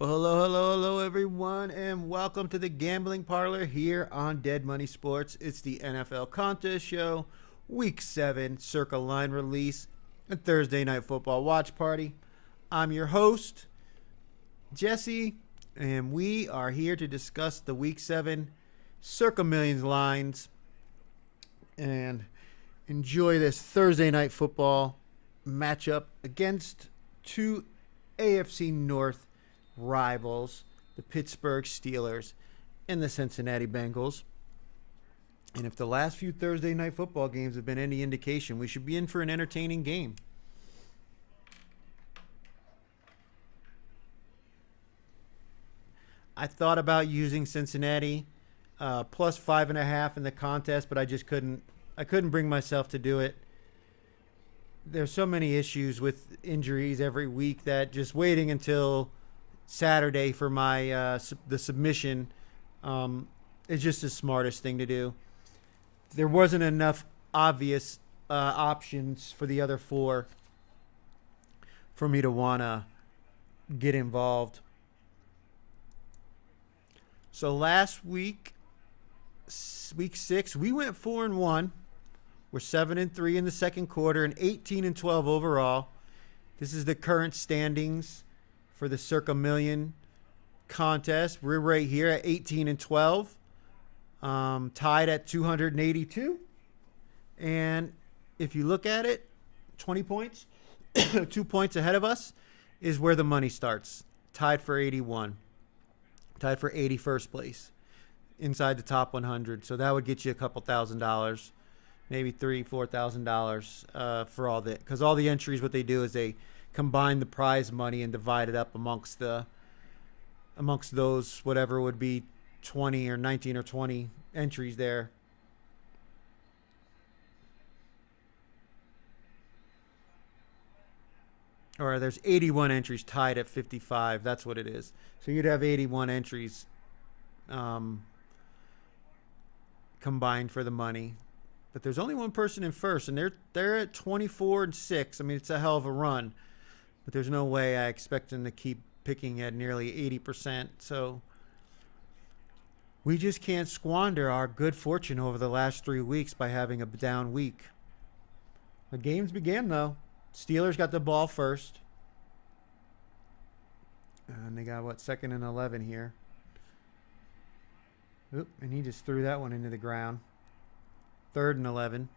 Well, hello, everyone, and welcome to the Gambling Parlor here on Dead Money Sports. It's the NFL Contest Show, Week 7, Circa line release, and Thursday Night Football watch party. I'm your host, Jesse, and we are here to discuss the Week 7 Circa Millions lines and enjoy this Thursday Night Football matchup against two AFC North rivals, the Pittsburgh Steelers and the Cincinnati Bengals. And if the last few Thursday Night Football games have been any indication, we should be in for an entertaining game. I thought about using Cincinnati plus 5.5 in the contest, but I just couldn't. I couldn't bring myself to do it. There's so many issues with injuries every week that just waiting until Saturday for my the submission is just the smartest thing to do. There wasn't enough obvious options for the other four for me to want to get involved. So last week, week 6, we went 4-1. We're 7-3 in the second quarter and 18-12 overall. This is the current standings for the Circa Million contest. We're right here at 18-12, tied at 282. And if you look at it, 20 points, 2 points ahead of us is where the money starts. Tied for 81, tied for 81st place inside the top 100. So that would get you a couple $1,000, maybe $3,000-$4,000 for all that. Because all the entries, what they do is they combine the prize money and divide it up amongst those whatever would be 20 or 19 or 20 entries there. Or there's 81 entries tied at 55. That's what it is. So you'd have 81 entries combined for the money. But there's only one person in first, and they're at 24-6. I mean, it's a hell of a run. But there's no way I expect them to keep picking at nearly 80%. So we just can't squander our good fortune over the last 3 weeks by having a down week. The games began, though. Steelers got the ball first. And they got, second and 11 here. Oop, and he just threw that one into the ground. Third and 11.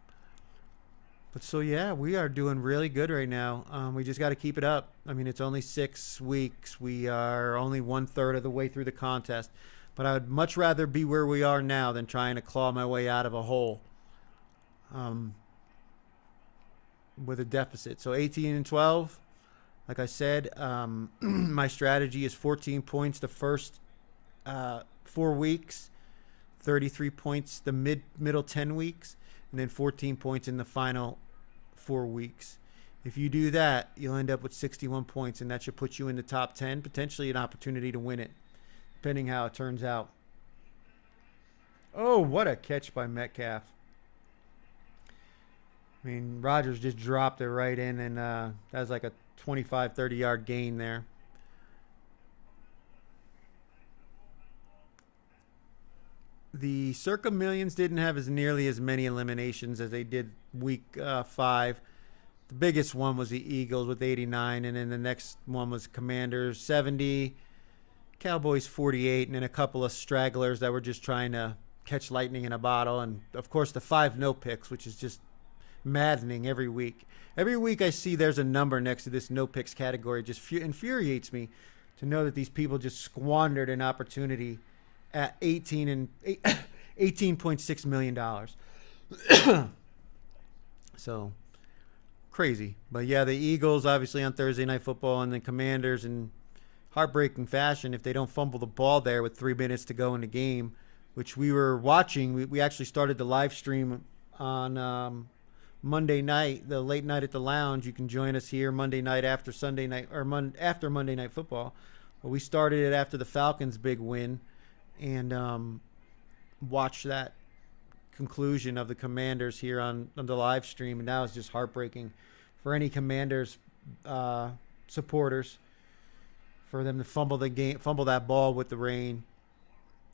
But so, yeah, we are doing really good right now. We just got to keep it up. I mean, it's only 6 weeks. We are only 1/3 of the way through the contest. But I would much rather be where we are now than trying to claw my way out of a hole with a deficit. So 18-12, like I said, my strategy is 14 points the first 4 weeks, 33 points the middle 10 weeks, and then 14 points in the final 4 weeks. If you do that, you'll end up with 61 points, and that should put you in the top 10, potentially an opportunity to win it, depending how it turns out. Oh, what a catch by Metcalf. I mean, Rodgers just dropped it right in, and that was like a 25, 30-yard gain there. The Circa Millions didn't have nearly as many eliminations as they did week 5. The biggest one was the Eagles with 89, and then the next one was Commanders 70, Cowboys 48, and then a couple of stragglers that were just trying to catch lightning in a bottle. And, of course, the 5 no picks, which is just maddening every week. Every week I see there's a number next to this no picks category. It just infuriates me to know that these people just squandered an opportunity at $18.6 million. So crazy. But yeah, the Eagles obviously on Thursday Night Football, and the Commanders in heartbreaking fashion if they don't fumble the ball there with 3 minutes to go in the game, which we were watching. We actually started the live stream on Monday night, the late night at the lounge. You can join us here Monday night after Sunday night, or after Monday Night Football. But we started it after the Falcons' big win, and watched that conclusion of the Commanders here on the live stream. And that was just heartbreaking for any Commanders supporters for them to fumble that ball with the rain.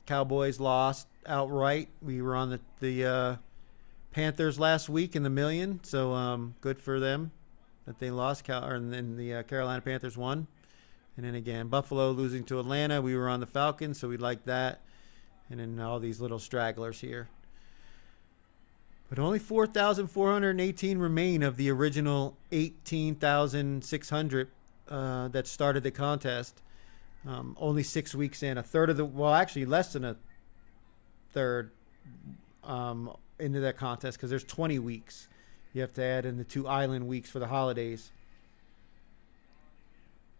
Cowboys lost outright. We were on the Panthers last week in the million, so good for them that they lost. And then the Carolina Panthers won. And then again, Buffalo losing to Atlanta. We were on the Falcons, so we liked that. And then all these little stragglers here. But only 4,418 remain of the original 18,600 that started the contest. Only 6 weeks in. Actually less than a third into that contest, because there's 20 weeks. You have to add in the 2 island weeks for the holidays.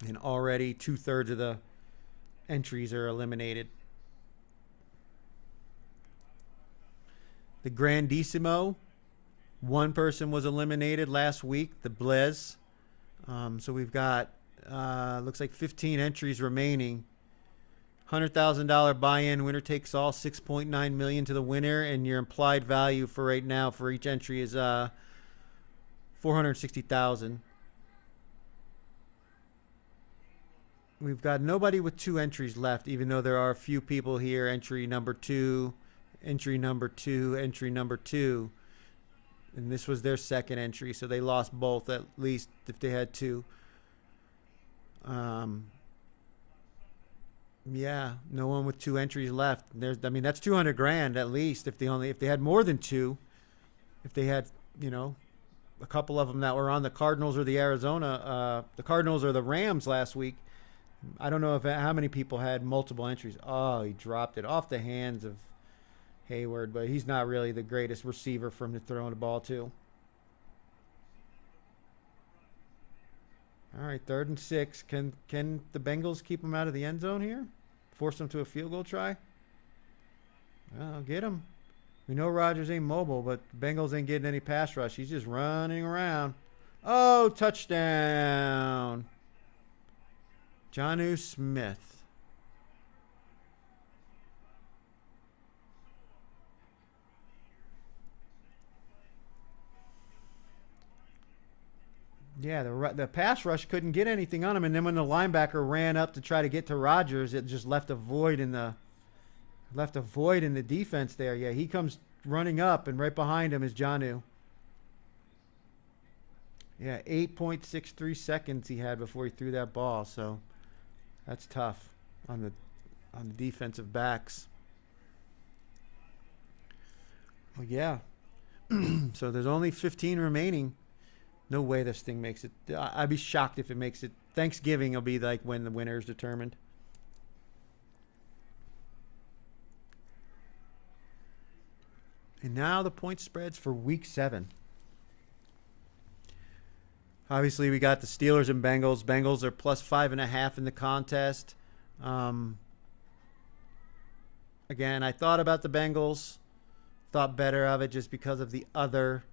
And already 2/3 of the entries are eliminated. The Grandissimo, one person was eliminated last week, the Blez. So we've got, looks like 15 entries remaining. $100,000 buy-in, winner takes all, $6.9 million to the winner, and your implied value for right now for each entry is $460,000. We've got nobody with 2 entries left, even though there are a few people here. Entry number 2, entry number 2, entry number 2. And this was their second entry, so they lost both, at least if they had 2. Yeah, no one with 2 entries left. That's $200,000 at least if they had more than 2. If they had, a couple of them that were on the Cardinals or the Cardinals or the Rams last week. I don't know how many people had multiple entries. Oh, he dropped it off the hands of Hayward, but he's not really the greatest receiver for him to throw the ball to. All right, 3rd and 6. Can the Bengals keep him out of the end zone here? Force him to a field goal try? Well, get him. We know Rodgers ain't mobile, but the Bengals ain't getting any pass rush. He's just running around. Oh, touchdown. Jonnu Smith. Yeah, the pass rush couldn't get anything on him, and then when the linebacker ran up to try to get to Rodgers, it just left a void in the defense there. Yeah, he comes running up, and right behind him is Jonnu. Yeah, 8.63 seconds he had before he threw that ball, so that's tough on the defensive backs. Well, yeah. So there's only 15 remaining. No way this thing makes it. I'd be shocked if it makes it. Thanksgiving will be like when the winner is determined. And now the point spreads for week 7. Obviously, we got the Steelers and Bengals. Bengals are plus 5.5 in the contest. Again, I thought about the Bengals. Thought better of it just because of the other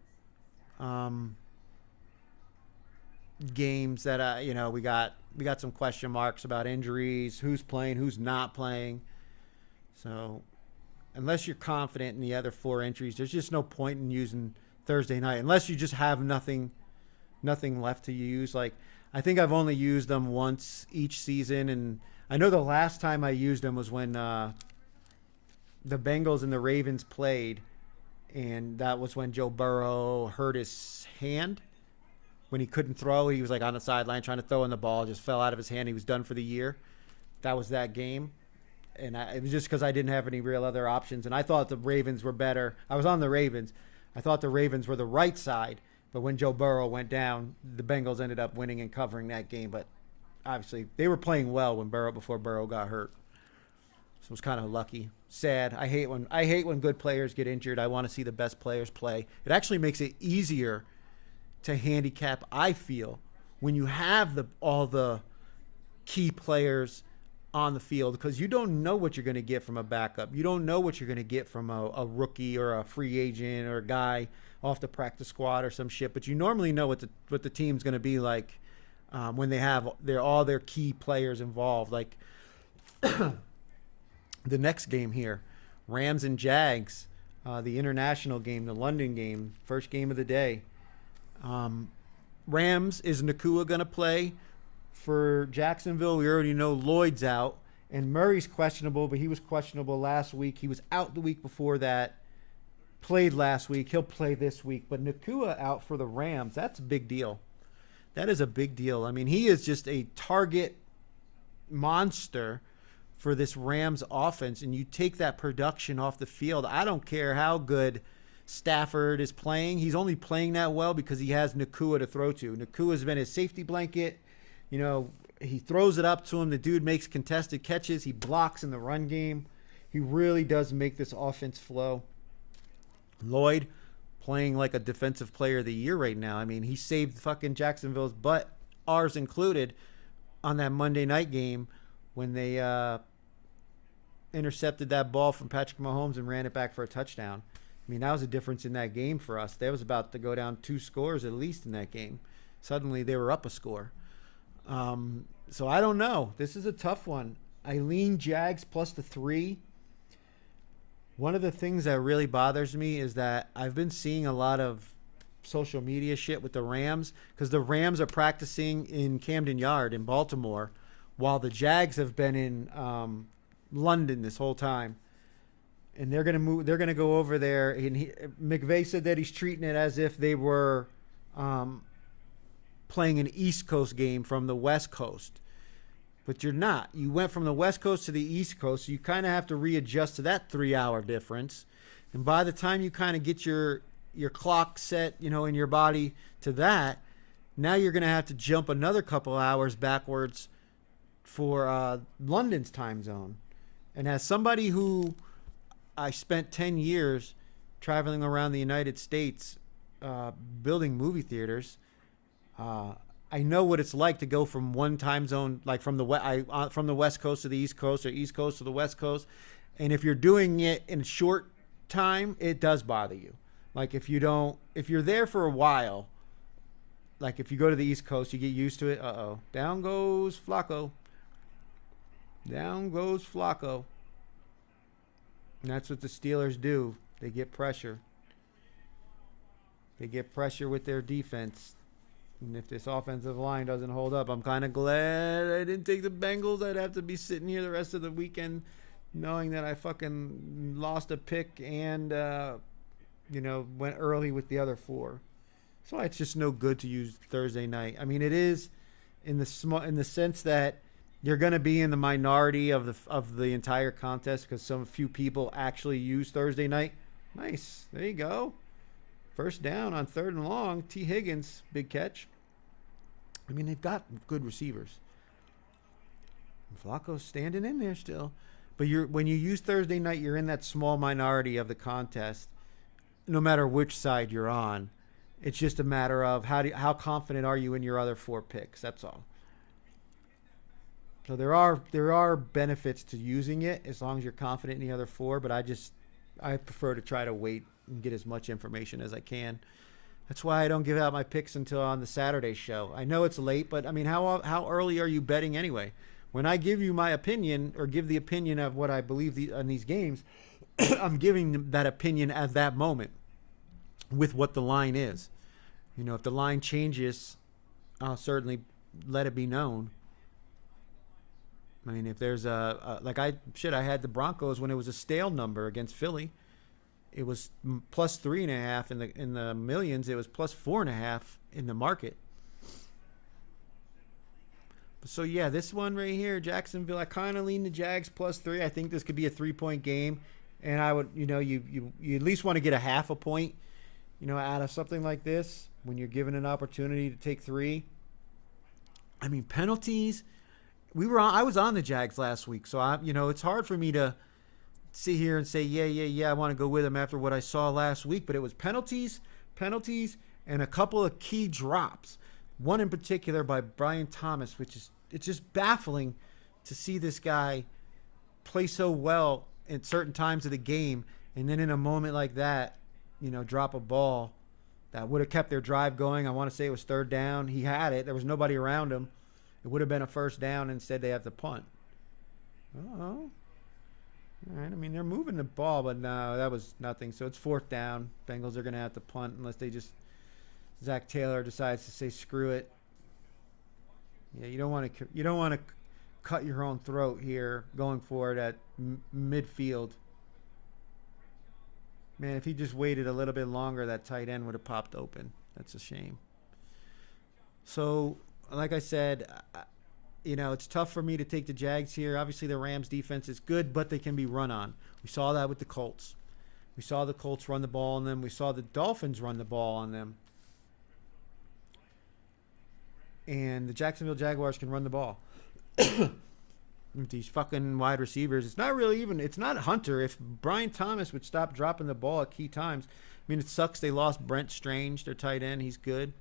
games that we got some question marks about injuries, who's playing, who's not playing. So unless you're confident in the other 4 entries, there's just no point in using Thursday night unless you just have nothing left to use. Like, I think I've only used them once each season, and I know the last time I used them was when the Bengals and the Ravens played, and that was when Joe Burrow hurt his hand. When he couldn't throw, he was like on the sideline trying to throw in the ball, just fell out of his hand. He was done for the year. That was that game. And it was just because I didn't have any real other options. And I thought the Ravens were better. I was on the Ravens. I thought the Ravens were the right side. But when Joe Burrow went down, the Bengals ended up winning and covering that game. But obviously, they were playing well before Burrow got hurt. So it was kind of lucky. Sad. I hate when good players get injured. I want to see the best players play. It actually makes it easier to handicap, I feel, when you have all the key players on the field, because you don't know what you're going to get from a backup. You don't know what you're going to get from a rookie or a free agent or a guy off the practice squad or some shit. But you normally know what the team's going to be like when they have all their key players involved. Like the next game here, Rams and Jags, the international game, the London game, first game of the day. Rams, is Nakua going to play? for Jacksonville, we already know Lloyd's out. And Murray's questionable, but he was questionable last week. He was out the week before that. Played last week. He'll play this week. But Nakua out for the Rams. That's a big deal. That is a big deal. I mean, he is just a target monster for this Rams offense. And you take that production off the field. I don't care how good Stafford is playing. He's only playing that well because he has Nakua to throw to. Nakua's been his safety blanket. You know, he throws it up to him. The dude makes contested catches. He blocks in the run game. He really does make this offense flow. Lloyd playing like a defensive player of the year right now. I mean, he saved fucking Jacksonville's butt, ours included, on that Monday night game when they intercepted that ball from Patrick Mahomes and ran it back for a touchdown. I mean, that was a difference in that game for us. They was about to go down 2 scores at least in that game. Suddenly they were up a score. So I don't know. This is a tough one. I lean Jags plus the 3. One of the things that really bothers me is that I've been seeing a lot of social media shit with the Rams because the Rams are practicing in Camden Yard in Baltimore while the Jags have been in London this whole time. And they're gonna move. They're gonna go over there. And McVay said that he's treating it as if they were playing an East Coast game from the West Coast, but you're not. You went from the West Coast to the East Coast, so you kind of have to readjust to that 3-hour difference. And by the time you kind of get your clock set, you know, in your body to that, now you're gonna have to jump another couple hours backwards for London's time zone. And as somebody who I spent 10 years traveling around the United States building movie theaters, I know what it's like to go from one time zone, like from the West Coast to the East Coast or East Coast to the West Coast. And if you're doing it in short time, it does bother you. Like if you're there for a while, like if you go to the East Coast, you get used to it. Down goes Flacco. Down goes Flacco. And that's what the Steelers do. They get pressure. They get pressure with their defense. And if this offensive line doesn't hold up, I'm kind of glad I didn't take the Bengals. I'd have to be sitting here the rest of the weekend knowing that I fucking lost a pick and, went early with the other 4. So it's just no good to use Thursday night. I mean, it is in the sense that you're going to be in the minority of the entire contest because some few people actually use Thursday night. Nice. There you go. First down on 3rd and long. T. Higgins, big catch. I mean, they've got good receivers. Flacco's standing in there still. But when you use Thursday night, you're in that small minority of the contest, no matter which side you're on. It's just a matter of how confident are you in your other 4 picks. That's all. So there are benefits to using it as long as you're confident in the other 4. But I prefer to try to wait and get as much information as I can. That's why I don't give out my picks until on the Saturday show. I know it's late, but I mean, how early are you betting anyway? When I give you my opinion or give the opinion of what I believe on these games, I'm giving that opinion at that moment with what the line is. You know, if the line changes, I'll certainly let it be known. I mean, if there's I had the Broncos when it was a stale number against Philly. It was plus 3.5 in the millions. It was plus 4.5 in the market. So yeah, this one right here, Jacksonville. I kind of lean the Jags plus 3. I think this could be a 3-point game, and I would, you at least want to get a half a point, out of something like this when you're given an opportunity to take 3. I mean, penalties. I was on the Jags last week, so it's hard for me to sit here and say, yeah, I want to go with them after what I saw last week. But it was penalties, and a couple of key drops. One in particular by Brian Thomas, it's just baffling to see this guy play so well at certain times of the game, and then in a moment like that, drop a ball that would have kept their drive going. I want to say it was 3rd down. He had it. There was nobody around him. It would have been a 1st down. Instead, they have to punt. All right. I mean, they're moving the ball, but no, that was nothing. So it's 4th down. Bengals are going to have to punt unless Zach Taylor decides to say screw it. Yeah, you don't want to cut your own throat here going for it at midfield. Man, if he just waited a little bit longer, that tight end would have popped open. That's a shame. So, like I said, it's tough for me to take the Jags here. Obviously, the Rams' defense is good, but they can be run on. We saw that with the Colts. We saw the Colts run the ball on them. We saw the Dolphins run the ball on them. And the Jacksonville Jaguars can run the ball. These fucking wide receivers. It's not Hunter. If Brian Thomas would stop dropping the ball at key times. I mean, it sucks they lost Brent Strange, their tight end. He's good.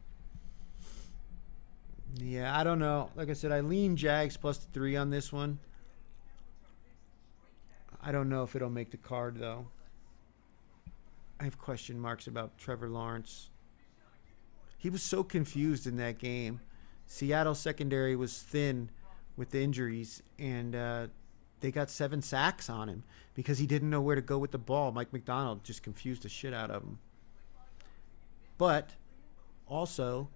Yeah, I don't know. Like I said, I lean Jags plus the 3 on this one. I don't know if it'll make the card, though. I have question marks about Trevor Lawrence. He was so confused in that game. Seattle secondary was thin with the injuries, and they got 7 sacks on him because he didn't know where to go with the ball. Mike McDonald just confused the shit out of him. But also,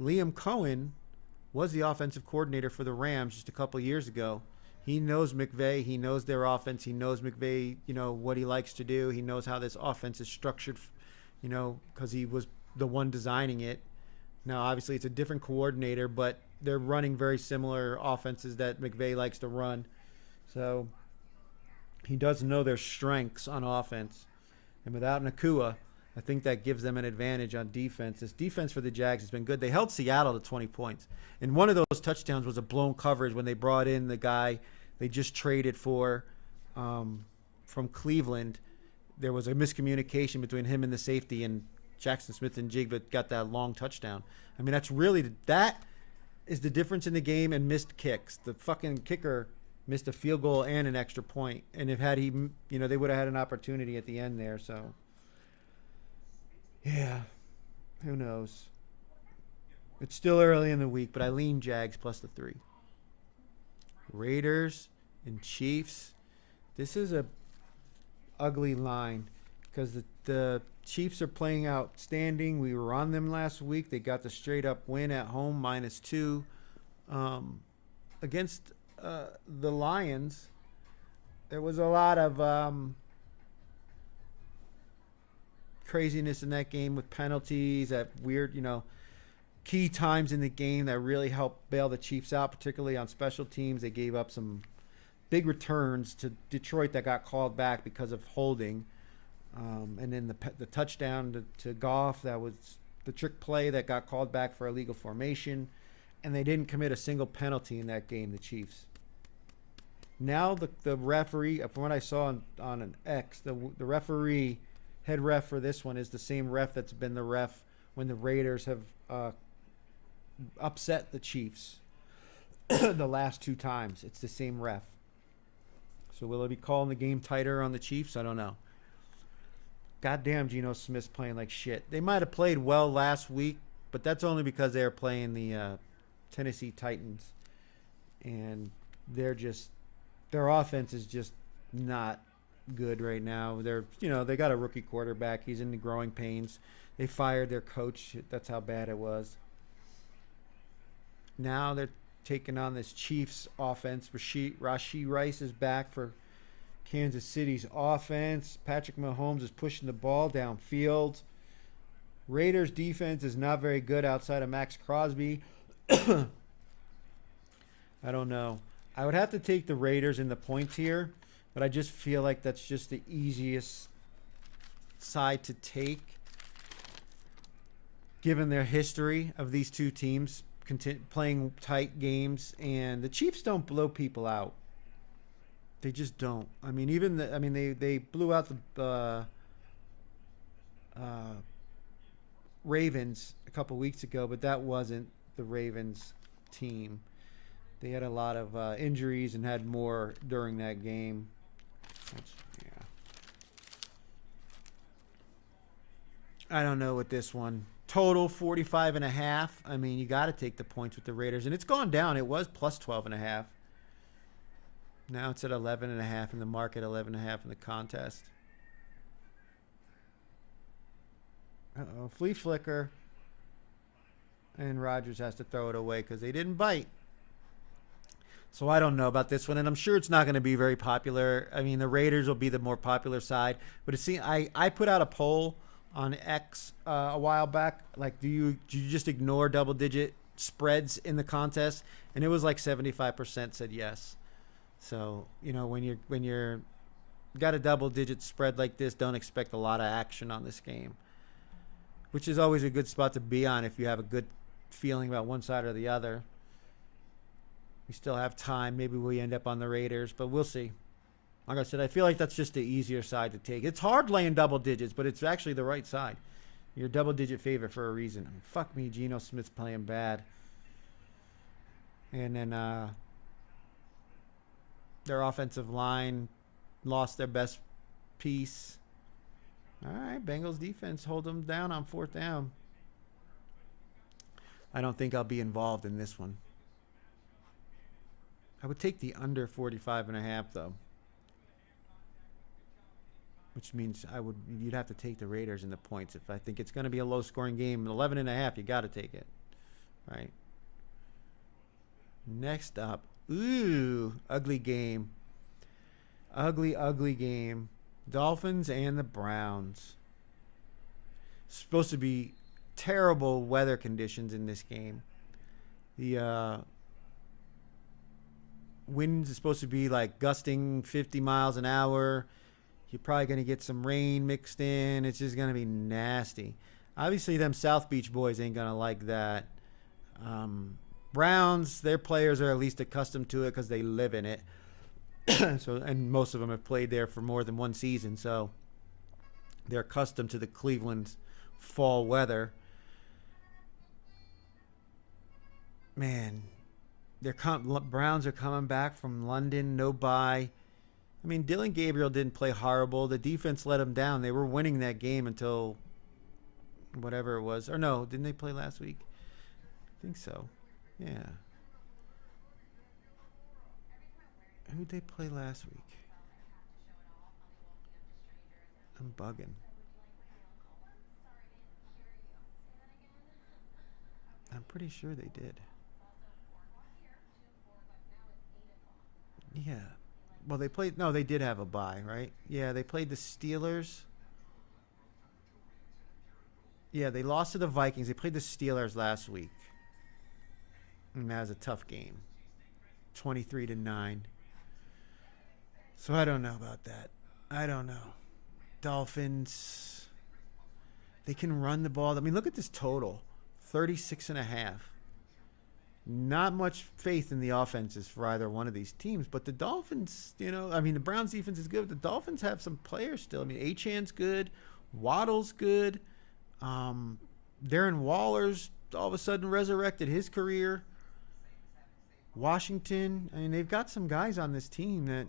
Liam Cohen was the offensive coordinator for the Rams just a couple years ago. He knows McVay. He knows their offense. He knows McVay, what he likes to do. He knows how this offense is structured, because he was the one designing it. Now, obviously, it's a different coordinator, but they're running very similar offenses that McVay likes to run. So he does know their strengths on offense. And without Nakua, I think that gives them an advantage on defense. This defense for the Jags has been good. They held Seattle to 20 points. And one of those touchdowns was a blown coverage when they brought in the guy they just traded for from Cleveland. There was a miscommunication between him and the safety, and Jackson Smith and Jigba got that long touchdown. I mean, that is the difference in the game and missed kicks. The fucking kicker missed a field goal and an extra point. And if had he, they would have had an opportunity at the end there. So, yeah, who knows? It's still early in the week, but I lean Jags plus the 3. Raiders and Chiefs. This is a ugly line because the Chiefs are playing outstanding. We were on them last week. They got the straight-up win at home, -2. Against the Lions, there was a lot of craziness in that game with penalties at weird, key times in the game that really helped bail the Chiefs out, particularly on special teams. They gave up some big returns to Detroit that got called back because of holding. And then the touchdown to Goff, that was the trick play that got called back for illegal formation. And they didn't commit a single penalty in that game, the Chiefs. Now the referee, from what I saw on an X, the referee, head ref for this one is the same ref that's been the ref when the Raiders have upset the Chiefs the last 2 times. It's the same ref. So will it be calling the game tighter on the Chiefs? I don't know. Goddamn, Geno Smith's playing like shit. They might have played well last week, but that's only because they were playing the Tennessee Titans. And their offense is just not good right now. They got a rookie quarterback. He's in the growing pains. They fired their coach. That's how bad it was. Now they're taking on this Chiefs offense. Rashee Rice is back for Kansas City's offense. Patrick Mahomes is pushing the ball downfield. Raiders defense is not very good outside of Max Crosby. I don't know. I would have to take the Raiders in the points here, but I just feel like that's just the easiest side to take, given their history of these two teams playing tight games. And the Chiefs don't blow people out. They just don't. I mean, they blew out the Ravens a couple weeks ago, but that wasn't the Ravens team. They had a lot of injuries and had more during that game. I don't know with this one. Total 45.5. I mean, you got to take the points with the Raiders, and it's gone down. It was plus 12.5. Now it's at 11.5 in the market, 11.5 in the contest. Flea flicker. And Rodgers has to throw it away because they didn't bite. So I don't know about this one, and I'm sure it's not going to be very popular. I mean, the Raiders will be the more popular side, but I put out a poll on X a while back. Like, do you just ignore double digit spreads in the contest? And it was like 75% said yes. So when you're got a double digit spread like this, don't expect a lot of action on this game, which is always a good spot to be on if you have a good feeling about one side or the other. We still have time. Maybe we end up on the Raiders, but we'll see. Like I said, I feel like that's just the easier side to take. It's hard laying double digits, but it's actually the right side. You're a double-digit favorite for a reason. I mean, fuck me, Geno Smith's playing bad. And then their offensive line lost their best piece. All right, Bengals defense hold them down on 4th down. I don't think I'll be involved in this one. I would take the under 45.5 though, which means you'd have to take the Raiders in the points. If I think it's going to be a low-scoring game, 11.5, you got to take it, right? Next up, ugly game, ugly game. Dolphins and the Browns. Supposed to be terrible weather conditions in this game. The winds is supposed to be like gusting 50 miles an hour. You're probably going to get some rain mixed in. It's just going to be nasty. Obviously, them South Beach boys ain't going to like that. Browns, their players are at least accustomed to it because they live in it. And most of them have played there for more than one season, so they're accustomed to the Cleveland fall weather. Man, Browns are coming back from London, no bye. I mean, Dylan Gabriel didn't play horrible. The defense let him down. They were winning that game until whatever it was. Or no, didn't they play last week? I think so. Yeah. Who'd they play last week? I'm bugging. I'm pretty sure they did. Yeah. Well, they played. No, they did have a bye, right? Yeah, they played the Steelers. Yeah, they lost to the Vikings. They played the Steelers last week. And that was a tough game. 23-9. So I don't know about that. I don't know. Dolphins. They can run the ball. I mean, look at this total. 36.5. Not much faith in the offenses for either one of these teams. But the Dolphins, I mean, the Browns defense is good. But the Dolphins have some players still. I mean, Achan's good. Waddle's good. Darren Waller's all of a sudden resurrected his career. Washington, I mean, they've got some guys on this team that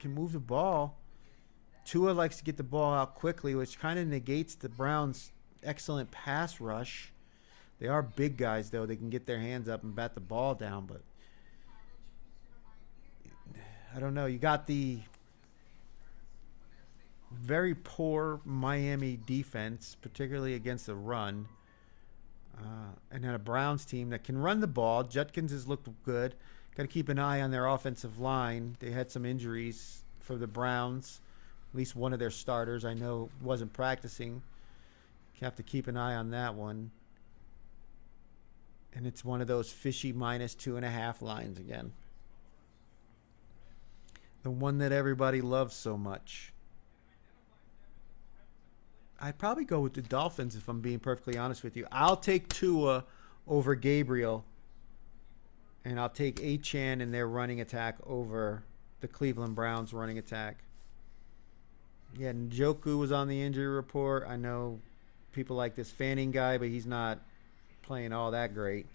can move the ball. Tua likes to get the ball out quickly, which kind of negates the Browns' excellent pass rush. They are big guys, though. They can get their hands up and bat the ball down, but I don't know. You got the very poor Miami defense, particularly against the run. And then a Browns team that can run the ball. Judkins has looked good. Got to keep an eye on their offensive line. They had some injuries for the Browns. At least one of their starters, I know, wasn't practicing. You have to keep an eye on that one. And it's one of those fishy -2.5 lines again. The one that everybody loves so much. I'd probably go with the Dolphins if I'm being perfectly honest with you. I'll take Tua over Gabriel. And I'll take Achan and their running attack over the Cleveland Browns running attack. Yeah, Njoku was on the injury report. I know people like this Fanning guy, but he's not playing all that great.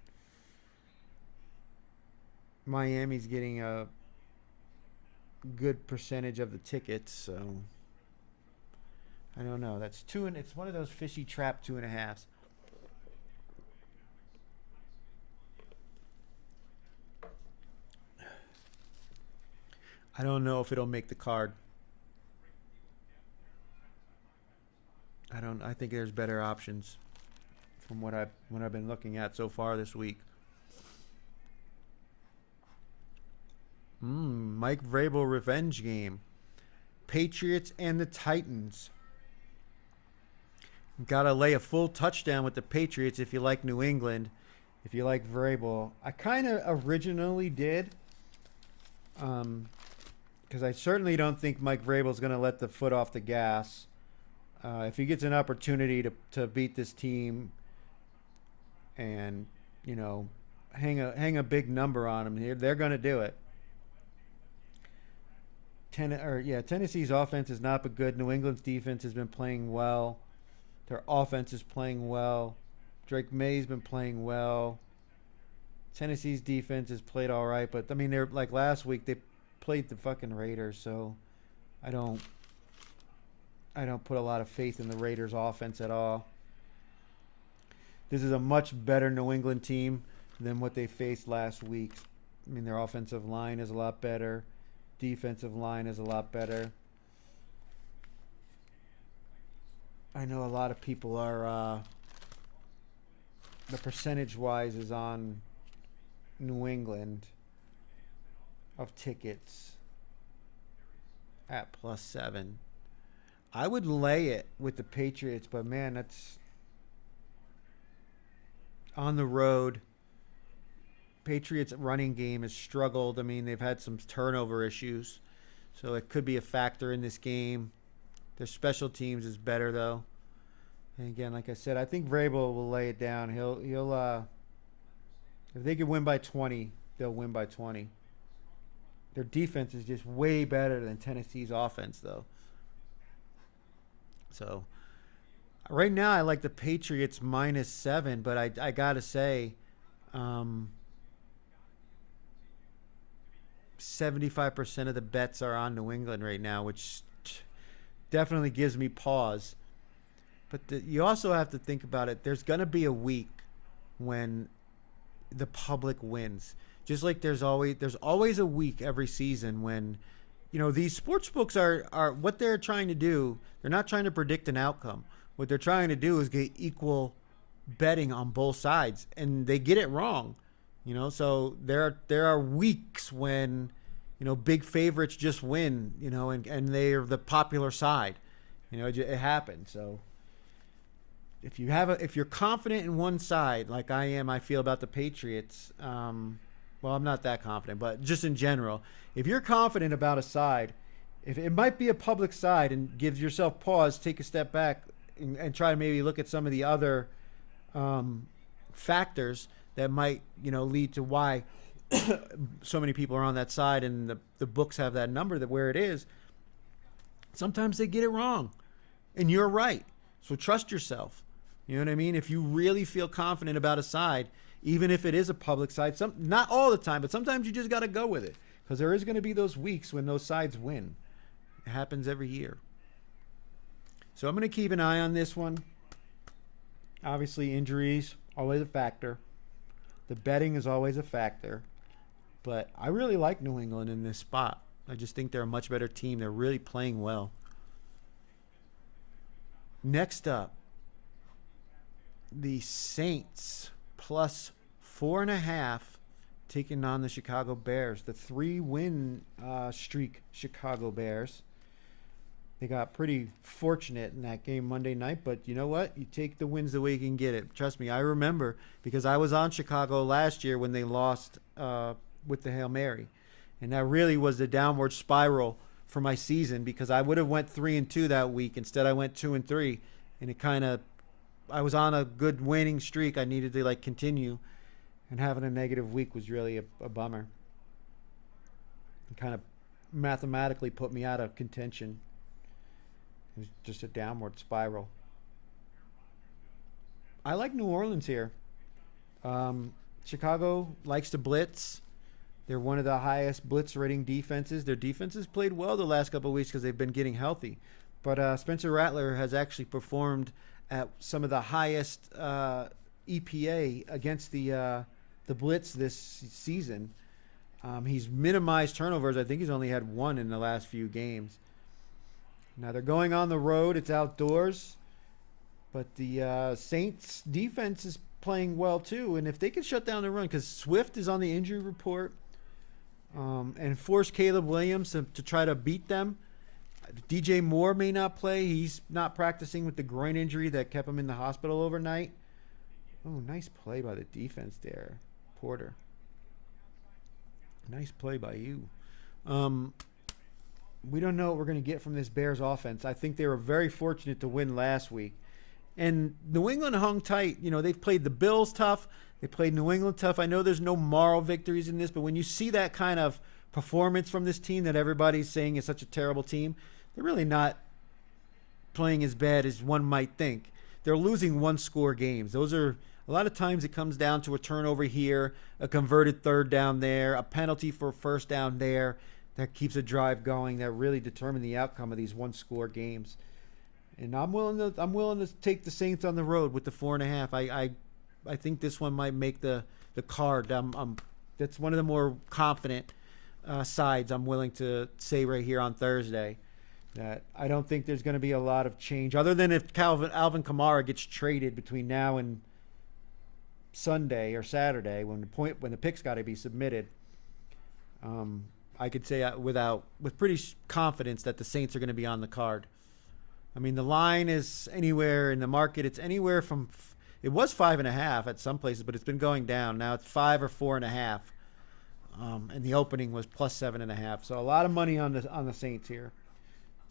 Miami's getting a good percentage of the tickets, so I don't know. That's it's one of those fishy trap 2.5s. I don't know if it'll make the card. I think there's better options from what I've been looking at so far this week. Mike Vrabel revenge game. Patriots and the Titans. Got to lay a full touchdown with the Patriots if you like New England. If you like Vrabel. I kind of originally did. Because I certainly don't think Mike Vrabel's going to let the foot off the gas. If he gets an opportunity to beat this team and, hang a big number on them, they're going to do it. Tennessee's offense has not been good. New England's defense has been playing well. Their offense is playing well. Drake May's been playing well. Tennessee's defense has played all right, but they're like last week they played the fucking Raiders, so I don't put a lot of faith in the Raiders offense at all. This is a much better New England team than what they faced last week. Their offensive line is a lot better. Defensive line is a lot better. I know a lot of people are the percentage-wise is on New England of tickets at +7. I would lay it with the Patriots, but man, that's on the road. Patriots running game has struggled. They've had some turnover issues, so it could be a factor in this game. Their special teams is better though. And again, like I said, I think Vrabel will lay it down. He'll if they could win by 20, they'll win by 20. Their defense is just way better than Tennessee's offense though. So right now I like the Patriots -7, but I gotta say 75% of the bets are on New England right now, which definitely gives me pause. But you also have to think about it. There's going to be a week when the public wins. Just like there's always a week every season when, these sports books are what they're trying to do. They're not trying to predict an outcome. What they're trying to do is get equal betting on both sides, and they get it wrong. So there are weeks when, big favorites just win, and they're the popular side. It happens. So if you're confident in one side, like I am, I feel about the Patriots. Well, I'm not that confident, but just in general, if you're confident about a side, if it might be a public side, and gives yourself pause, take a step back, and try to maybe look at some of the other factors that might, lead to why so many people are on that side, and the books have that number that where it is. Sometimes they get it wrong, and you're right. So trust yourself. You know what I mean? If you really feel confident about a side, even if it is a public side, not all the time, but sometimes you just got to go with it, because there is going to be those weeks when those sides win. It happens every year. So I'm going to keep an eye on this one. Obviously, injuries, always a factor. The betting is always a factor. But I really like New England in this spot. I just think they're a much better team. They're really playing well. Next up, the Saints +4.5 taking on the Chicago Bears. The 3-win streak Chicago Bears. They got pretty fortunate in that game Monday night, but you know what? You take the wins the way you can get it. Trust me, I remember, because I was on Chicago last year when they lost with the Hail Mary. And that really was the downward spiral for my season, because I would have went 3-2 that week. Instead, I went 2-3, and I was on a good winning streak. I needed to continue, and having a negative week was really a bummer. It kind of mathematically put me out of contention. It was just a downward spiral. I like New Orleans here. Chicago likes to blitz. They're one of the highest blitz rating defenses. Their defense has played well the last couple of weeks because they've been getting healthy. But Spencer Rattler has actually performed at some of the highest EPA against the blitz this season. He's minimized turnovers. I think he's only had one in the last few games. Now they're going on the road. It's outdoors. But the Saints defense is playing well too. And if they can shut down the run, because Swift is on the injury report. and force Caleb Williams to try to beat them. DJ Moore may not play. He's not practicing with the groin injury that kept him in the hospital overnight. Oh, nice play by the defense there, Porter. Nice play by you. We don't know what we're going to get from this Bears offense. I think they were very fortunate to win last week. And New England hung tight. You know, they've played the Bills tough. They played New England tough. I know there's no moral victories in this, but when you see that kind of performance from this team that everybody's saying is such a terrible team, they're really not playing as bad as one might think. They're losing one-score games. Those are a lot of times it comes down to a turnover here, a converted third down there, a penalty for a first down there that keeps a drive going that really determine the outcome of these one-score games. And I'm willing to take the Saints on the road with the 4.5. I think this one might make the card. That's one of the more confident sides I'm willing to say right here on Thursday. That I don't think there's going to be a lot of change, other than if Alvin Kamara gets traded between now and Sunday or Saturday when the picks got to be submitted. I could say with pretty confidence that the Saints are going to be on the card. I mean, the line is anywhere in the market. It's anywhere from it was 5.5 at some places, but it's been going down. Now it's 5 or 4.5, and the opening was plus 7.5. So a lot of money on the Saints here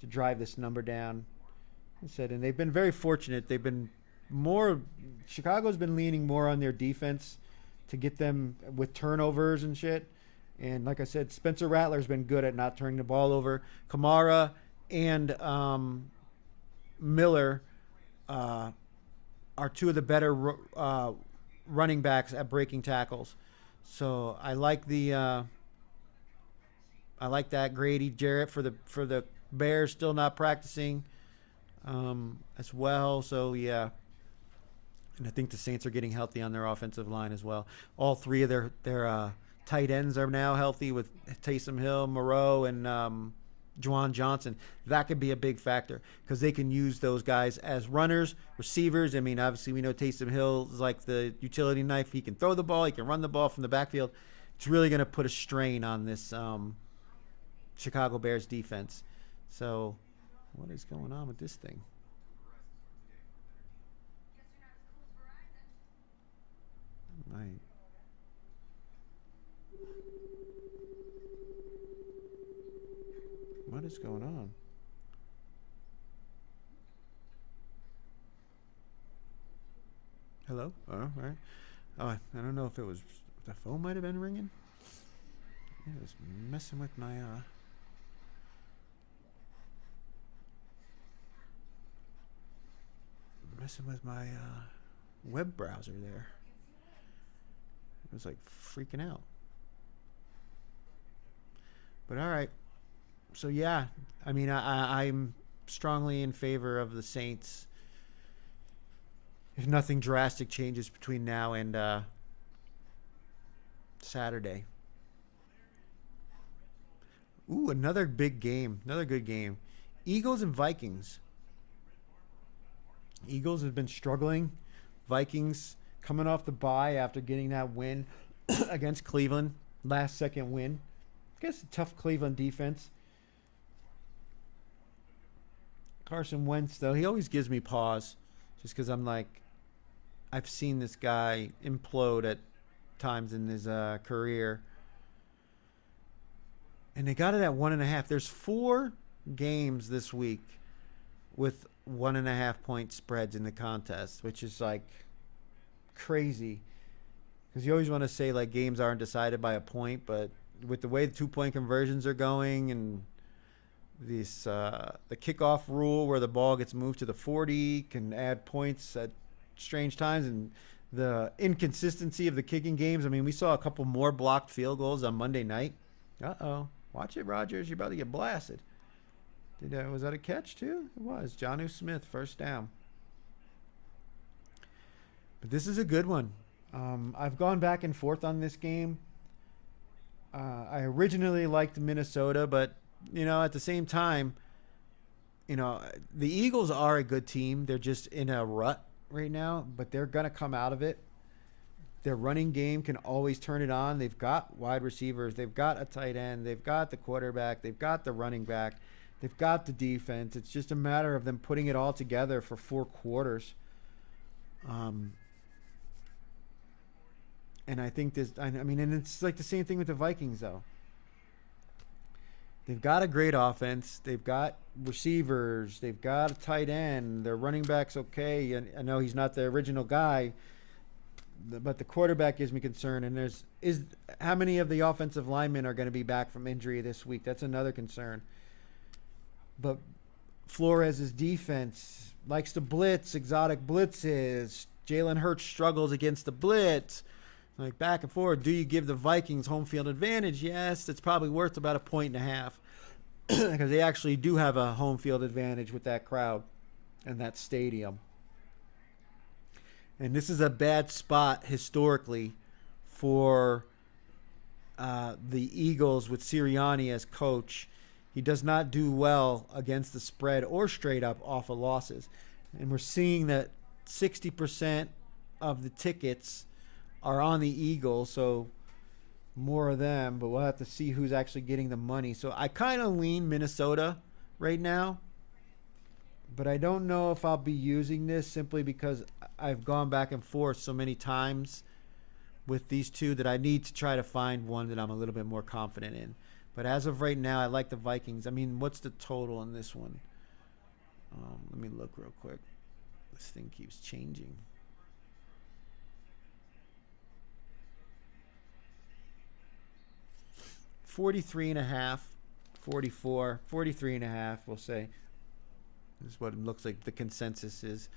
to drive this number down. I said, and they've been very fortunate. They've been Chicago's been leaning more on their defense to get them with turnovers and shit. And like I said, Spencer Rattler's been good at not turning the ball over. Kamara and Miller are two of the better running backs at breaking tackles. So I like that. Grady Jarrett for the Bears still not practicing as well. So yeah. And I think the Saints are getting healthy on their offensive line as well. All three of their tight ends are now healthy with Taysom Hill, Moreau, and Juwan Johnson. That could be a big factor because they can use those guys as runners, receivers. I mean, obviously we know Taysom Hill is like the utility knife. He can throw the ball. He can run the ball from the backfield. It's really going to put a strain on this Chicago Bears defense. So what is going on with this thing? What is going on? Hello? Oh, all right. Oh, I don't know if it was the phone might have been ringing. It was messing with my web browser there. It was like freaking out. But all right. So yeah, I mean, I'm strongly in favor of the Saints. If nothing drastic changes between now and Saturday. Ooh, another big game. Another good game. Eagles and Vikings. Eagles have been struggling. Vikings coming off the bye after getting that win against Cleveland. Last second win. I guess a tough Cleveland defense. Carson Wentz, though, he always gives me pause just because I'm like, I've seen this guy implode at times in his career. And they got it at 1.5. There's 4 games this week with 1.5 point spreads in the contest, which is like crazy. Because you always want to say like games aren't decided by a point, but with the way the 2-point conversions are going and this the kickoff rule where the ball gets moved to the 40 can add points at strange times, and the inconsistency of the kicking games. I mean, we saw a couple more blocked field goals on Monday night. Uh-oh. Watch it, Rodgers. You're about to get blasted. Was that a catch, too? It was. Jonnu Smith, first down. But this is a good one. I've gone back and forth on this game. I originally liked Minnesota, but, you know, at the same time, you know, the Eagles are a good team. They're just in a rut right now, but they're going to come out of it. Their running game can always turn it on. They've got wide receivers. They've got a tight end. They've got the quarterback. They've got the running back. They've got the defense. It's just a matter of them putting it all together for 4 quarters. And I think this, I mean, and it's like the same thing with the Vikings, though. They've got a great offense. They've got receivers. They've got a tight end. Their running back's okay. And I know he's not the original guy, but the quarterback gives me concern. And how many of the offensive linemen are going to be back from injury this week? That's another concern. But Flores' defense likes to blitz, exotic blitzes. Jalen Hurts struggles against the blitz. Like back and forth. Do you give the Vikings home field advantage? Yes, it's probably worth about 1.5 points because they actually do have a home field advantage with that crowd and that stadium. And this is a bad spot historically for the Eagles with Sirianni as coach. He does not do well against the spread or straight up off of losses. And we're seeing that 60% of the tickets are on the Eagles, so more of them, but we'll have to see who's actually getting the money. So I kind of lean Minnesota right now, but I don't know if I'll be using this simply because I've gone back and forth so many times with these two that I need to try to find one that I'm a little bit more confident in. But as of right now, I like the Vikings. I mean, what's the total on this one? Let me look real quick. This thing keeps changing. 43.5, 44, 43.5, we'll say. This is what it looks like the consensus is.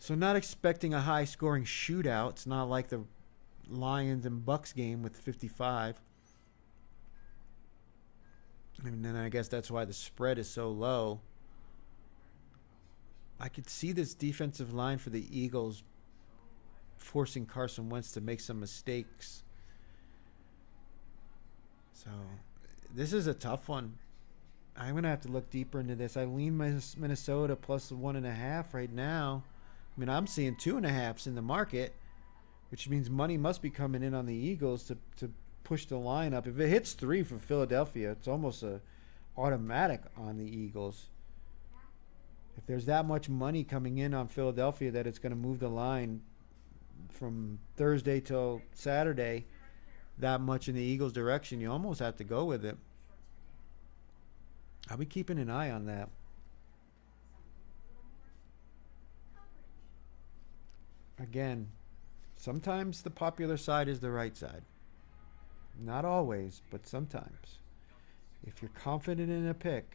So not expecting a high-scoring shootout. It's not like the Lions and Bucks game with 55. And then I guess that's why the spread is so low. I could see this defensive line for the Eagles forcing Carson Wentz to make some mistakes. So this is a tough one. I'm going to have to look deeper into this. I lean Minnesota plus 1.5 right now. I mean, I'm seeing 2.5s in the market, which means money must be coming in on the Eagles to push the line up. If it hits 3 for Philadelphia, it's almost a automatic on the Eagles. If there's that much money coming in on Philadelphia that it's going to move the line from Thursday till Saturday that much in the Eagles' direction, you almost have to go with it. I'll be keeping an eye on that. Again, sometimes the popular side is the right side. Not always, but sometimes. If you're confident in a pick,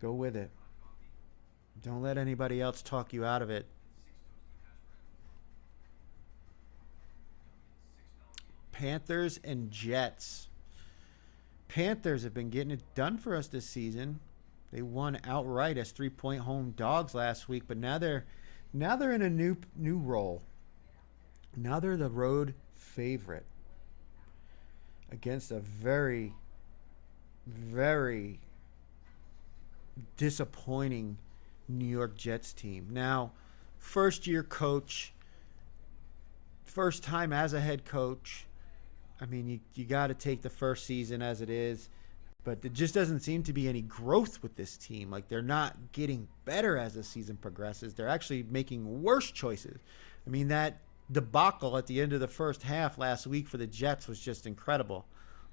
go with it. Don't let anybody else talk you out of it. Panthers and Jets. Panthers have been getting it done for us this season. They won outright as 3-point home dogs last week, but now they're in a new role. Now they're the road favorite against a very, very disappointing New York Jets team. Now, first-year coach, first time as a head coach. I mean, you got to take the first season as it is, but there just doesn't seem to be any growth with this team. Like, they're not getting better as the season progresses. They're actually making worse choices. I mean, that debacle at the end of the first half last week for the Jets was just incredible.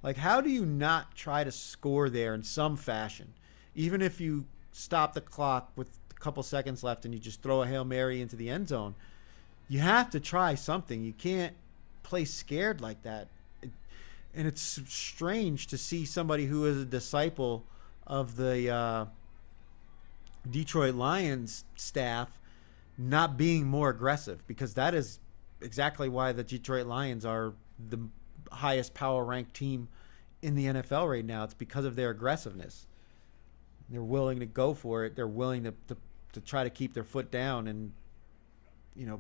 Like, how do you not try to score there in some fashion? Even if you stop the clock with a couple seconds left and you just throw a Hail Mary into the end zone, you have to try something. You can't play scared like that. And it's strange to see somebody who is a disciple of the Detroit Lions staff not being more aggressive, because that is exactly why the Detroit Lions are the highest power ranked team in the NFL right now. It's because of their aggressiveness. They're willing to go for it. They're willing to try to keep their foot down and,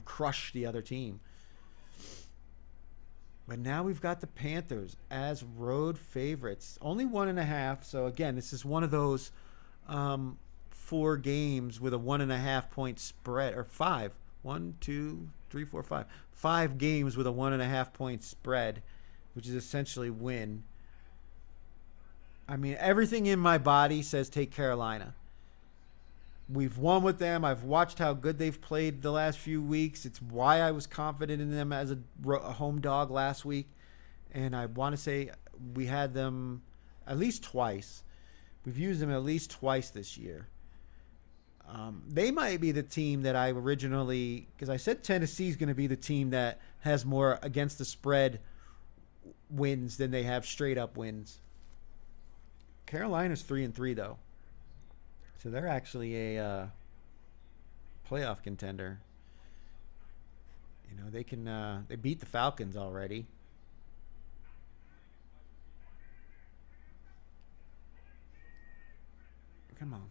crush the other team. But now we've got the Panthers as road favorites. Only 1.5. So, again, this is one of those 4 games with a 1.5 point spread, or 5. 1, 2, three, four, five. 5 games with a 1.5 point spread, which is essentially win. I mean, everything in my body says take Carolina. We've won with them. I've watched how good they've played the last few weeks. It's why I was confident in them as a home dog last week. And I want to say we had them at least twice. We've used them at least twice this year. They might be the team that I originally, because I said Tennessee's going to be the team that has more against the spread wins than they have straight up wins. Carolina's 3-3 though, so they're actually a playoff contender. You know, they beat the Falcons already. Come on.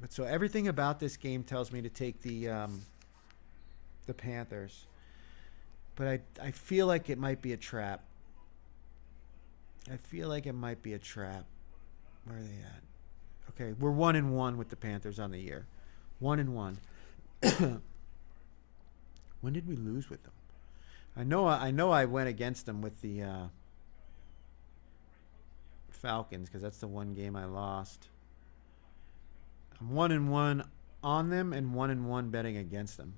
But so everything about this game tells me to take the Panthers. But I feel like it might be a trap. I feel like it might be a trap. Where are they at? Okay, we're 1-1 with the Panthers on the year. 1-1. When did we lose with them? I know I went against them with the Falcons because that's the one game I lost. I'm 1-1 on them and 1-1 betting against them.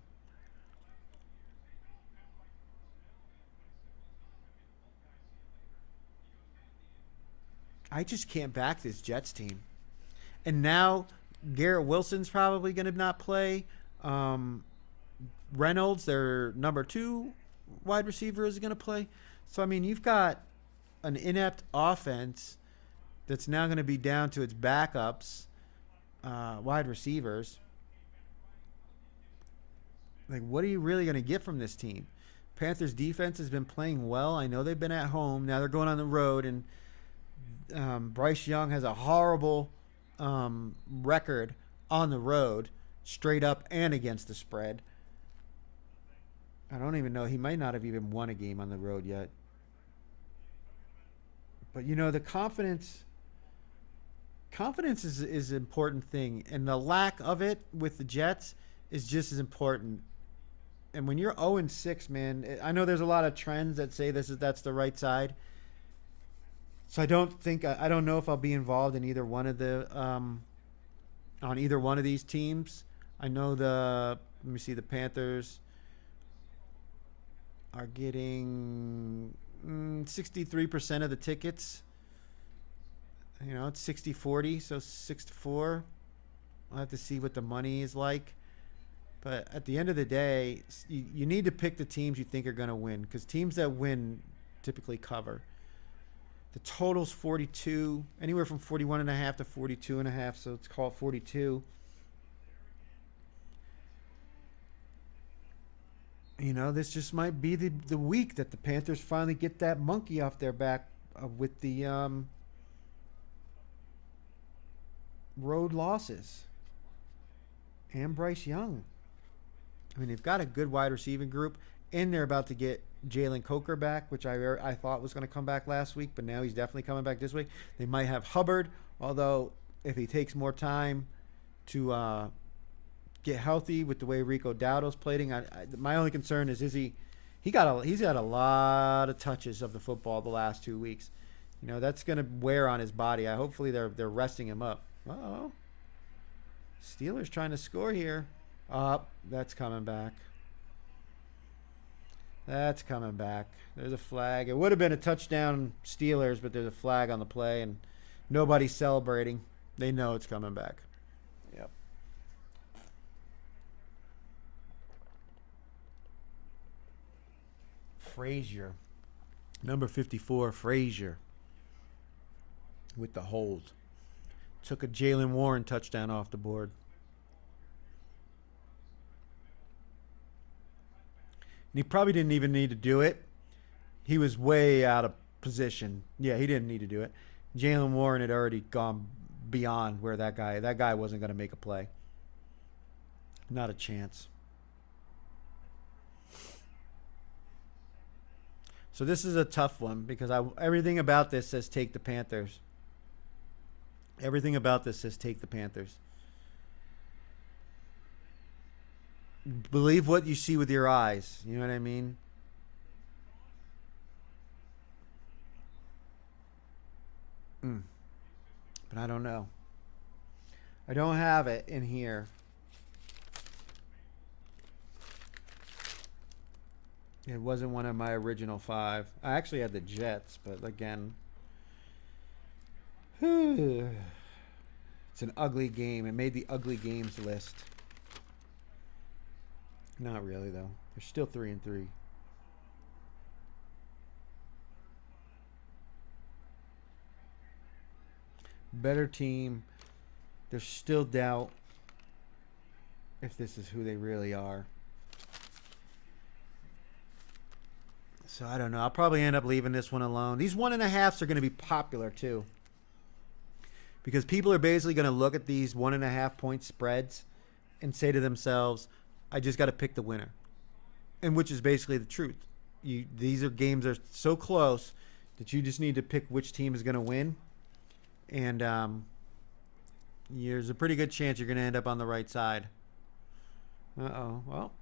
I just can't back this Jets team. And now Garrett Wilson's probably going to not play. Reynolds, their number 2 wide receiver, is going to play. So, I mean, you've got an inept offense that's now going to be down to its backups, wide receivers. Like, what are you really going to get from this team? Panthers defense has been playing well. I know they've been at home. Now they're going on the road, and Bryce Young has a horrible record on the road, straight up and against the spread. I don't even know. He might not have even won a game on the road yet. But, you know, the confidence is an important thing. And the lack of it with the Jets is just as important. And when you're 0-6, man, I know there's a lot of trends that say that's the right side. So I don't know if I'll be involved in either one of the on either one of these teams. I know the Panthers are getting 63% of the tickets. You know, it's 60-40, so 6-4. I'll have to see what the money is like. But at the end of the day, you need to pick the teams you think are going to win, because teams that win typically cover. The total's 42, anywhere from 41.5 to 42.5, so let's call it 42. You know, this just might be the week that the Panthers finally get that monkey off their back with the road losses. And Bryce Young. I mean, they've got a good wide receiving group, and they're about to get Jalen Coker back, which I thought was going to come back last week, but now he's definitely coming back this week. They might have Hubbard, although if he takes more time to get healthy with the way Rico Dowdle's playing, my only concern is he's got a lot of touches of the football the last 2 weeks. You know, that's going to wear on his body. Hopefully they're resting him up. Uh-oh. Steelers trying to score here. That's coming back. That's coming back. There's a flag. It would have been a touchdown Steelers, but there's a flag on the play, and nobody's celebrating. They know it's coming back. Yep. Frazier. Number 54, Frazier. With the hold. Took a Jalen Warren touchdown off the board. And he probably didn't even need to do it. He was way out of position. Yeah, he didn't need to do it. Jalen Warren had already gone beyond where that guy wasn't going to make a play. Not a chance. So this is a tough one because everything about this says take the Panthers. Everything about this says take the Panthers. Believe what you see with your eyes. You know what I mean? Mm. But I don't know. I don't have it in here. It wasn't one of my original 5. I actually had the Jets, but again, it's an ugly game. It made the ugly games list. Not really though. They're still 3-3. Better team. There's still doubt if this is who they really are. So I don't know. I'll probably end up leaving this one alone. These 1.5s are going to be popular too, because people are basically going to look at these 1.5 point spreads and say to themselves, I just got to pick the winner. And which is basically the truth. These are games that are so close that you just need to pick which team is going to win. And there's a pretty good chance you're going to end up on the right side. Uh-oh. Well,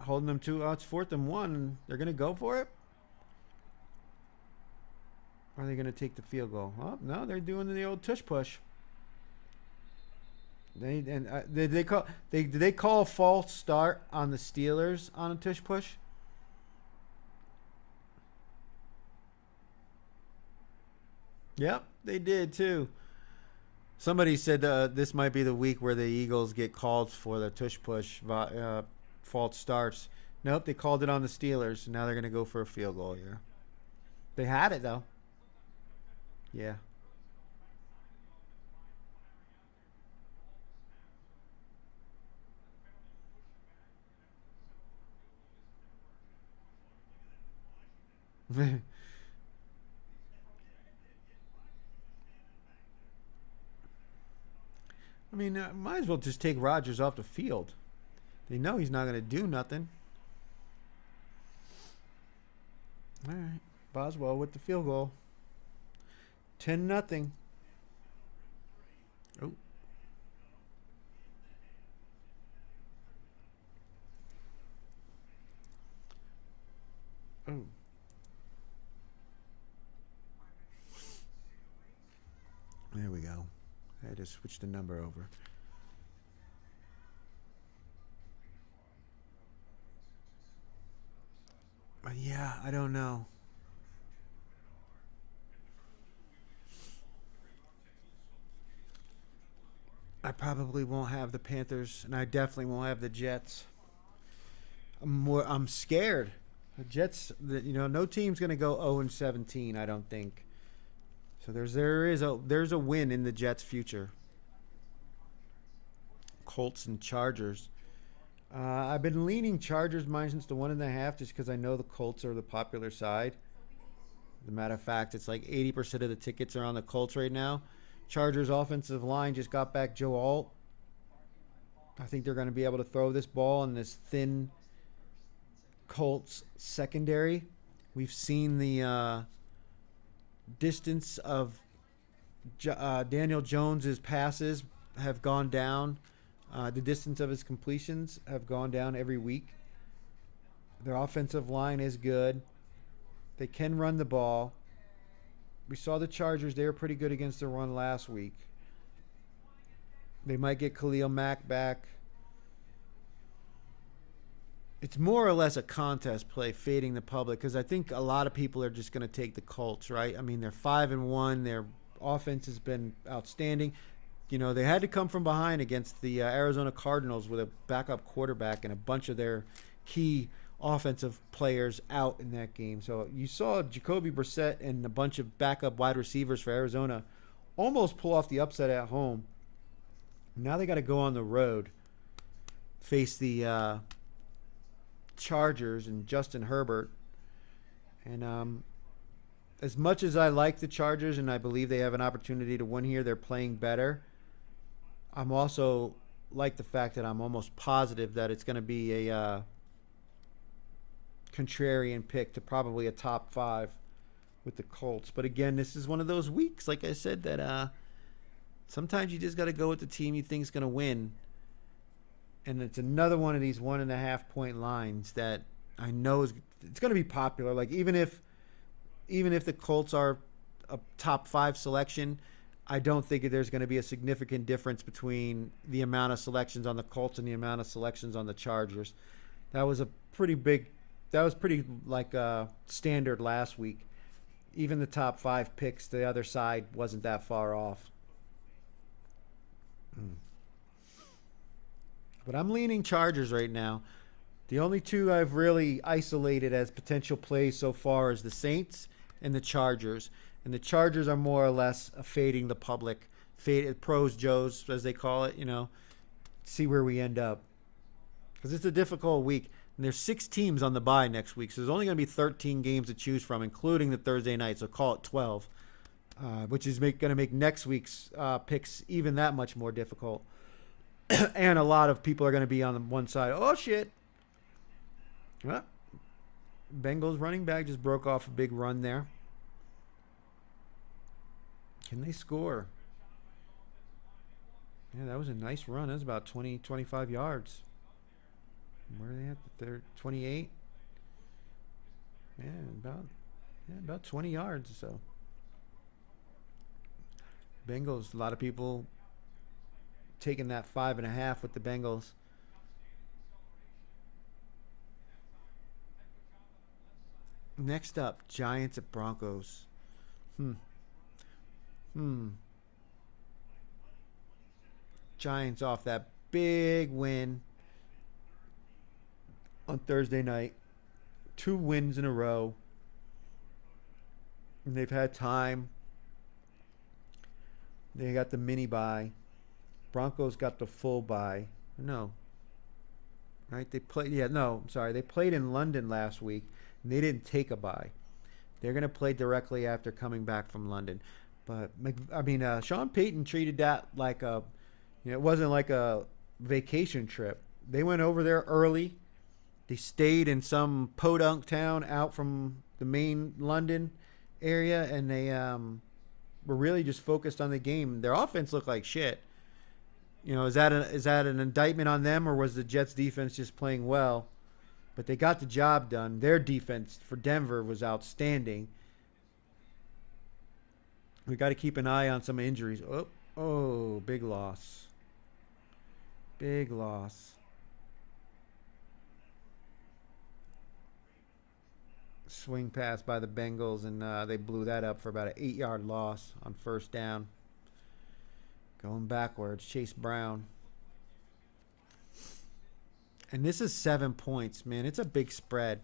holding them to, it's 4th and 1. They're going to go for it? Or are they going to take the field goal? Oh, no, they're doing the old tush push. Did they call a false start on the Steelers on a tush push? Yep, they did too. Somebody said this might be the week where the Eagles get called for the tush push false starts. Nope, they called it on the Steelers. Now they're going to go for a field goal here. They had it though. Yeah. I mean, might as well just take Rodgers off the field. They know he's not going to do nothing. All right. Boswell with the field goal. 10-0. Oh. Oh. There we go. I had to switch the number over. Yeah, I don't know. I probably won't have the Panthers, and I definitely won't have the Jets. I'm scared. The Jets, no team's going to go 0-17. I don't think. So there's a win in the Jets' future. Colts and Chargers. I've been leaning Chargers minus the 1.5 just because I know the Colts are the popular side. As a matter of fact, it's like 80% of the tickets are on the Colts right now. Chargers offensive line just got back Joe Alt. I think they're going to be able to throw this ball in this thin Colts secondary. We've seen the distance of Daniel Jones's passes have gone down. The distance of his completions have gone down every week. Their offensive line is good. They can run the ball. We saw the Chargers. They were pretty good against the run last week. They might get Khalil Mack back. It's more or less a contest play, fading the public, because I think a lot of people are just going to take the Colts, right? I mean, they're 5-1. Their offense has been outstanding. They had to come from behind against the Arizona Cardinals with a backup quarterback and a bunch of their key offensive players out in that game. So you saw Jacoby Brissett and a bunch of backup wide receivers for Arizona almost pull off the upset at home. Now they got to go on the road, face the Chargers and Justin Herbert. And as much as I like the Chargers and I believe they have an opportunity to win here, they're playing better. I'm also like the fact that I'm almost positive that it's going to be a contrarian pick to probably a top 5 with the Colts. But again, this is one of those weeks, like I said, that sometimes you just got to go with the team you think is going to win. And it's another one of these 1.5 point lines that I know it's going to be popular. Like even if the Colts are a top 5 selection, I don't think there's going to be a significant difference between the amount of selections on the Colts and the amount of selections on the Chargers. That was a pretty big. That was pretty like standard last week. Even the top 5 picks, the other side wasn't that far off. But I'm leaning Chargers right now. The only two I've really isolated as potential plays so far is the Saints and the Chargers. And the Chargers are more or less fading the public, pros, Joes, as they call it, see where we end up. Because it's a difficult week. And there's 6 teams on the bye next week. So there's only going to be 13 games to choose from, including the Thursday night. So call it 12, which is going to make next week's picks even that much more difficult. And a lot of people are going to be on the one side. Oh, shit. Well, Bengals running back just broke off a big run there. Can they score? Yeah, that was a nice run. That was about 20, 25 yards. Where are they at? They're 28. Yeah, about 20 yards or so. Bengals, a lot of people taking that 5.5 with the Bengals. Next up, Giants at Broncos. Giants off that big win on Thursday night. 2 wins in a row. And they've had time. They got the mini bye. Broncos got the full bye. No. Right? They played. Yeah, no. I'm sorry. They played in London last week, and they didn't take a bye. They're going to play directly after coming back from London. But, Sean Payton treated that like it wasn't like a vacation trip. They went over there early. They stayed in some podunk town out from the main London area, and they were really just focused on the game. Their offense looked like shit. Is that an indictment on them, or was the Jets defense just playing well? But they got the job done. Their defense for Denver was outstanding. We got to keep an eye on some injuries. Oh, big loss. Big loss. Swing pass by the Bengals, and they blew that up for about an 8-yard loss on first down. Going backwards, Chase Brown. And this is 7 points, man. It's a big spread.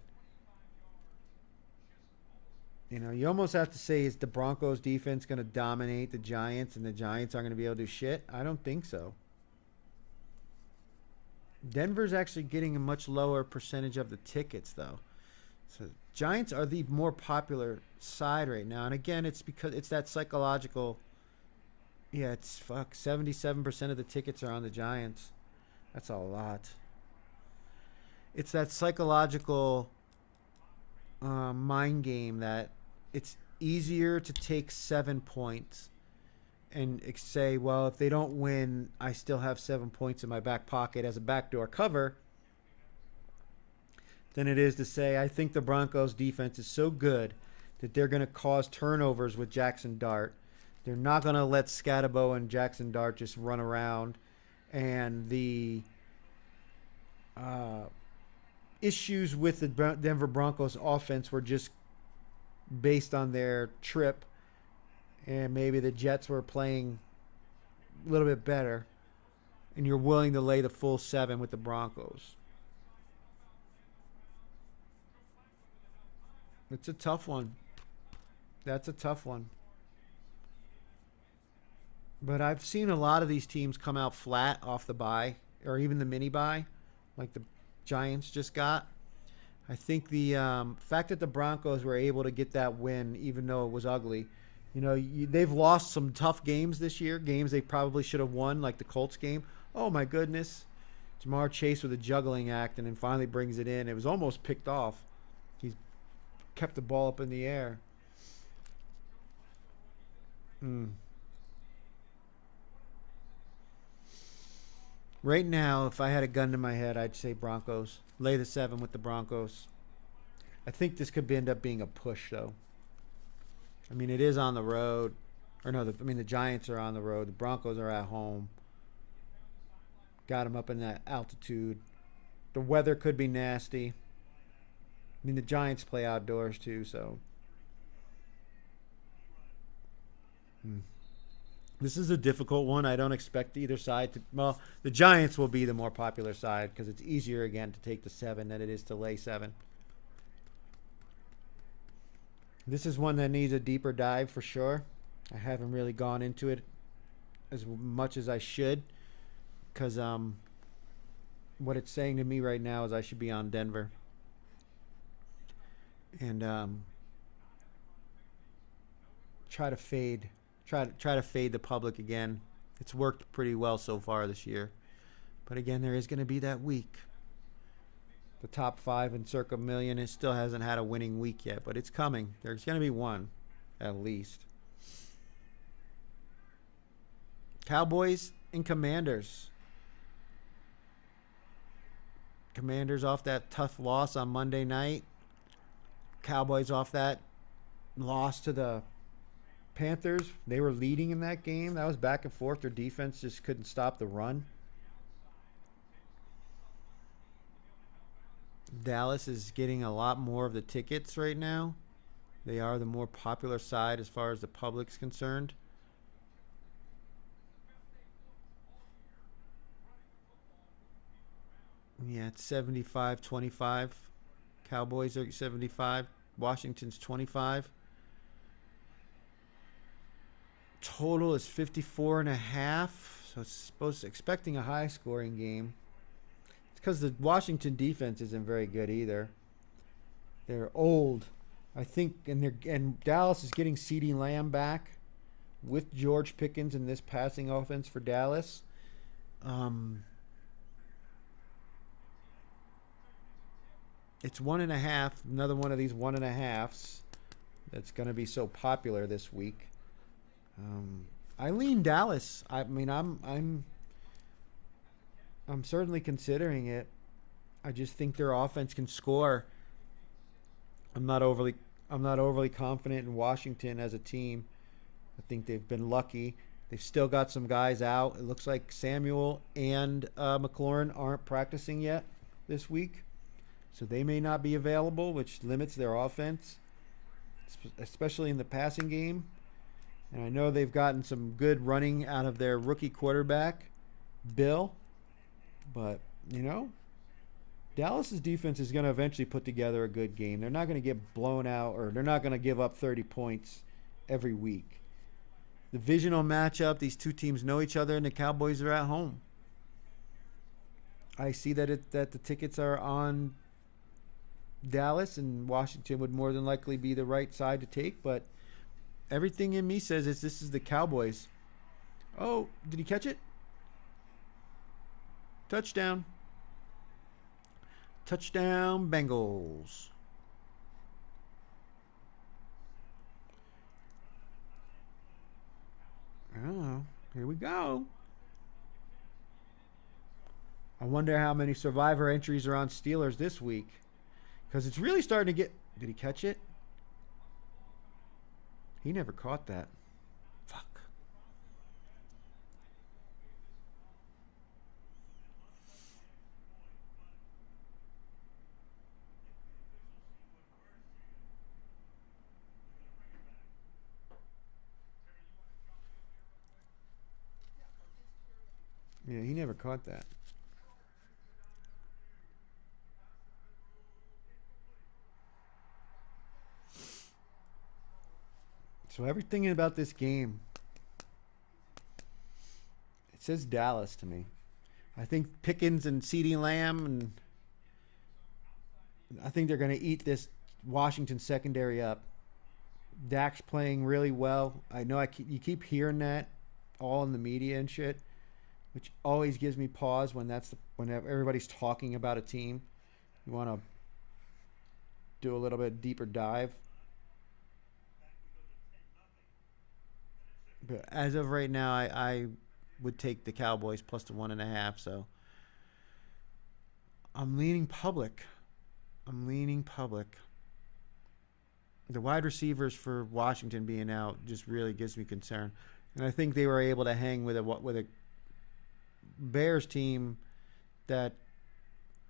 You almost have to say, is the Broncos defense going to dominate the Giants and the Giants aren't going to be able to do shit? I don't think so. Denver's actually getting a much lower percentage of the tickets, though. So Giants are the more popular side right now. And again, it's because it's that psychological. Yeah, 77% of the tickets are on the Giants. That's a lot. It's that psychological mind game that it's easier to take 7 points and say, well, if they don't win, I still have 7 points in my back pocket as a backdoor cover, than it is to say, I think the Broncos defense is so good that they're going to cause turnovers with Jackson Dart. They're not going to let Scatterbo and Jackson Dart just run around. And the issues with the Denver Broncos offense were just based on their trip. And maybe the Jets were playing a little bit better. And you're willing to lay the full 7 with the Broncos. It's a tough one. That's a tough one. But I've seen a lot of these teams come out flat off the bye, or even the mini bye, like the Giants just got. I think the fact that the Broncos were able to get that win, even though it was ugly, they've lost some tough games this year, games they probably should have won, like the Colts game. Oh, my goodness. Jamar Chase with a juggling act and then finally brings it in. It was almost picked off. He's kept the ball up in the air. Right now, if I had a gun to my head, I'd say Broncos. Lay the 7 with the Broncos. I think this could end up being a push, though. I mean, it is on the road. Or no, the Giants are on the road. The Broncos are at home. Got them up in that altitude. The weather could be nasty. I mean, the Giants play outdoors, too, so. This is a difficult one. I don't expect either side to. Well, the Giants will be the more popular side because it's easier, again, to take the 7 than it is to lay 7. This is one that needs a deeper dive for sure. I haven't really gone into it as much as I should because what it's saying to me right now is I should be on Denver. And try to fade the public again. It's worked pretty well so far this year. But again, there is going to be that week. The top 5 in Circa Million, it still hasn't had a winning week yet, but it's coming. There's going to be one, at least. Cowboys and Commanders. Commanders off that tough loss on Monday night. Cowboys off that loss to the Panthers. They were leading in that game. That was back and forth. Their defense just couldn't stop the run. Dallas is getting a lot more of the tickets right now. They are the more popular side as far as the public's concerned. Yeah, it's 75-25. Cowboys are 75. Washington's 25. Total is 54.5. So it's expecting a high scoring game. It's because the Washington defense isn't very good either. They're old, I think, and Dallas is getting CeeDee Lamb back with George Pickens in this passing offense for Dallas. It's 1.5. Another one of these 1.5s that's going to be so popular this week. I lean Dallas. I mean, I'm certainly considering it. I just think their offense can score. I'm not overly confident in Washington as a team. I think they've been lucky. They've still got some guys out. It looks like Samuel and McLaurin aren't practicing yet this week. So they may not be available, which limits their offense, especially in the passing game. And I know they've gotten some good running out of their rookie quarterback, Bill. But, Dallas's defense is going to eventually put together a good game. They're not going to get blown out, or they're not going to give up 30 points every week. Divisional matchup, these two teams know each other, and the Cowboys are at home. I see that the tickets are on Dallas, and Washington would more than likely be the right side to take, but everything in me says this is the Cowboys. Oh, did he catch it? Touchdown. Touchdown, Bengals. Oh, here we go. I wonder how many Survivor entries are on Steelers this week. Because it's really starting to get... Did he catch it? He never caught that. Fuck. Yeah, he never caught that. So everything about this game, it says Dallas to me. I think Pickens and CeeDee Lamb, and I think they're going to eat this Washington secondary up. Dak's playing really well. I know you keep hearing that all in the media and shit, which always gives me pause when everybody's talking about a team. You want to do a little bit deeper dive. But as of right now, I would take the Cowboys plus the 1.5. So I'm leaning public. The wide receivers for Washington being out just really gives me concern, and I think they were able to hang with a Bears team that,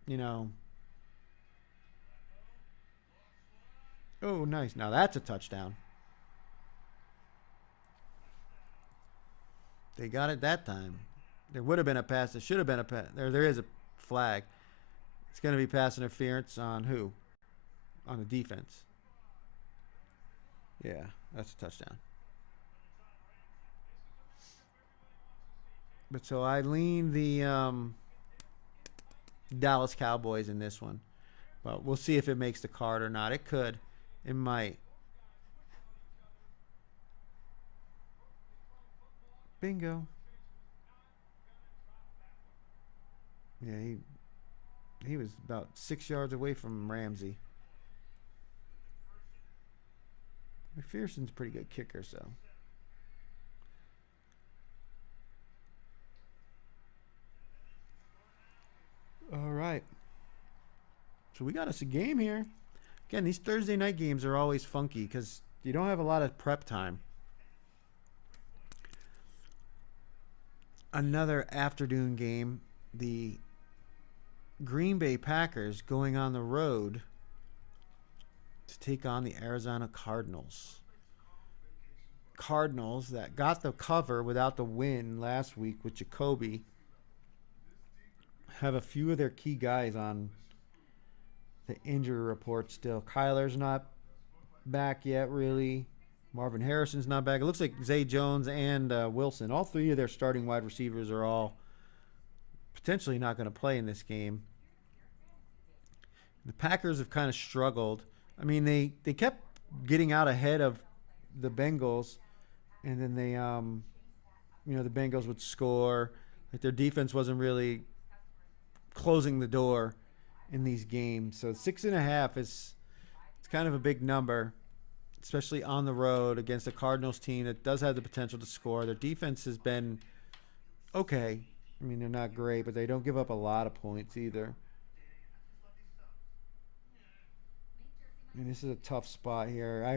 you know. Oh, nice! Now that's a touchdown. They got it that time. There would have been a pass. There should have been a pass. There is a flag. It's going to be pass interference on who? On the defense. Yeah, that's a touchdown. But so I lean the Dallas Cowboys in this one. But we'll see if it makes the card or not. It could. It might. Bingo. Yeah, he was about 6 yards away from Ramsey. McPherson's a pretty good kicker, so. All right. So we got us a game here. Again, these Thursday night games are always funky because you don't have a lot of prep time. Another afternoon game. The Green Bay Packers going on the road to take on the Arizona Cardinals. Cardinals that got the cover without the win last week with Jacoby have a few of their key guys on the injury report still. Kyler's not back yet, really. Marvin Harrison's not back. It looks like Zay Jones and Wilson. All three of their starting wide receivers are all potentially not going to play in this game. The Packers have kind of struggled. I mean, they kept getting out ahead of the Bengals, and then they, the Bengals would score. Like their defense wasn't really closing the door in these games. So 6.5 it's kind of a big number, especially on the road against a Cardinals team that does have the potential to score. Their defense has been okay. I mean, they're not great, but they don't give up a lot of points either. And this is a tough spot here. I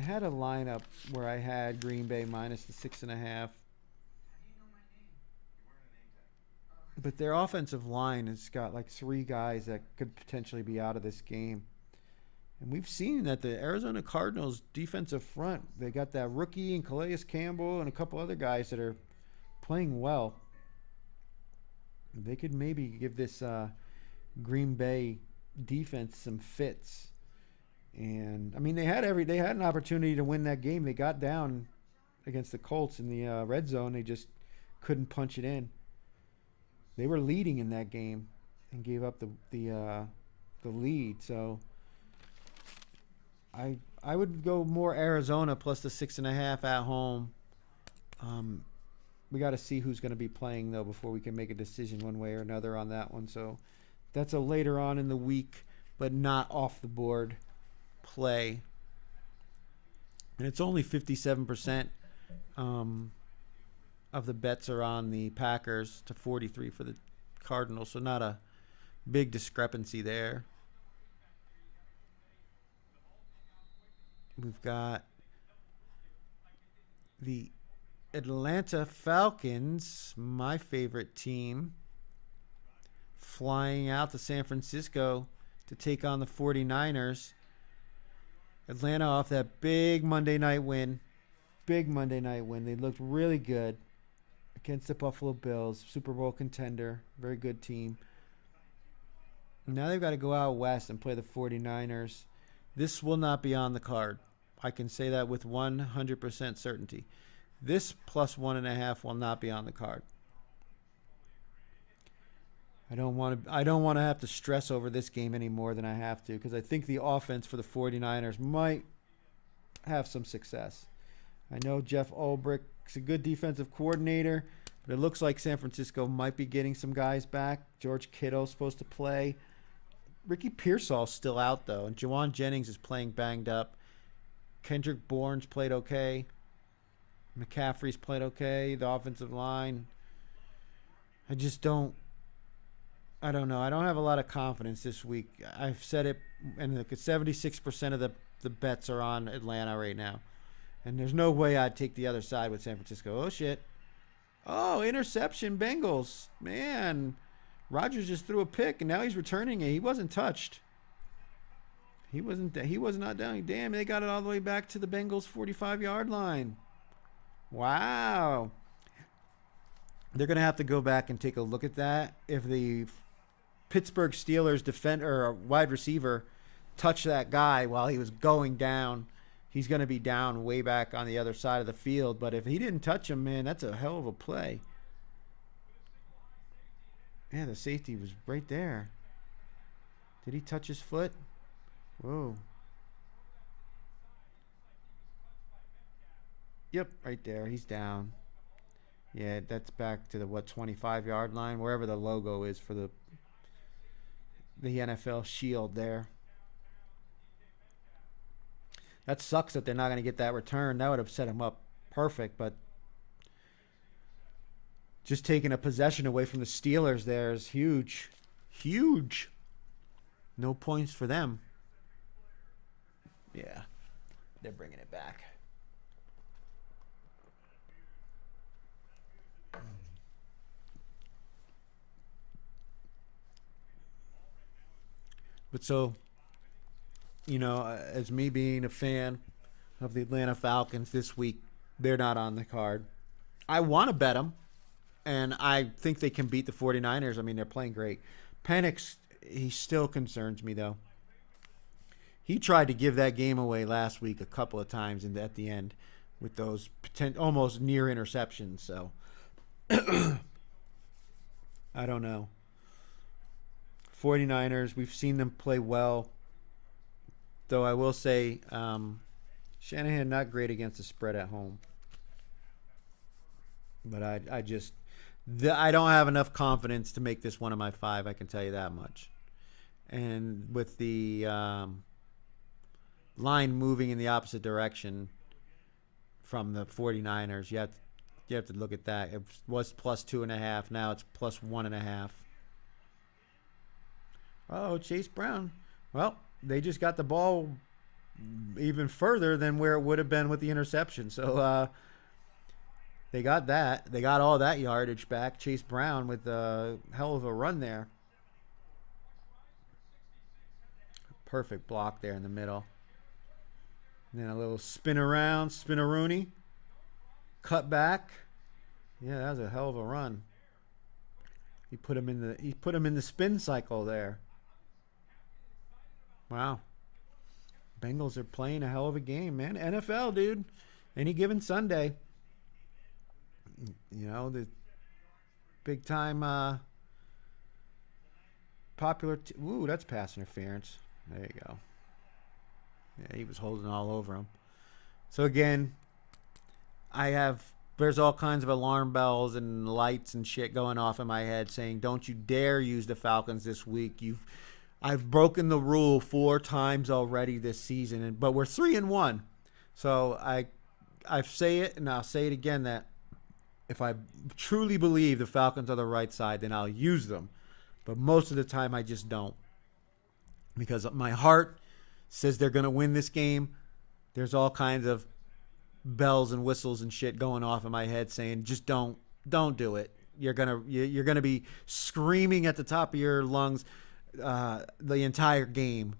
had a lineup where I had Green Bay minus the 6.5. But their offensive line has got like three guys that could potentially be out of this game. And we've seen that the Arizona Cardinals defensive front, they got that rookie and Calais Campbell and a couple other guys that are playing well. They could maybe give this Green Bay defense some fits. And I mean, they had an opportunity to win that game. They got down against the Colts in the red zone. They just couldn't punch it in. They were leading in that game and gave up the lead. So I would go more Arizona plus the 6.5 at home. We got to see who's going to be playing though before we can make a decision one way or another on that one. So that's a later on in the week, but not off the board play. And it's only 57% of the bets are on the Packers to 43 for the Cardinals. So not a big discrepancy there. We've got the Atlanta Falcons, my favorite team, flying out to San Francisco to take on the 49ers. Atlanta off that big Monday night win. They looked really good against the Buffalo Bills, Super Bowl contender, very good team. Now they've got to go out west and play the 49ers. This will not be on the card. I can say that with 100% certainty. This plus 1.5 will not be on the card. I don't want to have to stress over this game any more than I have to, because I think the offense for the 49ers might have some success. I know Jeff Ulbricht's a good defensive coordinator, but it looks like San Francisco might be getting some guys back. George Kittle's supposed to play. Ricky Pearsall's still out, though, and Jawan Jennings is playing banged up. Kendrick Bourne's played okay. McCaffrey's played okay. The offensive line. I just don't. I don't know. I don't have a lot of confidence this week. I've said it, and 76% of the bets are on Atlanta right now. And there's no way I'd take the other side with San Francisco. Oh, shit. Oh, interception, Bengals. Man, Rodgers just threw a pick, and now he's returning it. He wasn't touched. He was not down. Damn, they got it all the way back to the Bengals' 45-yard line. Wow. They're going to have to go back and take a look at that. If the Pittsburgh Steelers defender or wide receiver touched that guy while he was going down, he's going to be down way back on the other side of the field. But if he didn't touch him, man, that's a hell of a play. Yeah, the safety was right there. Did he touch his foot? Whoa. Yep, right there. He's down. Yeah, that's back to the 25-yard line, wherever the logo is for the NFL shield there. That sucks that they're not going to get that return. That would have set him up perfect, but just taking a possession away from the Steelers there is huge. Huge. No points for them. Yeah, they're bringing it back. But so, as me being a fan of the Atlanta Falcons this week, they're not on the card. I want to bet them, and I think they can beat the 49ers. I mean, they're playing great. Penix, he still concerns me, though. He tried to give that game away last week a couple of times at the end with those almost near interceptions. So, I don't know. 49ers, we've seen them play well. Though I will say, Shanahan not great against the spread at home. But I don't have enough confidence to make this one of my 5, I can tell you that much. And with the line moving in the opposite direction from the 49ers, you have to look at that. It was plus 2.5. Now it's plus 1.5. Oh, Chase Brown. Well, they just got the ball even further than where it would have been with the interception. So they got that. They got all that yardage back. Chase Brown with a hell of a run there. Perfect block there in the middle. And then a little spin around, spin-a-rooney. Cut back. Yeah, that was a hell of a run. He put him in the spin cycle there. Wow. Bengals are playing a hell of a game, man. NFL, dude. Any given Sunday. The big time popular. Ooh, that's pass interference. There you go. Yeah, he was holding all over him. So again, there's all kinds of alarm bells and lights and shit going off in my head saying, don't you dare use the Falcons this week. I've broken the rule 4 times already this season, but we're 3-1. So I say it, and I'll say it again, that if I truly believe the Falcons are the right side, then I'll use them. But most of the time, I just don't. Because my heart says they're going to win this game. There's all kinds of bells and whistles and shit going off in my head saying, just don't do it. You're gonna be screaming at the top of your lungs the entire game,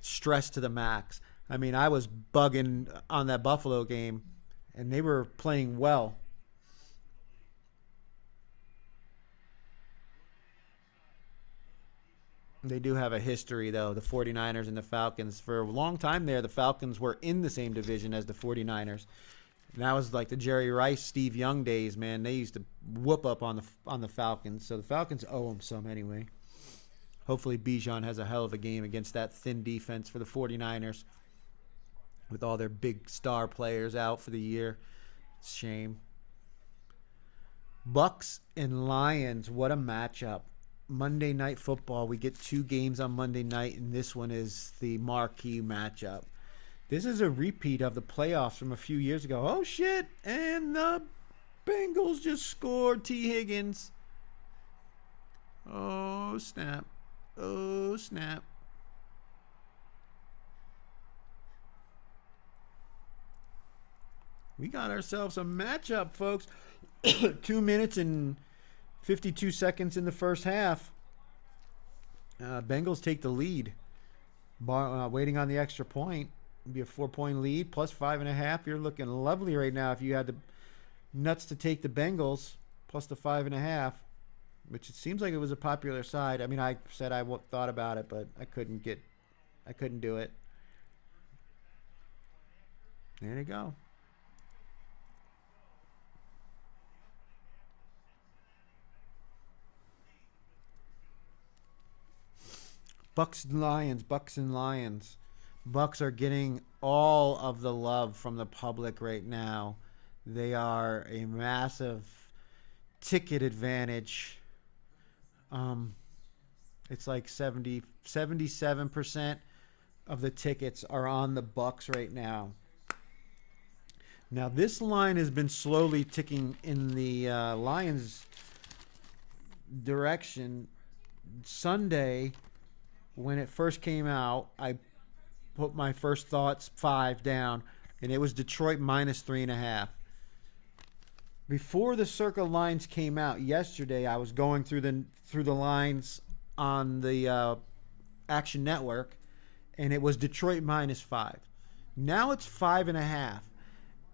stressed to the max. I mean, I was bugging on that Buffalo game, and they were playing well. They do have a history, though, the 49ers and the Falcons. For a long time there, the Falcons were in the same division as the 49ers. And that was like the Jerry Rice, Steve Young days, man. They used to whoop up on the Falcons. So the Falcons owe them some anyway. Hopefully Bijan has a hell of a game against that thin defense for the 49ers with all their big star players out for the year. It's a shame. Bucks and Lions, what a matchup. Monday Night Football. We get 2 games on Monday night, and this one is the marquee matchup. This is a repeat of the playoffs from a few years ago. Oh, shit. And the Bengals just scored. T. Higgins. Oh, snap. Oh, snap. We got ourselves a matchup, folks. 2 minutes and 52 seconds in the first half. Bengals take the lead. Waiting on the extra point. It'd be a 4-point lead plus 5.5. You're looking lovely right now if you had the nuts to take the Bengals plus the 5.5, which it seems like it was a popular side. I mean, I said I thought about it, but I couldn't do it. There you go. Bucks and Lions, Bucks and Lions. Bucks are getting all of the love from the public right now. They are a massive ticket advantage. It's like 77% of the tickets are on the Bucks right now. Now, this line has been slowly ticking in the Lions' direction. Sunday, when it first came out, I put my first thoughts 5 down, and it was Detroit minus 3.5. Before the Circa lines came out yesterday, I was going through the lines on the Action Network, and it was Detroit minus 5. Now it's 5.5,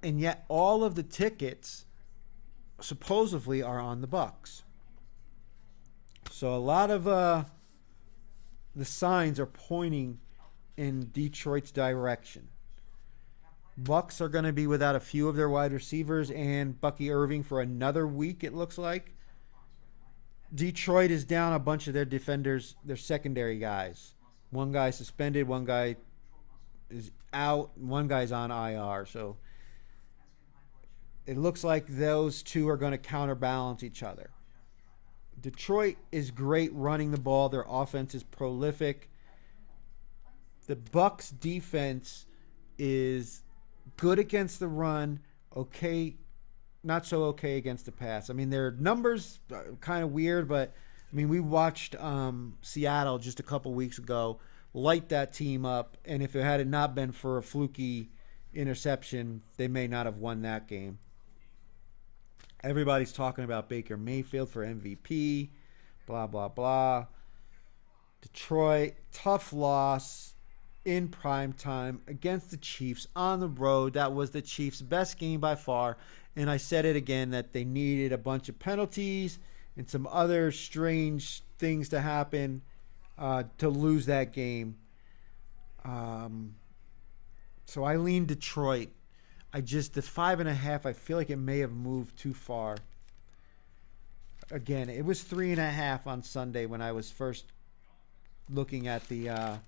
and yet all of the tickets supposedly are on the Bucks. So a lot of the signs are pointing in Detroit's direction. Bucks are going to be without a few of their wide receivers and Bucky Irving for another week, it looks like. Detroit is down a bunch of their defenders, their secondary guys. One guy suspended, one guy is out, one guy's on IR. So it looks like those two are going to counterbalance each other. Detroit is great running the ball. Their offense is prolific. The Bucks defense is good against the run, okay, not so okay against the pass. I mean, their numbers are kind of weird, but I mean, we watched Seattle just a couple weeks ago light that team up, and if it had not been for a fluky interception, they may not have won that game. Everybody's talking about Baker Mayfield for MVP, blah, blah, blah. Detroit, tough loss in prime time against the Chiefs on the road. That was the Chiefs' best game by far. And I said it again that they needed a bunch of penalties and some other strange things to happen to lose that game. So I lean Detroit. The 5.5, I feel like it may have moved too far. Again, it was 3.5 on Sunday when I was first looking at the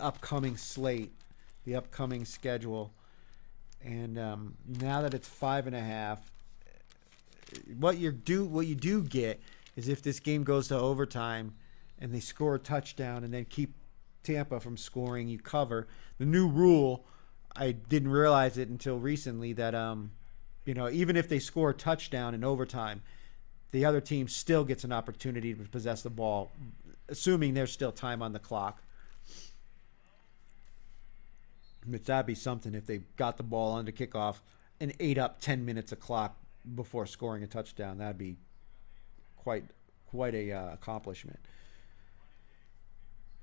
upcoming slate, the upcoming schedule. And now that it's 5.5, what you do get is if this game goes to overtime and they score a touchdown and then keep Tampa from scoring, you cover. The new rule, I didn't realize it until recently, that even if they score a touchdown in overtime, the other team still gets an opportunity to possess the ball, assuming there's still time on the clock. Which that'd be something if they got the ball under kickoff and ate up 10 minutes of clock before scoring a touchdown. That'd be quite a accomplishment.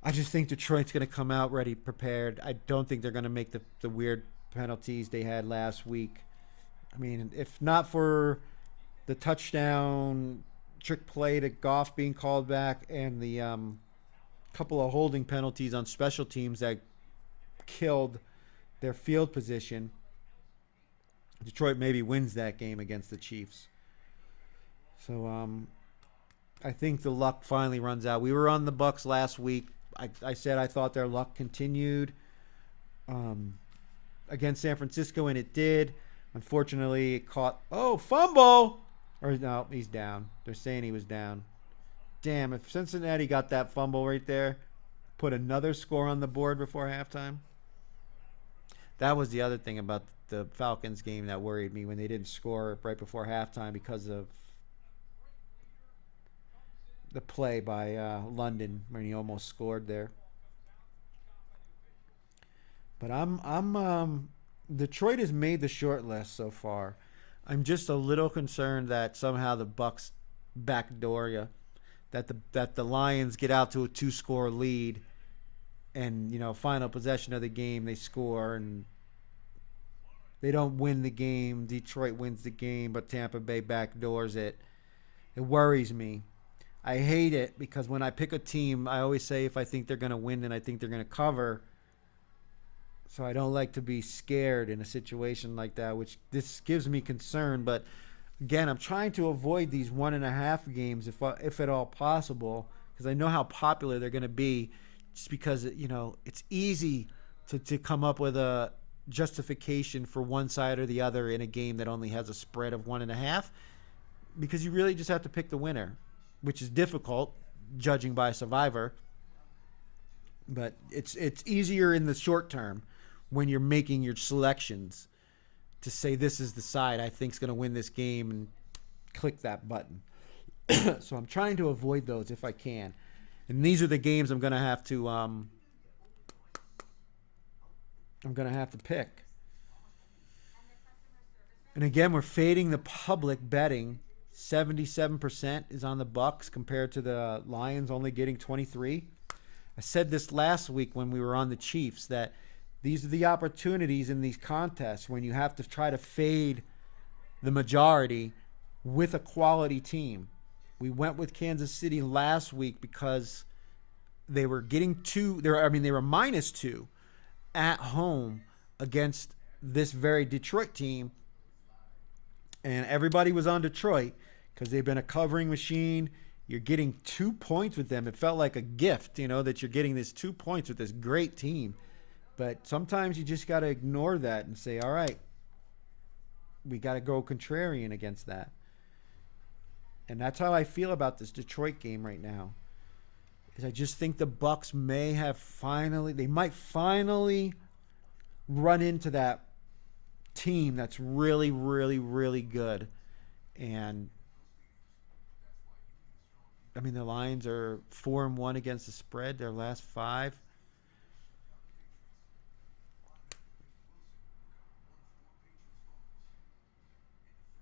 I just think Detroit's going to come out ready, prepared. I don't think they're going to make the weird penalties they had last week. I mean, if not for the touchdown trick play to Goff being called back and the couple of holding penalties on special teams that killed their field position, Detroit maybe wins that game against the Chiefs. So I think the luck finally runs out. We were on the Bucks last week. I said I thought their luck continued against San Francisco, and it did. Unfortunately, it caught... Oh, fumble! Or no, he's down. They're saying he was down. Damn, if Cincinnati got that fumble right there, put another score on the board before halftime. That was the other thing about the Falcons game that worried me when they didn't score right before halftime because of the play by London when he almost scored there. But Detroit has made the short list so far. I'm just a little concerned that somehow the Bucks backdoor you, that the Lions get out to a 2-score lead, and final possession of the game they score and they don't win the game. Detroit wins the game, but Tampa Bay backdoors it. It worries me. I hate it because when I pick a team, I always say if I think they're going to win, then I think they're going to cover. So I don't like to be scared in a situation like that, which this gives me concern. But again, I'm trying to avoid these 1.5 games if at all possible, because I know how popular they're going to be. Just because it's easy to come up with a justification for one side or the other in a game that only has a spread of 1.5, because you really just have to pick the winner, which is difficult judging by Survivor. But it's easier in the short term when you're making your selections to say this is the side I think is going to win this game and click that button. So I'm trying to avoid those if I can. And these are the games I'm going to have to pick. And again, we're fading the public betting. 77% is on the Bucks compared to the Lions only getting 23. I said this last week when we were on the Chiefs that these are the opportunities in these contests when you have to try to fade the majority with a quality team. We went with Kansas City last week because they were getting they were -2 at home against this very Detroit team, and everybody was on Detroit because they've been a covering machine. You're getting 2 points with them. It felt like a gift, that you're getting this 2 points with this great team. But sometimes you just got to ignore that and say, all right, we got to go contrarian against that. And that's how I feel about this Detroit game right now. Is I just think the Bucks might finally run into that team that's really, really, really good. And the Lions are 4-1 against the spread, their last 5.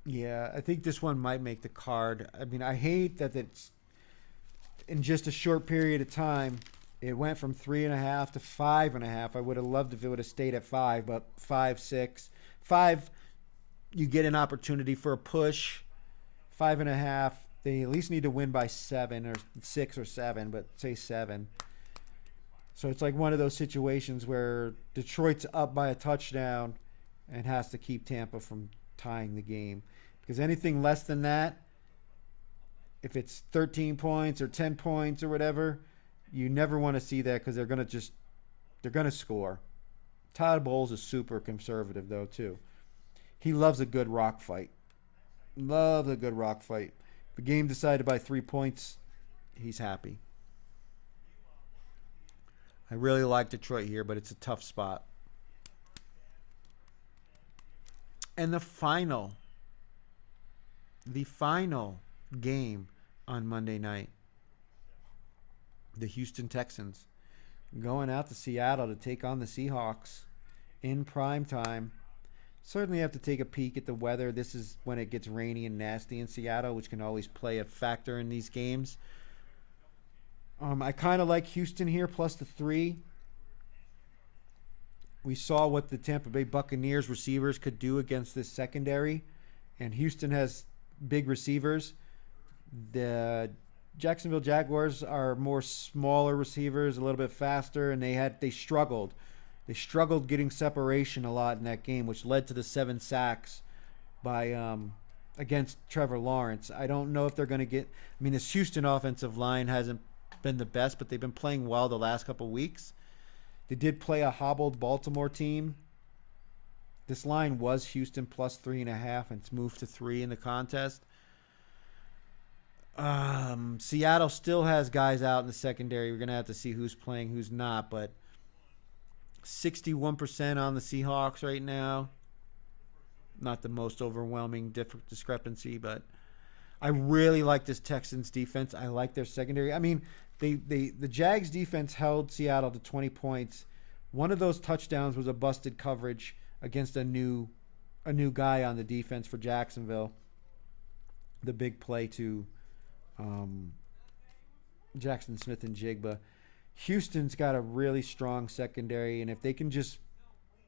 Yeah, I think this one might make the card. I hate that it's in just a short period of time. It went from 3.5 to 5.5. I would have loved if it would have stayed at 5, but 5, 6. 5, you get an opportunity for a push. 5.5, they at least need to win by 7 or 6 or 7, but say 7. So it's like one of those situations where Detroit's up by a touchdown and has to keep Tampa from tying the game. Because anything less than that, if it's 13 points or 10 points or whatever, you never want to see that because they're going to score. Todd Bowles is super conservative, though, too. He loves a good rock fight. Loves a good rock fight. The game decided by 3 points, he's happy. I really like Detroit here, but it's a tough spot. And the final game on Monday night, the Houston Texans going out to Seattle to take on the Seahawks in prime time. Certainly have to take a peek at the weather. This is when it gets rainy and nasty in Seattle, which can always play a factor in these games. I kind of like Houston here, plus the 3. We saw what the Tampa Bay Buccaneers receivers could do against this secondary, and Houston has big receivers. The Jacksonville Jaguars are more smaller receivers, a little bit faster, and they struggled. They struggled getting separation a lot in that game, which led to the 7 sacks by against Trevor Lawrence. I don't know if they're going to get. This Houston offensive line hasn't been the best, but they've been playing well the last couple weeks. They did play a hobbled Baltimore team. This line was Houston plus 3.5, and it's moved to 3 in the contest. Seattle still has guys out in the secondary. We're going to have to see who's playing, who's not. But 61% on the Seahawks right now. Not the most overwhelming discrepancy, but I really like this Texans defense. I like their secondary. I mean, the Jags defense held Seattle to 20 points. One of those touchdowns was a busted coverage against a new guy on the defense for Jacksonville. The big play to Jackson Smith and Jigba. Houston's got a really strong secondary, and if they can just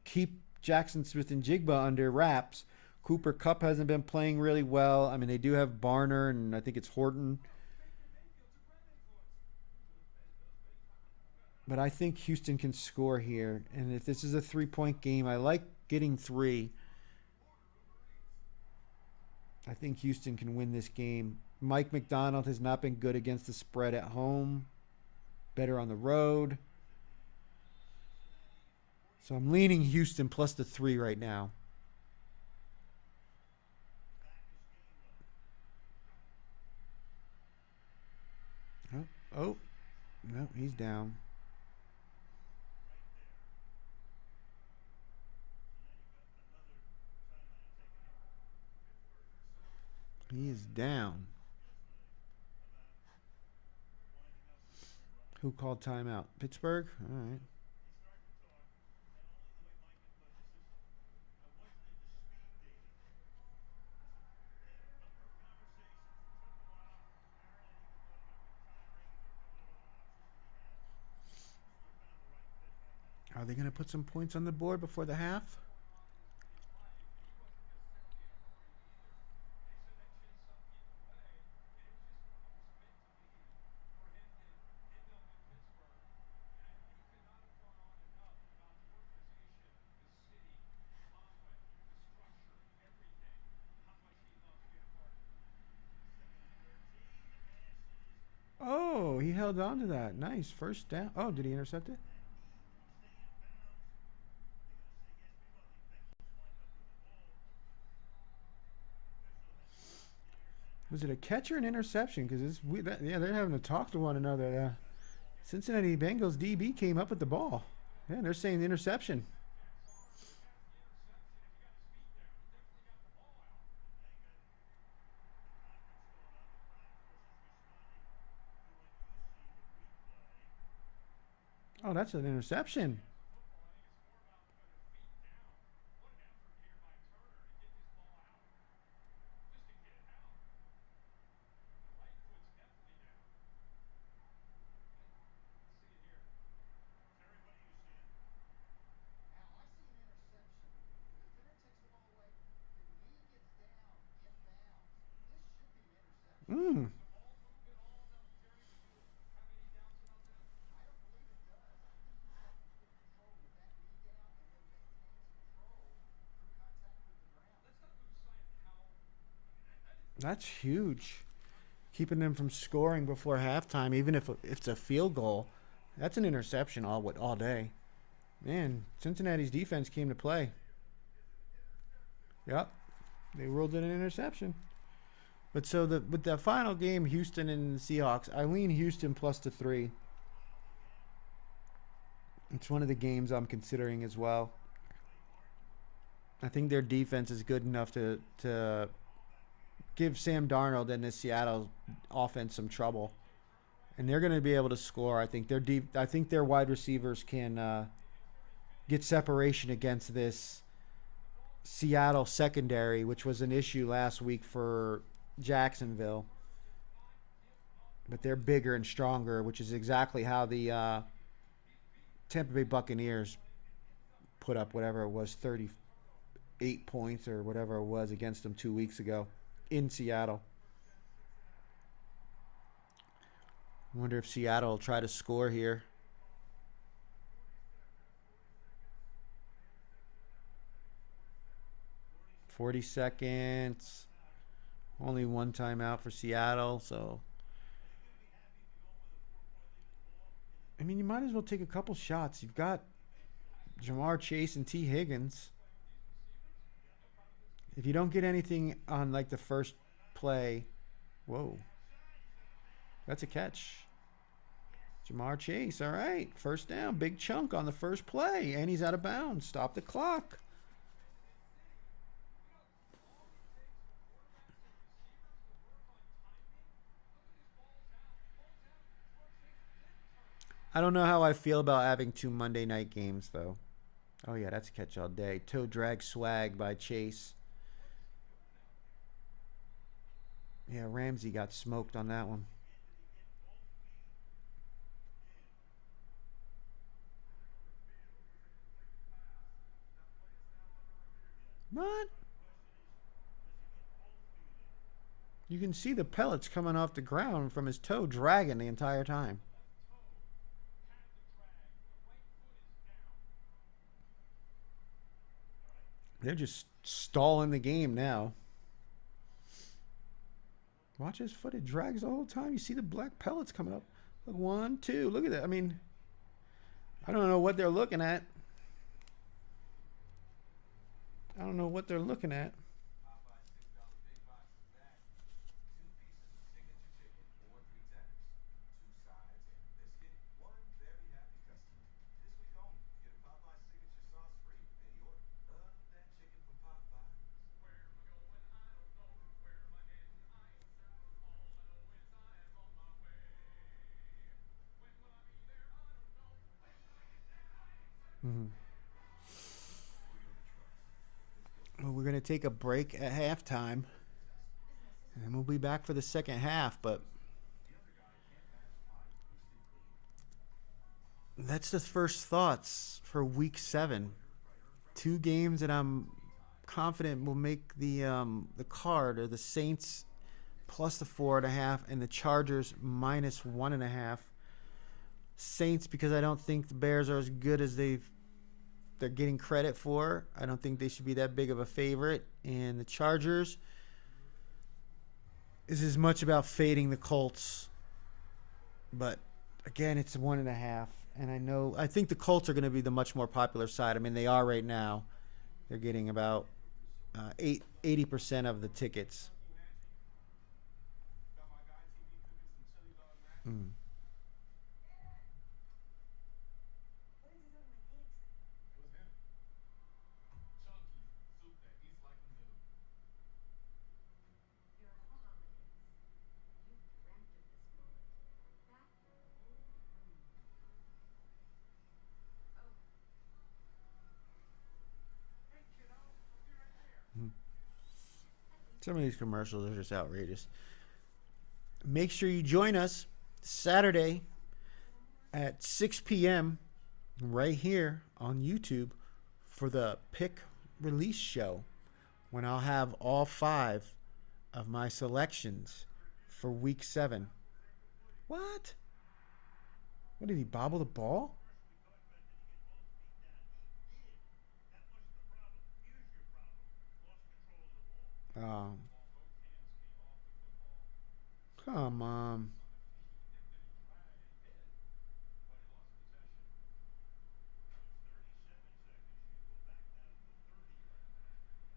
keep Jackson Smith and Jigba under wraps. Cooper Kupp hasn't been playing really well. I mean, they do have Barner, and I think it's Horton. But I think Houston can score here. And if this is a 3-point game, I like getting 3. I think Houston can win this game. Mike McDonald has not been good against the spread at home. Better on the road. So I'm leaning Houston plus the 3 right now. Oh, no, he's down. He is down. Who called timeout? Pittsburgh? All right. Are they going to put some points on the board before the half? Oh, he held on to that. Nice. First down. Oh, did he intercept it? Was it a catch or an interception? Because they're having to talk to one another. Cincinnati Bengals DB came up with the ball. Yeah, they're saying interception. Oh, that's an interception. Mm. That's huge. Keeping them from scoring before halftime, even if it's a field goal, that's an interception all day. Man, Cincinnati's defense came to play. Yep, they ruled it an interception. But so with the final game, Houston and the Seahawks, I lean Houston plus the 3. It's one of the games I'm considering as well. I think their defense is good enough to give Sam Darnold and the Seattle offense some trouble, and they're going to be able to score. I think I think their wide receivers can get separation against this Seattle secondary, which was an issue last week for Jacksonville. But they're bigger and stronger, which is exactly how the Tampa Bay Buccaneers put up whatever it was, 38 points or whatever it was against them 2 weeks ago in Seattle. I wonder if Seattle will try to score here. "40 seconds. Only one timeout for Seattle, so I mean, you might as well take a couple shots. You've got Jamar Chase and T. Higgins. If you don't get anything on like the first play, whoa. That's a catch. Jamar Chase, all right. First down, big chunk on the first play, and he's out of bounds. Stop the clock. I don't know how I feel about having 2 Monday night games, though. Oh, yeah, that's a catch all day. Toe drag swag by Chase. Yeah, Ramsey got smoked on that one. What? You can see the pellets coming off the ground from his toe dragging the entire time. They're just stalling the game now. Watch his foot. It drags the whole time. You see the black pellets coming up. Look, 1, 2. Look at that. I mean, I don't know what they're looking at. I don't know what they're looking at. Mm-hmm. Well, we're going to take a break at halftime, and we'll be back for the second half. But that's the first thoughts for Week 7. 2 games that I'm confident will make the card are the Saints plus the 4.5 and the Chargers minus 1.5. Saints because I don't think the Bears are as good as they're getting credit for. I don't think they should be that big of a favorite. And the Chargers is as much about fading the Colts. But again, it's 1.5. And I think the Colts are going to be the much more popular side. I mean, they are right now. They're getting about 80% of the tickets. Mm. Mm. Some of these commercials are just outrageous. Make sure you join us Saturday at 6 p.m. right here on YouTube for the pick release show when I'll have all 5 of my selections for Week 7. What? What did he bobble the ball? Oh, come on.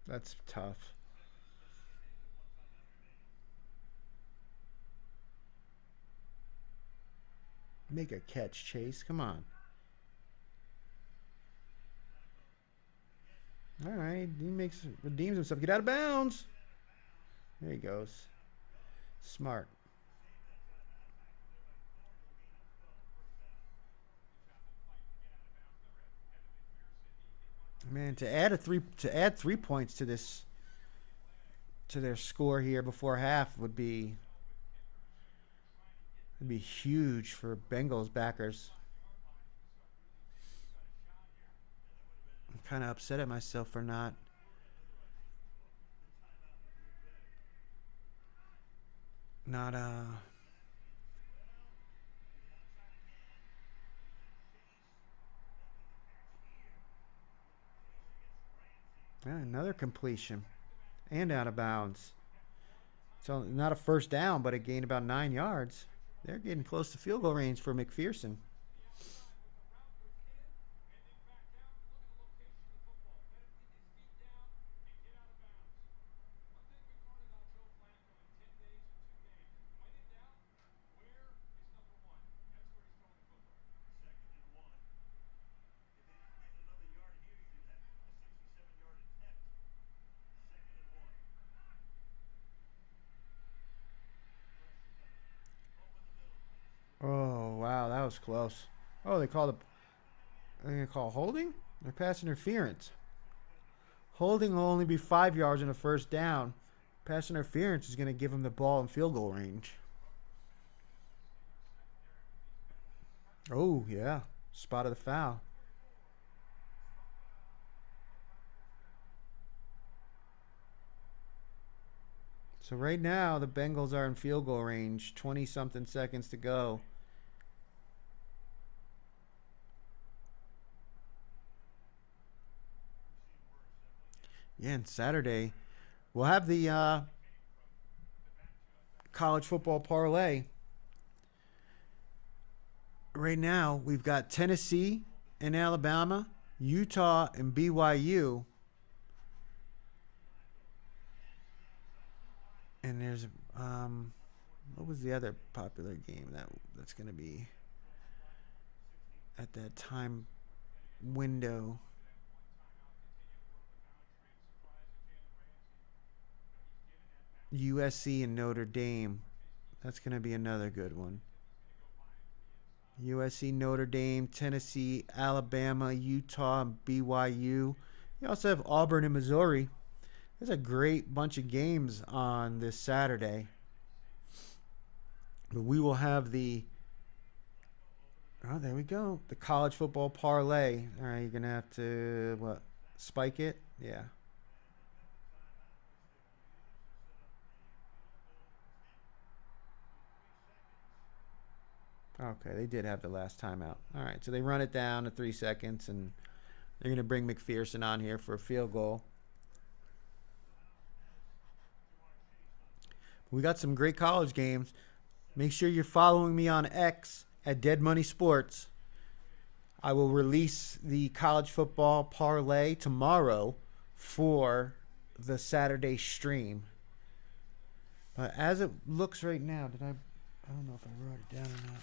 That's tough. Make a catch, Chase. Come on. All right. Redeems himself. Get out of bounds. There he goes. Smart. Man, to add 3 points to their score here before half would be huge for Bengals backers. I'm kind of upset at myself for not another completion and out of bounds. So not a first down, but it gained about 9 yards. They're getting close to field goal range for McPherson. was close. Oh, they called a... Are they going to call holding? Or pass interference? Holding will only be 5 yards in a first down. Pass interference is going to give him the ball in field goal range. Oh, yeah. Spot of the foul. So right now, the Bengals are in field goal range. 20-something seconds to go. Yeah, and Saturday, we'll have the college football parlay. Right now, we've got Tennessee and Alabama, Utah and BYU. And there's what was the other popular game that's going to be at that time window? USC and Notre Dame. That's going to be another good one. USC, Notre Dame, Tennessee, Alabama, Utah, and BYU. You also have Auburn and Missouri. There's a great bunch of games on this Saturday. But we will have the... Oh, there we go. The college football parlay. All right, you're going to have to, what, spike it? Yeah. Okay, they did have the last timeout. All right, so they run it down to 3 seconds, and they're going to bring McPherson on here for a field goal. We got some great college games. Make sure you're following me on X at Dead Money Sports. I will release the college football parlay tomorrow for the Saturday stream. But as it looks right now, I don't know if I wrote it down or not.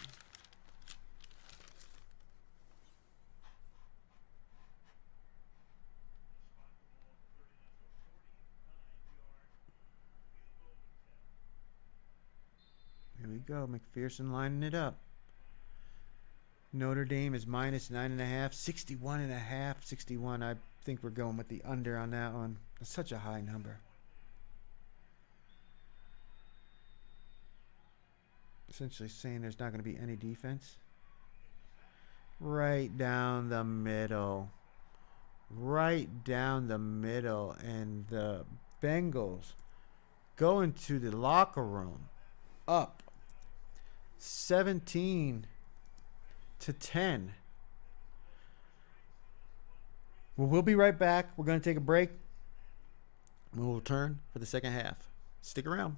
Here we go. McPherson lining it up. Notre Dame is minus 9.5. 61.5. 61. I think we're going with the under on that one. That's such a high number. Essentially saying there's not going to be any defense. Right down the middle. Right down the middle. And the Bengals go into the locker room up 17-10. Well, we'll be right back. We're going to take a break. We'll return for the second half. Stick around.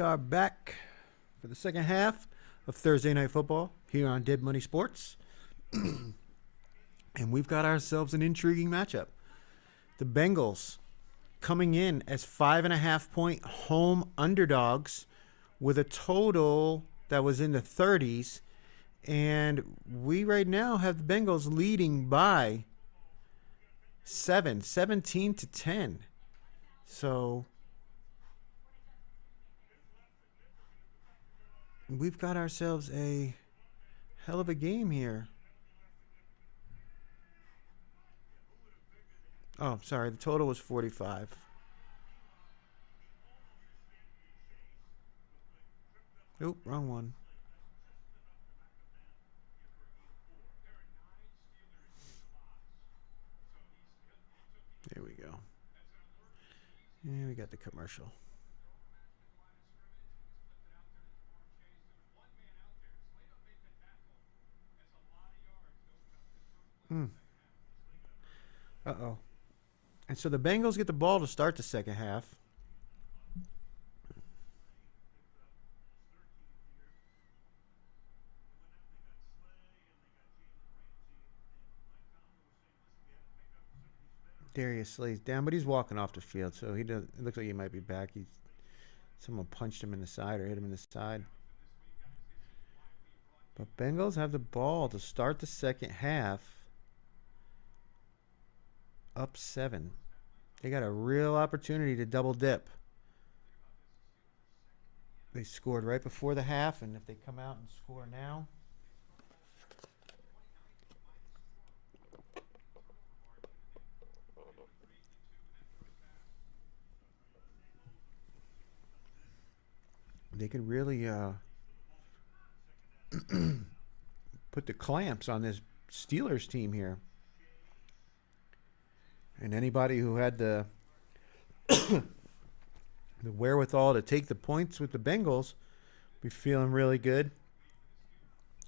We are back for the second half of Thursday Night Football here on Dead Money Sports. And we've got ourselves an intriguing matchup. The Bengals coming in as 5.5-point home underdogs with a total that was in the 30s. And we right now have the Bengals leading by 17-10. So we've got ourselves a hell of a game here. Oh, sorry. The total was 45. Oop, wrong one. There we go. And we got the commercial. Uh-oh. And so the Bengals get the ball to start the second half. Darius Slay's down, but he's walking off the field, so he does. It looks like he might be back. Someone punched him in the side or hit him in the side. But Bengals have the ball to start the second half. Up 7. They got a real opportunity to double dip. They scored right before the half, and if they come out and score now, they could really put the clamps on this Steelers team here. And anybody who had the the wherewithal to take the points with the Bengals be feeling really good.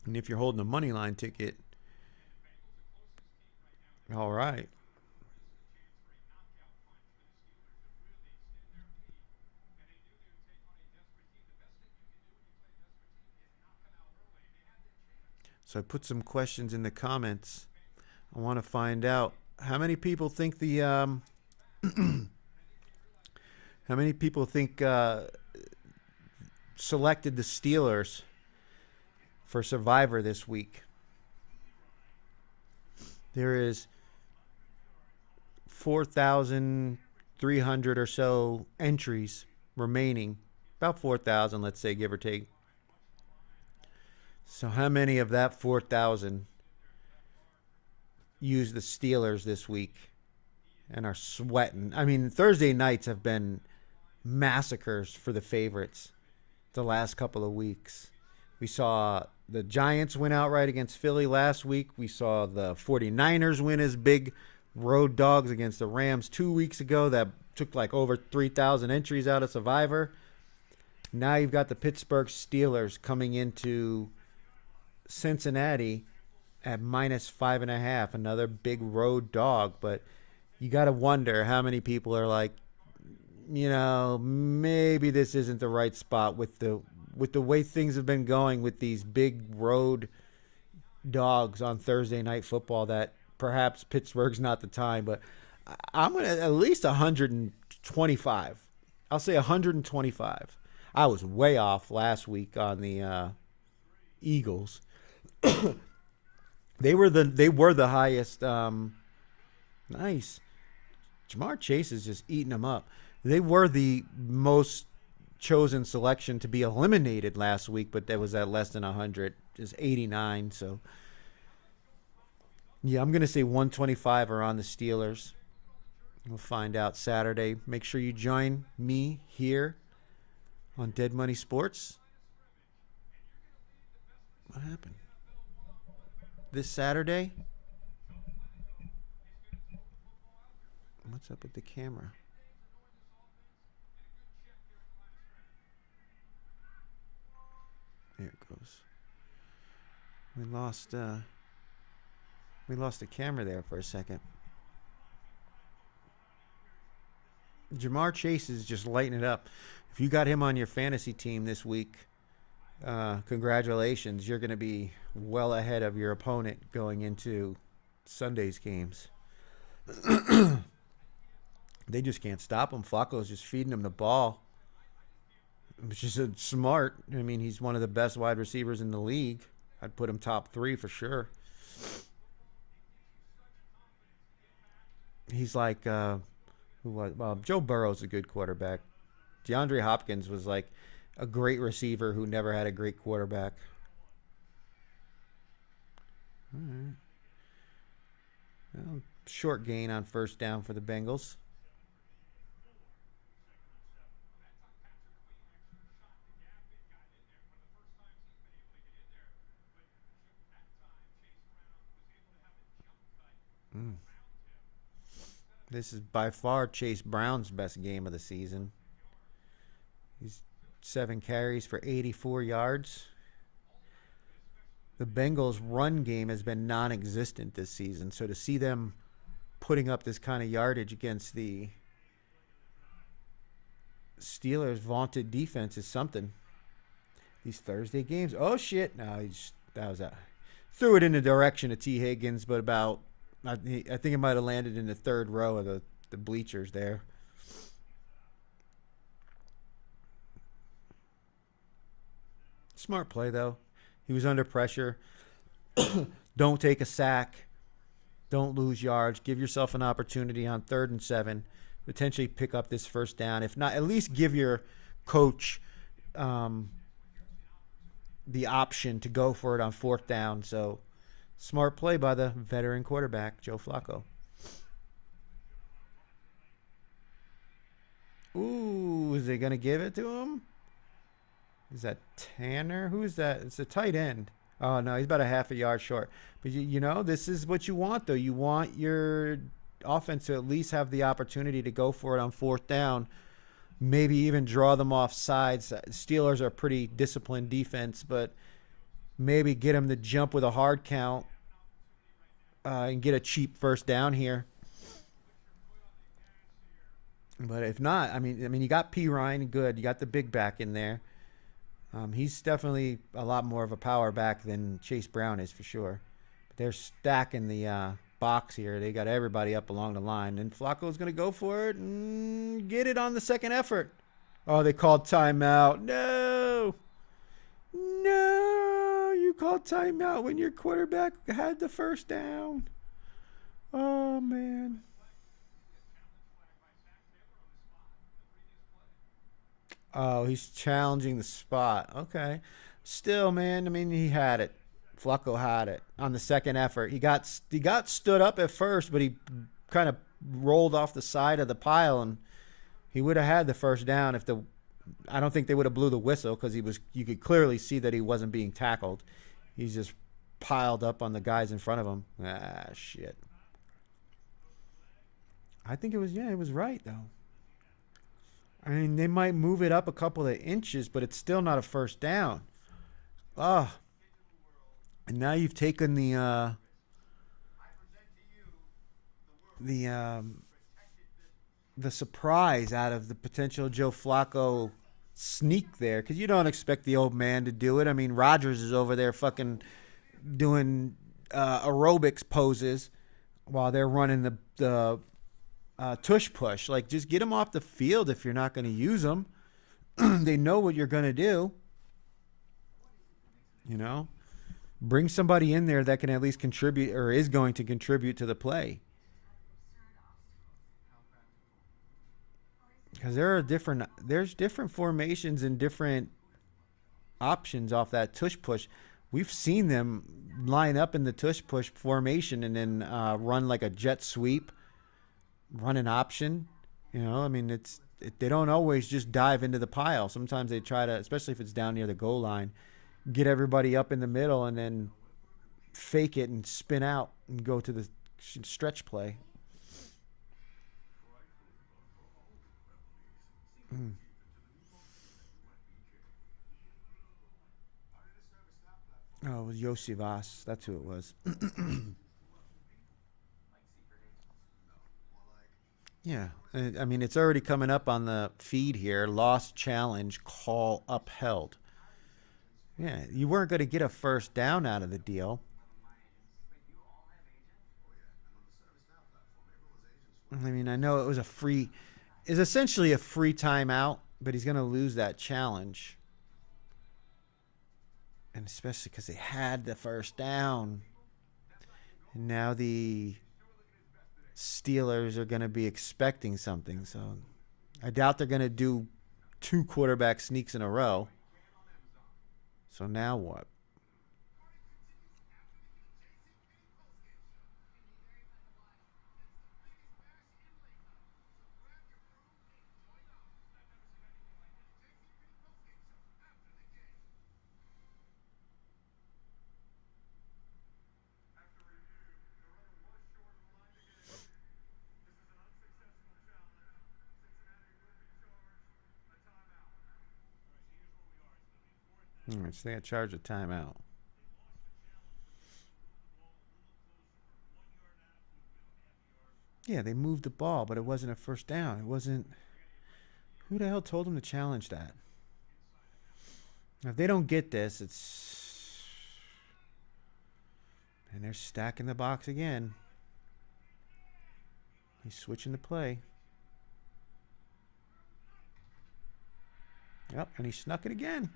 And if you're holding a money line ticket, all right. So I put some questions in the comments. I want to find out how many people think the how many people think selected the Steelers for Survivor this week. There is 4,300 or so entries remaining. About 4,000, let's say, give or take. So how many of that 4,000 use the Steelers this week and are sweating? I mean, Thursday nights have been massacres for the favorites the last couple of weeks. We saw the Giants win outright against Philly last week. We saw the 49ers win as big road dogs against the Rams 2 weeks ago. That took like over 3,000 entries out of Survivor. Now you've got the Pittsburgh Steelers coming into Cincinnati at -5.5, another big road dog. But you got to wonder how many people are like, you know, maybe this isn't the right spot with the way things have been going with these big road dogs on Thursday Night Football, that perhaps Pittsburgh's not the time. But I'm going to at least 125. I'll say 125. I was way off last week on the Eagles. They were the highest. Nice. Jamar Chase is just eating them up. They were the most chosen selection to be eliminated last week, but that was at less than 100, just 89. So, yeah, I'm going to say 125 are on the Steelers. We'll find out Saturday. Make sure you join me here on Dead Money Sports. What happened? This Saturday? What's up with the camera? There it goes. We lost the camera there for a second. Jamar Chase is just lighting it up. If you got him on your fantasy team this week, congratulations. You're going to be well ahead of your opponent going into Sunday's games. They just can't stop him. Flacco's just feeding him the ball, which is smart. I mean, he's one of the best wide receivers in the league. I'd put him top 3 for sure. He's like, who was? Well, Joe Burrow's a good quarterback. DeAndre Hopkins was like a great receiver who never had a great quarterback. All right. Well, short gain on first down for the Bengals. Mm. This is by far Chase Brown's best game of the season. He's 7 carries for 84 yards. The Bengals' run game has been non-existent this season, so to see them putting up this kind of yardage against the Steelers' vaunted defense is something. These Thursday games, oh shit! No, that was a threw it in the direction of T. Higgins, but about I think it might have landed in the third row of the bleachers there. Smart play though. He was under pressure. Don't take a sack. Don't lose yards. Give yourself an opportunity on 3rd and 7. Potentially pick up this first down. If not, at least give your coach the option to go for it on 4th down. So, smart play by the veteran quarterback, Joe Flacco. Ooh, is they going to give it to him? Is that Tanner? Who is that? It's a tight end. Oh, no, he's about a half a yard short. But, you know, this is what you want, though. You want your offense to at least have the opportunity to go for it on 4th down, maybe even draw them off sides. Steelers are a pretty disciplined defense, but maybe get them to jump with a hard count and get a cheap first down here. But if not, I mean, you got P. Ryan, good. You got the big back in there. He's definitely a lot more of a power back than Chase Brown is for sure. But they're stacking the box here. They got everybody up along the line. And Flacco's going to go for it and get it on the second effort. Oh, they called timeout. No. No. You called timeout when your quarterback had the first down. Oh, man. Oh, he's challenging the spot. Okay. Still, man, I mean, he had it. Flacco had it on the second effort. He got stood up at first, but he kind of rolled off the side of the pile, and he would have had the first down if I don't think they would have blew the whistle because you could clearly see that he wasn't being tackled. He's just piled up on the guys in front of him. Ah, shit. I think it was right, though. I mean, they might move it up a couple of inches, but it's still not a first down. Oh. And now you've taken the surprise out of the potential Joe Flacco sneak there, because you don't expect the old man to do it. I mean, Rodgers is over there fucking doing aerobics poses while they're running the tush push. Like, just get them off the field if you're not going to use them. They know what you're going to do. You know? Bring somebody in there that can at least contribute or is going to contribute to the play. Because there's different formations and different options off that tush push. We've seen them line up in the tush push formation and then run like a jet sweep, run an option. You know, I mean, they don't always just dive into the pile. Sometimes they try to, especially if it's down near the goal line, get everybody up in the middle and then fake it and spin out and go to the stretch play. Mm. Oh, it was Yosivas. That's who it was. Yeah. I mean, it's already coming up on the feed here. Lost challenge, call upheld. Yeah, you weren't going to get a first down out of the deal. I mean, I know it was a free, is essentially a free timeout, but he's going to lose that challenge. And especially because they had the first down. And now the Steelers are going to be expecting something. So I doubt they're going to do two quarterback sneaks in a row. So now what? All right, so they got charged a timeout. Yeah, they moved the ball, but it wasn't a first down. It wasn't. Who the hell told them to challenge that? Now, if they don't get this, it's. And they're stacking the box again. He's switching the play. Yep, and he snuck it again.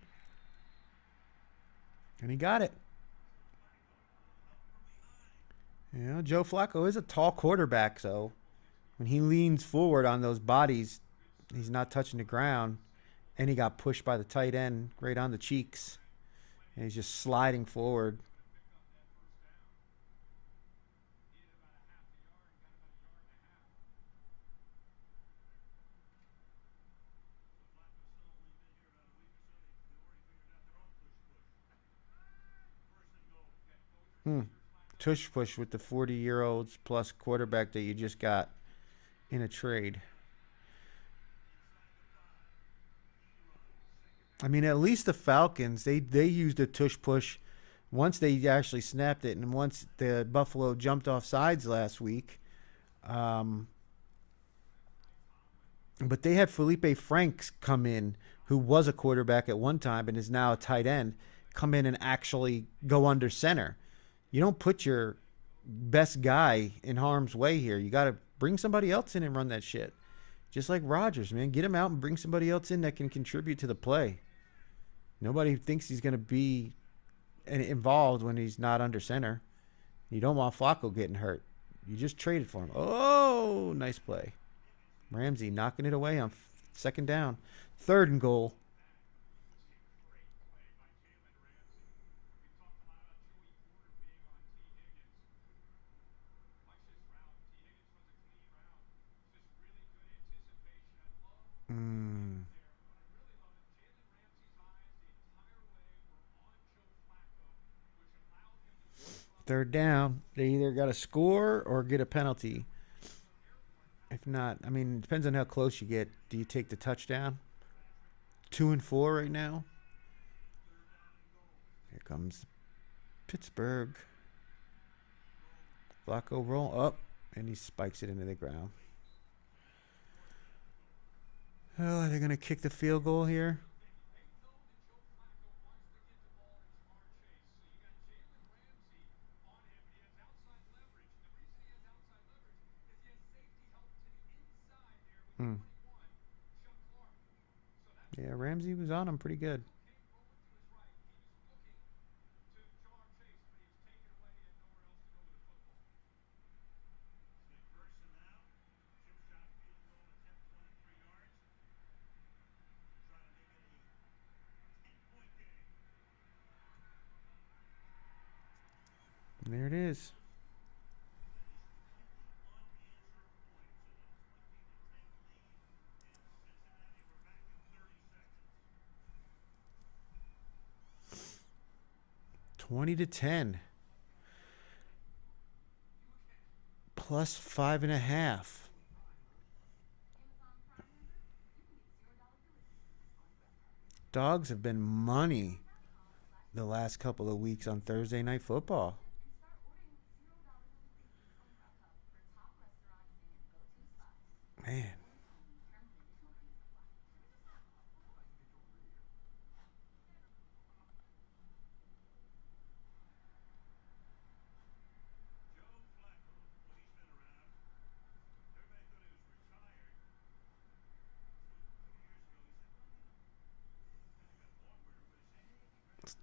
And he got it. You know, Joe Flacco is a tall quarterback, so when he leans forward on those bodies, he's not touching the ground. And he got pushed by the tight end right on the cheeks. And he's just sliding forward. Hmm. Tush push with the 40-year-olds plus quarterback that you just got in a trade. I mean, at least the Falcons, they used a tush push once they actually snapped it, and once the Buffalo jumped off sides last week. Um, but they had Felipe Franks come in, who was a quarterback at one time and is now a tight end, come in and actually go under center. You don't put your best guy in harm's way here. You got to bring somebody else in and run that shit. Just like Rodgers, man. Get him out and bring somebody else in that can contribute to the play. Nobody thinks he's going to be involved when he's not under center. You don't want Flacco getting hurt. You just traded for him. Oh, nice play. Ramsey knocking it away on second down. Third and goal. Mm. Third down. They either got to score or get a penalty. If not, I mean, it depends on how close you get. Do you take the touchdown? 2-4 right now. Here comes Pittsburgh. Flacco roll up, and he spikes it into the ground. Oh, are they going to kick the field goal here? Hmm. Yeah, Ramsey was on him pretty good. And there it is. $20-10. Plus 5.5. Dogs have been money the last couple of weeks on Thursday Night Football.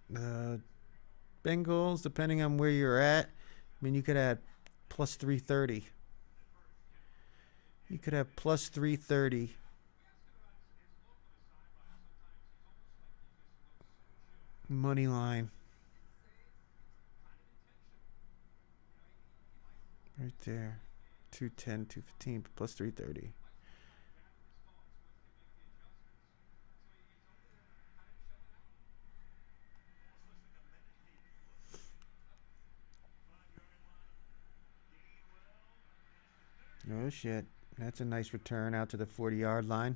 The Bengals, depending on where you're at, I mean, you could add plus 330. You could have plus 330. Money line. Right there. 210, 215, plus 330. Oh, shit. That's a nice return out to the 40-yard line.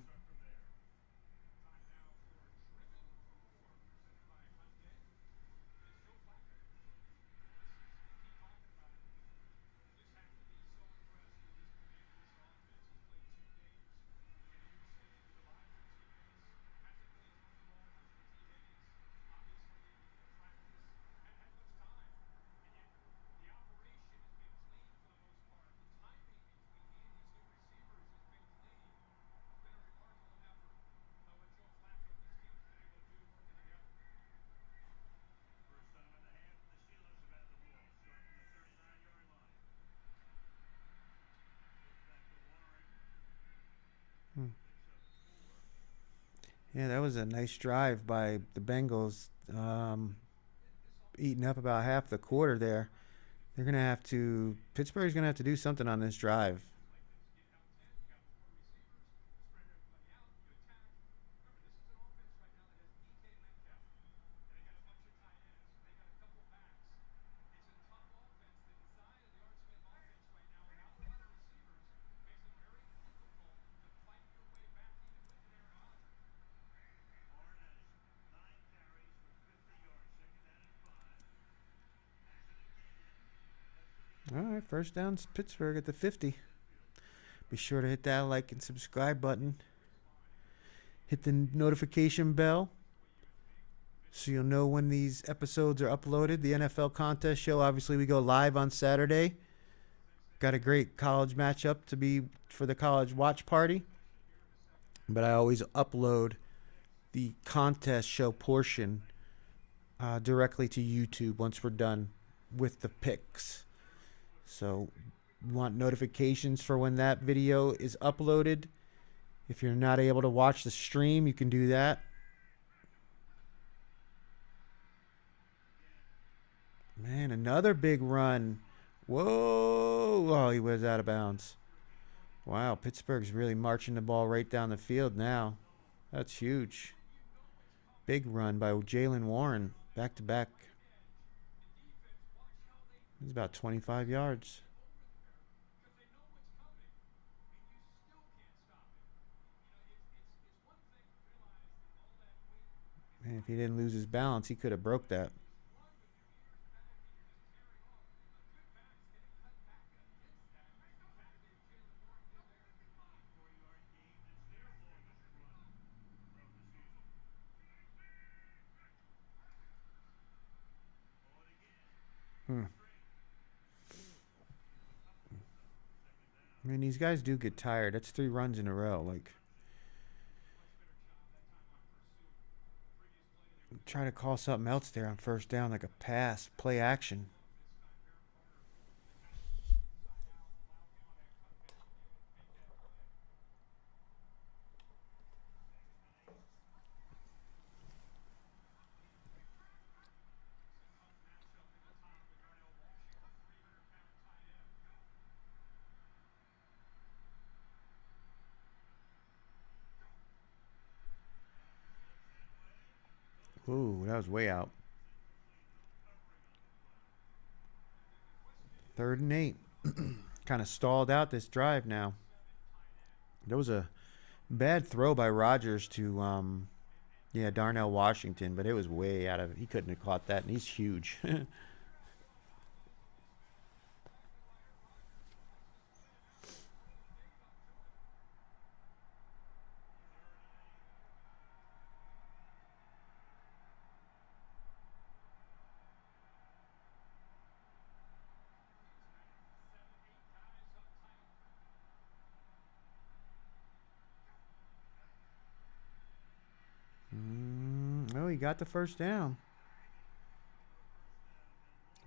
Hmm. Yeah, that was a nice drive by the Bengals, eating up about half the quarter there. They're going to have to, Pittsburgh's going to have to do something on this drive. All right, first down, Pittsburgh at the 50. Be sure to hit that like and subscribe button. Hit the notification bell so you'll know when these episodes are uploaded. The NFL contest show, obviously, we go live on Saturday. Got a great college matchup to be for the college watch party. But I always upload the contest show portion directly to YouTube once we're done with the picks. So you want notifications for when that video is uploaded. If you're not able to watch the stream, you can do that. Man, another big run. Whoa. Oh, he was out of bounds. Wow, Pittsburgh's really marching the ball right down the field now. That's huge. Big run by Jalen Warren. Back to back. He's about 25 yards. Man, if he didn't lose his balance, he could have broke that. Hmm. I mean, these guys do get tired. That's 3 runs in a row. Like, try to call something else there on first down, like a pass, play action. Ooh, that was way out. 3rd and 8. Kind of stalled out this drive now. There was a bad throw by Rodgers to, Darnell Washington, but it was way out of it. He couldn't have caught that, and he's huge. Oh, he got the first down.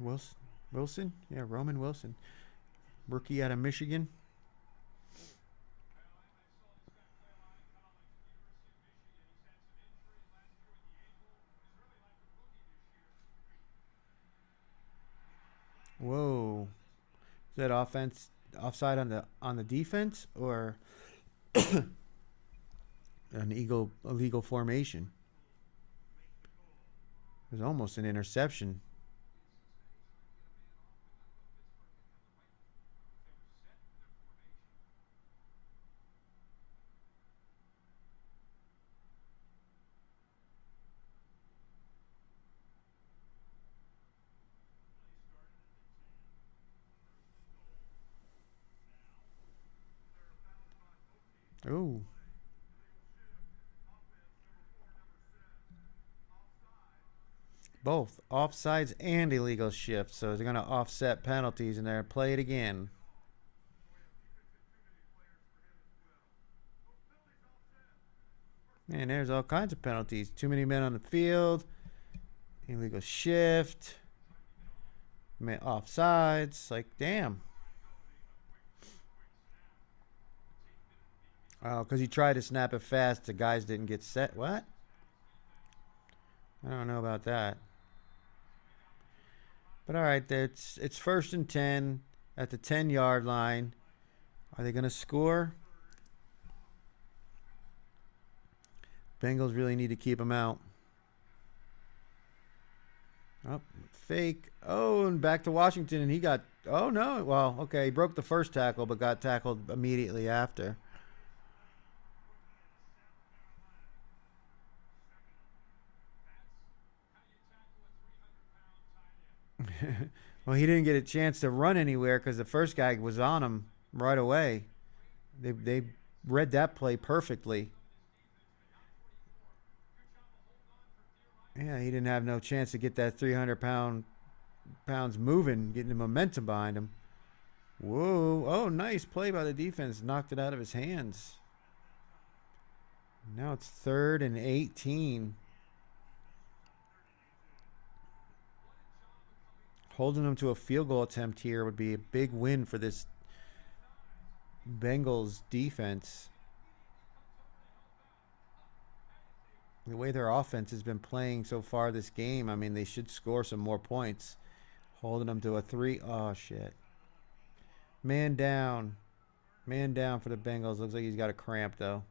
Wilson. Wilson? Yeah, Roman Wilson. Rookie out of Michigan. Whoa. Is that offense offside on the defense or an illegal formation? It was almost an interception. Oh. Both offsides and illegal shifts. So they're going to offset penalties and they're play it again. Man, there's all kinds of penalties. Too many men on the field. Illegal shift. Offsides. Like, damn. Oh, because he tried to snap it fast. The guys didn't get set. What? I don't know about that. But all right, it's first and 10 at the 10-yard line. Are they going to score? Bengals really need to keep them out. Oh, fake. Oh, and back to Washington, and he got. Oh no. Well, okay, he broke the first tackle, but got tackled immediately after. Well, he didn't get a chance to run anywhere because the first guy was on him right away. They read that play perfectly. Yeah, he didn't have no chance to get that 300 pounds moving, getting the momentum behind him. Whoa! Oh, nice play by the defense. Knocked it out of his hands. Now it's 3rd and 18. Holding them to a field goal attempt here would be a big win for this Bengals defense. The way their offense has been playing so far this game, I mean, they should score some more points. Holding them to a 3. Oh, shit. Man down. Man down for the Bengals. Looks like he's got a cramp, though.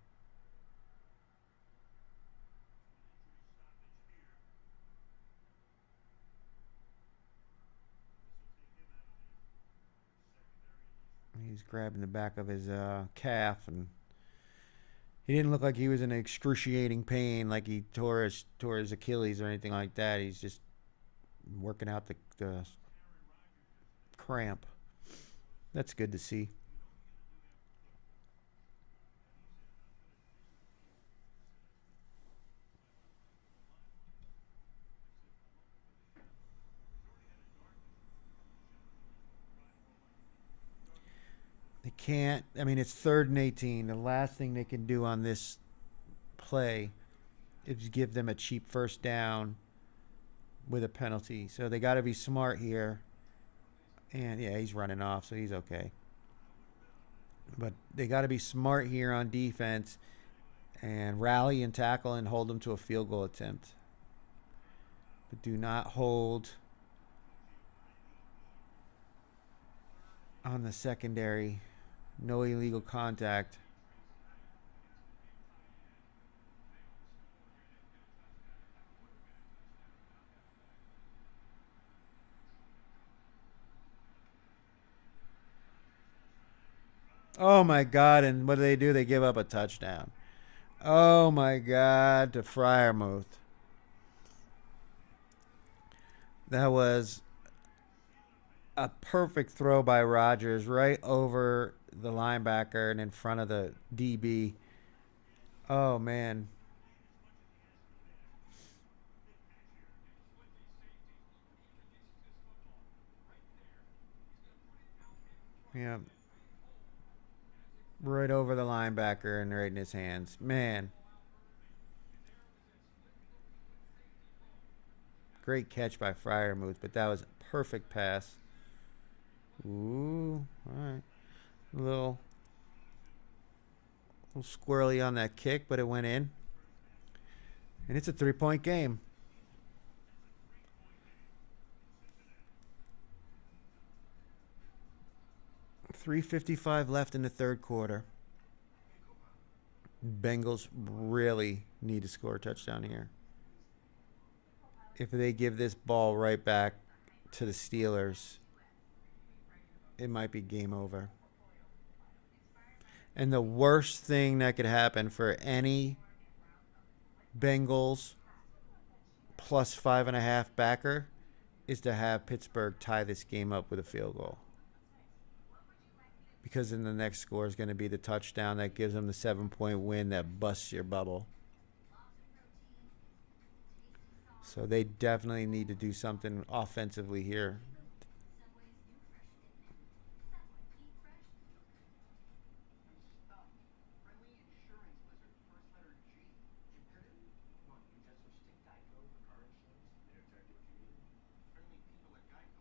He's grabbing the back of his calf, and he didn't look like he was in excruciating pain, like he tore his Achilles or anything like that. He's just working out the cramp. That's good to see. They can't. I mean, it's 3rd and 18. The last thing they can do on this play is give them a cheap first down with a penalty. So they got to be smart here. And yeah, he's running off, so he's okay. But they got to be smart here on defense and rally and tackle and hold them to a field goal attempt. But do not hold on the secondary. No illegal contact. Oh my God! And what do? They give up a touchdown. Oh my God! To Fryermuth. That was a perfect throw by Rodgers right over the linebacker and in front of the DB. Oh man. Yeah. Right over the linebacker and right in his hands. Man. Great catch by Fryermuth, but that was perfect pass. Ooh, all right. A little squirrely on that kick, but it went in. And it's a 3-point game. .355 left in the third quarter. Bengals really need to score a touchdown here. If they give this ball right back to the Steelers, it might be game over. And the worst thing that could happen for any Bengals plus 5.5 backer is to have Pittsburgh tie this game up with a field goal. Because then the next score is going to be the touchdown that gives them the 7-point win that busts your bubble. So they definitely need to do something offensively here.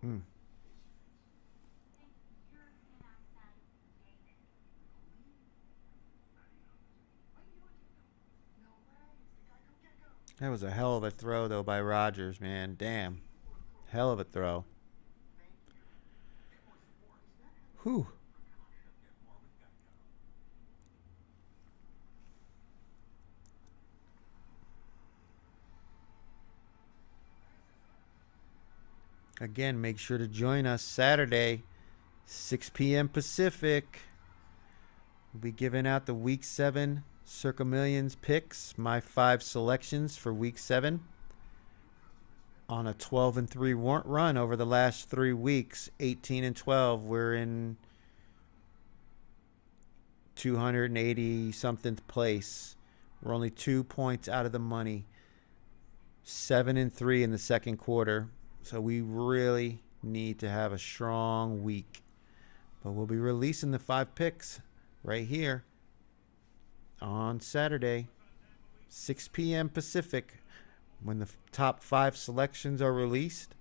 Mm. That was a hell of a throw, though, by Rodgers, man. Damn. Hell of a throw. Whew. Again, make sure to join us Saturday, 6 p.m. Pacific. We'll be giving out the Week 7 Circa Millions picks, my 5 selections for Week 7. On a 12-3 run over the last 3 weeks, 18-12. We're in 280-something place. We're only 2 points out of the money. 7-3 in the second quarter. So we really need to have a strong week. But we'll be releasing the 5 picks right here on Saturday, 6 p.m. Pacific, when the top 5 selections are released.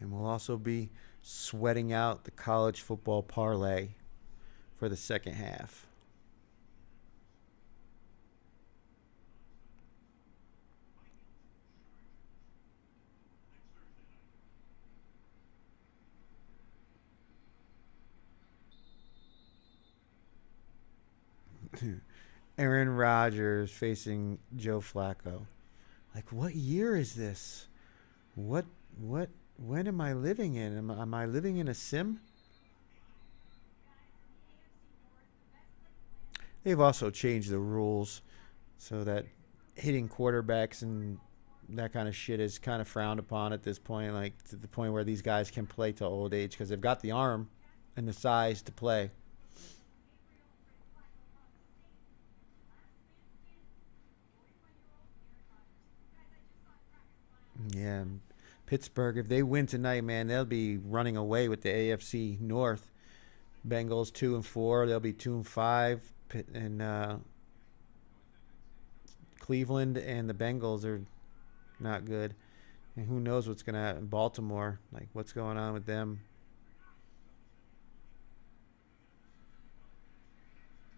And we'll also be sweating out the college football parlay for the second half. Aaron Rodgers facing Joe Flacco. Like, what year is this? When am I living in? Am I living in a sim? They've also changed the rules so that hitting quarterbacks and that kind of shit is kind of frowned upon at this point, like to the point where these guys can play to old age because they've got the arm and the size to play. Yeah, Pittsburgh, if they win tonight, man, they'll be running away with the AFC North. Bengals 2-4, they'll be 2-5, and Cleveland and the Bengals are not good. And who knows what's going to happen in Baltimore? Like, what's going on with them?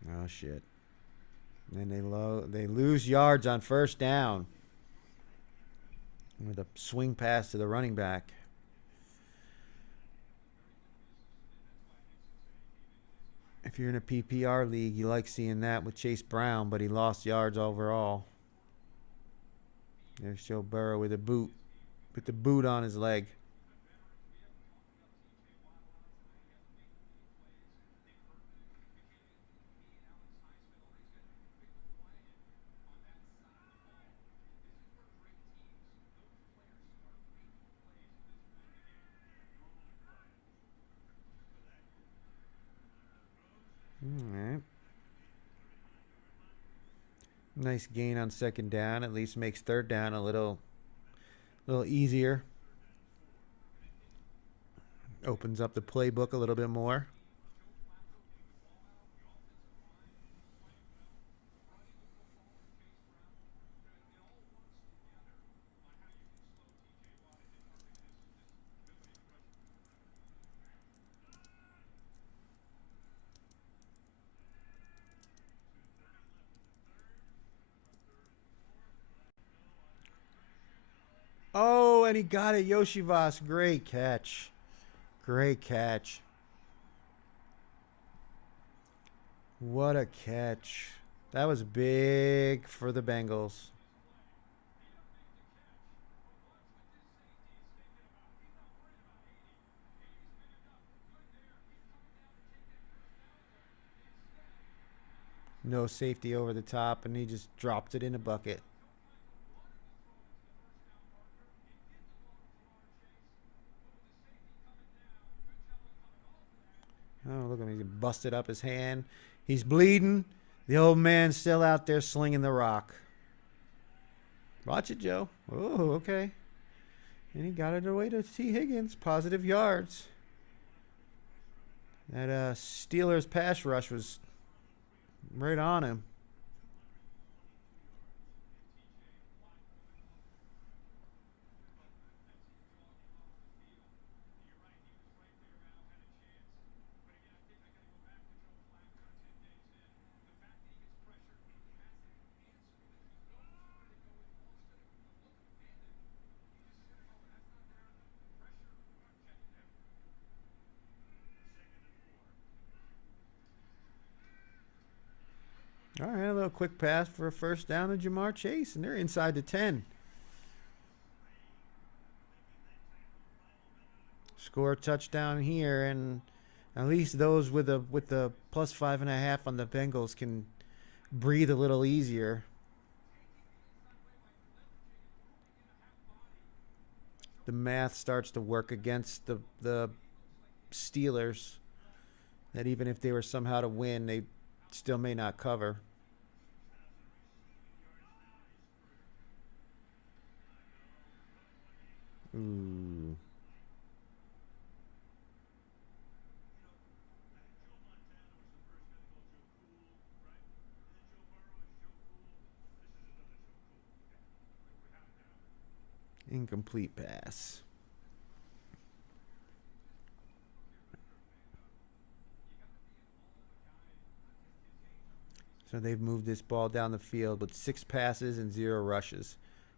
Oh, shit. And they lose yards on first down with a swing pass to the running back. If you're in a PPR league, you like seeing that with Chase Brown, but he lost yards overall. There's Joe Burrow with the boot on his leg. All right. Nice gain on second down. At least makes third down a little easier. Opens up the playbook a little bit more. Oh, and he got it. Yoshivas. Great catch. Great catch. What a catch. That was big for the Bengals. No safety over the top, and he just dropped it in a bucket. Oh, look at him. He busted up his hand. He's bleeding. The old man's still out there slinging the rock. Watch it, Joe. Oh, okay. And he got it away to T. Higgins. Positive yards. That Steelers pass rush was right on him. All right, a little quick pass for a first down to Jamar Chase, and they're inside the 10. Score a touchdown here, and at least those with the plus 5.5 on the Bengals can breathe a little easier. The math starts to work against the Steelers. That even if they were somehow to win, they still may not cover. Ooh. Incomplete pass. So they've moved this ball down the field with 6 passes and 0 rushes.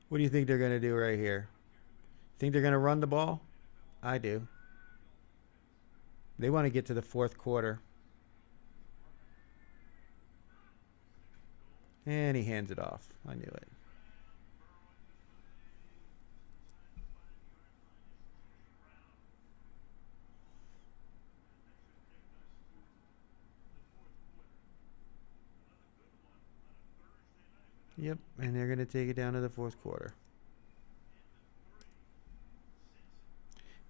What do you think they're going to do right here? Think they're going to run the ball? I do. They want to get to the fourth quarter. And he hands it off. I knew it. Yep, and they're going to take it down to the fourth quarter.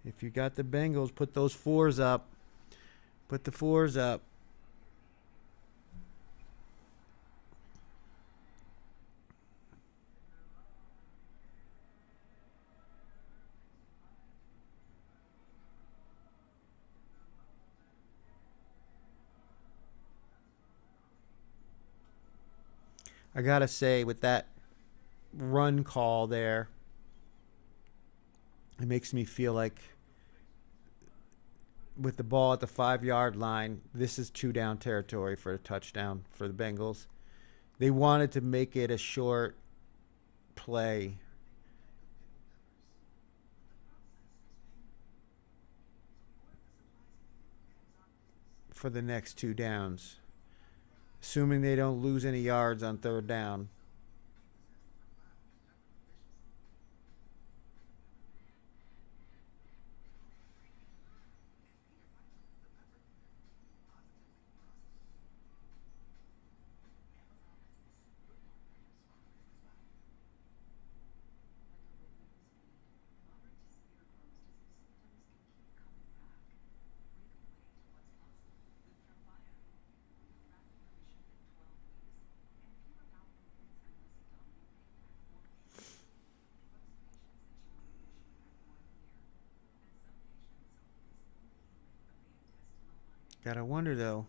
If you got the Bengals, put those 4s up. Put the 4s up. I got to say, with that run call there, it makes me feel like with the ball at the 5-yard line, this is 2-down territory for a touchdown for the Bengals. They wanted to make it a short play. For the next 2 downs. Assuming they don't lose any yards on 3rd down. Gotta wonder, though.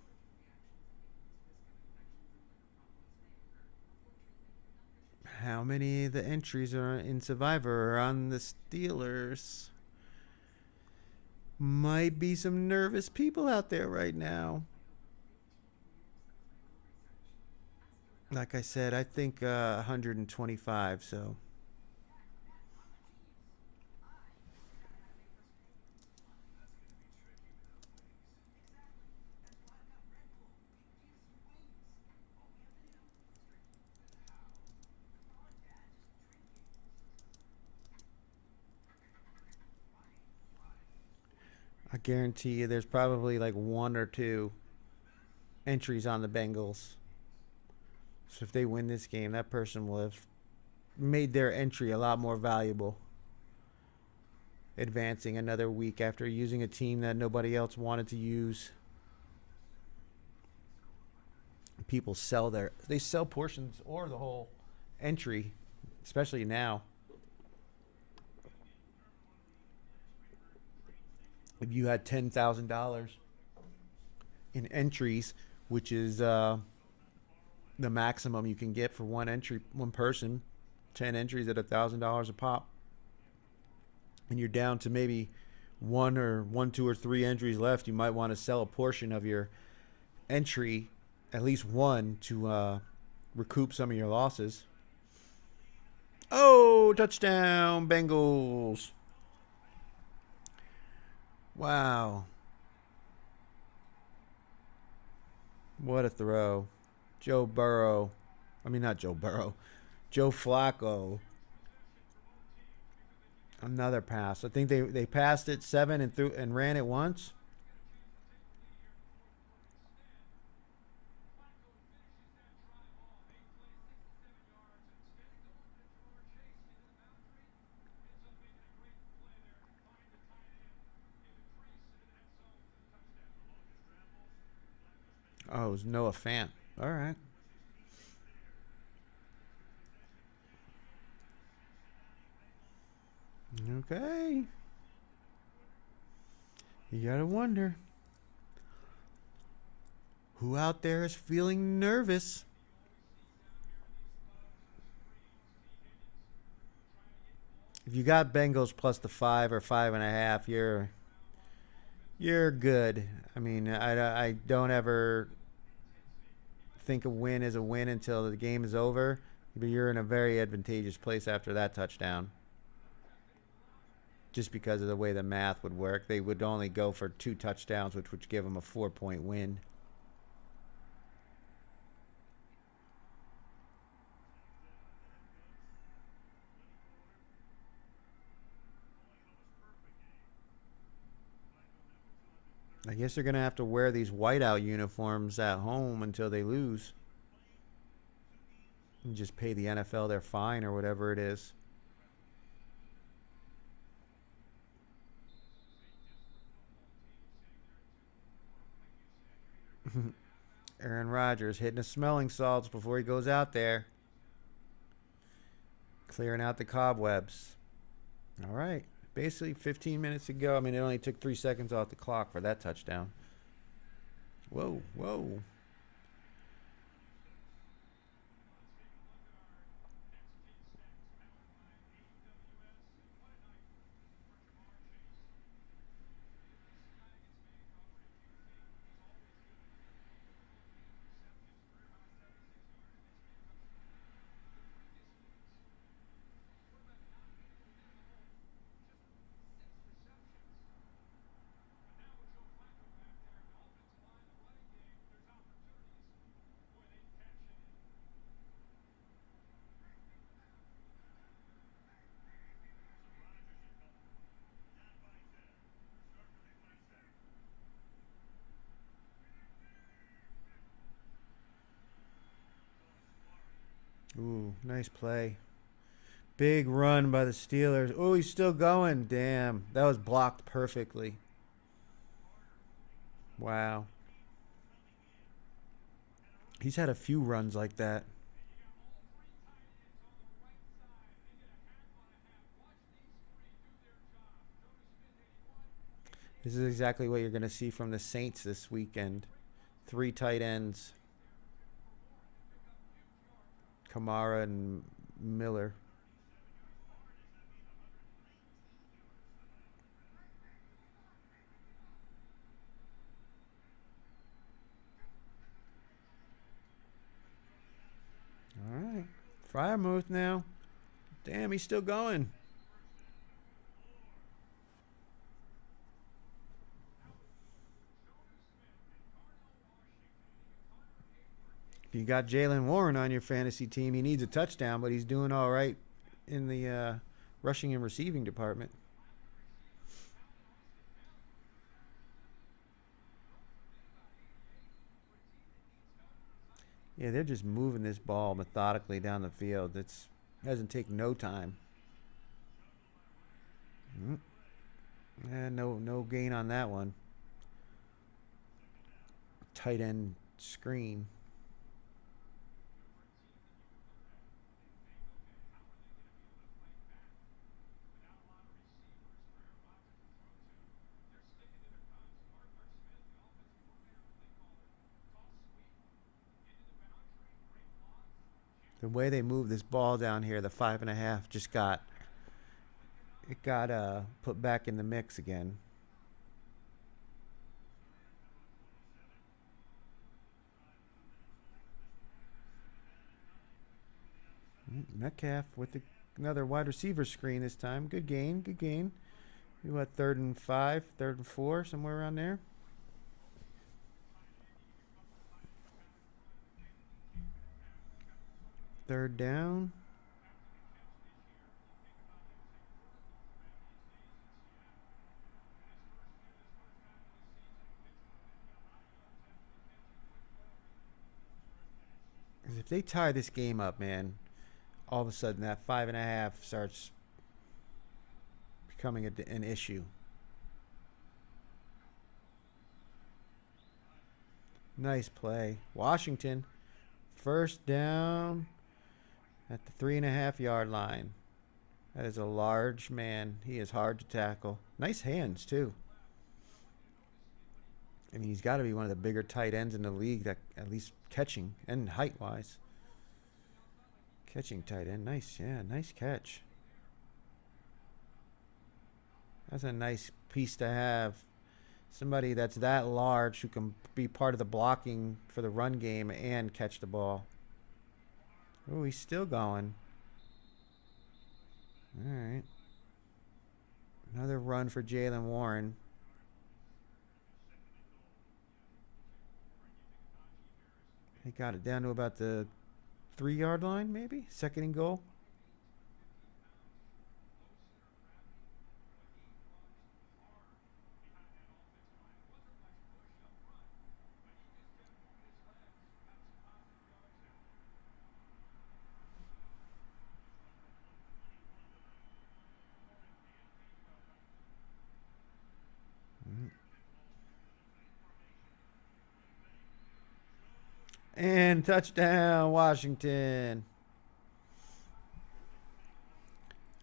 How many of the entries are in Survivor are on the Steelers? Might be some nervous people out there right now. Like I said, I think 125, so. I guarantee you there's probably like one or two entries on the Bengals. So if they win this game, that person will have made their entry a lot more valuable. Advancing another week after using a team that nobody else wanted to use. People they sell portions or the whole entry, especially now. If you had $10,000 in entries, which is the maximum you can get for one person, 10 entries at $1,000 a pop, and you're down to maybe one, two, or three entries left, you might want to sell a portion of your entry, at least one, to recoup some of your losses. Oh, touchdown, Bengals. Wow. What a throw. Joe Flacco. Another pass. I think they passed it 7 and ran it once. Oh, it was Noah Fant. All right. Okay. You gotta wonder who out there is feeling nervous. If you got Bengals plus the 5 or 5.5, you're good. I mean, I don't ever think a win is a win until the game is over, but you're in a very advantageous place after that touchdown. Just because of the way the math would work, they would only go for 2 touchdowns, which would give them a 4-point win. I guess they're going to have to wear these whiteout uniforms at home until they lose. And just pay the NFL their fine or whatever it is. Aaron Rodgers hitting the smelling salts before he goes out there. Clearing out the cobwebs. All right. Basically 15 minutes ago. I mean, it only took 3 seconds off the clock for that touchdown. Whoa, whoa. Ooh, nice play. Big run by the Steelers. Oh, he's still going. Damn. That was blocked perfectly. Wow. He's had a few runs like that. This is exactly what you're going to see from the Saints this weekend. 3 tight ends. Kamara and Miller. All right. Fryermuth now. Damn, he's still going. If you got Jalen Warren on your fantasy team, he needs a touchdown, but he's doing all right in the rushing and receiving department. Yeah, they're just moving this ball methodically down the field. It's doesn't take no time. Mm. Yeah, no gain on that one. Tight end screen. The way they move this ball down here, the 5.5 just got put back in the mix again. Metcalf with another wide receiver screen this time. Good gain, good gain. What, 3rd and 5, 3rd and 4, somewhere around there? Third down. If they tie this game up, man, all of a sudden that 5.5 starts becoming an issue. Nice play. Washington, first down at the 3.5 yard line. That is a large man. He is hard to tackle. Nice hands, too. I mean, he's got to be one of the bigger tight ends in the league, that at least catching and height-wise. Catching tight end. Nice, yeah, nice catch. That's a nice piece to have. Somebody that's that large who can be part of the blocking for the run game and catch the ball. Oh, he's still going. All right. Another run for Jaylen Warren. He got it down to about the 3 yard line, maybe? 2nd and goal. And touchdown, Washington.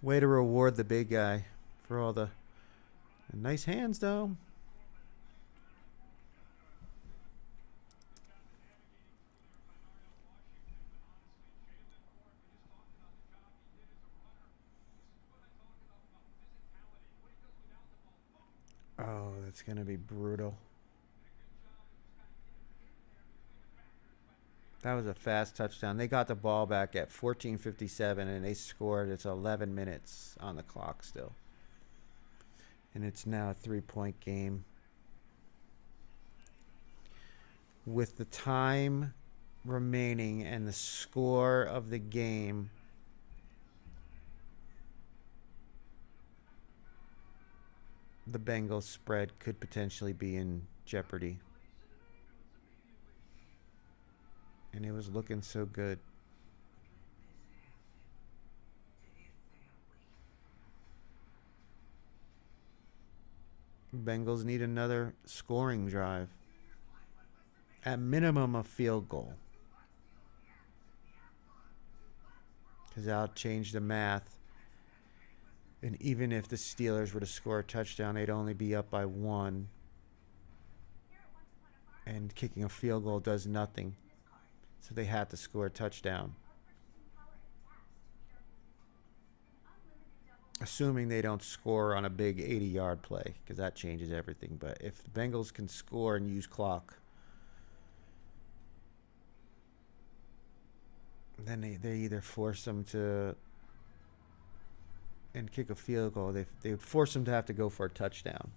Way to reward the big guy for all the nice hands, though. Oh, that's going to be brutal. That was a fast touchdown. They got the ball back at 14:57 and they scored. It's 11 minutes on the clock still. And it's now a 3-point game. With the time remaining and the score of the game, the Bengals spread could potentially be in jeopardy. And it was looking so good. Bengals need another scoring drive. At minimum, a field goal. Because that'll change the math. And even if the Steelers were to score a touchdown, they'd only be up by 1. And kicking a field goal does nothing. So they had to score a touchdown. Assuming they don't score on a big 80-yard play, because that changes everything. But if the Bengals can score and use clock, then they either force them to and kick a field goal. They would force them to have to go for a touchdown.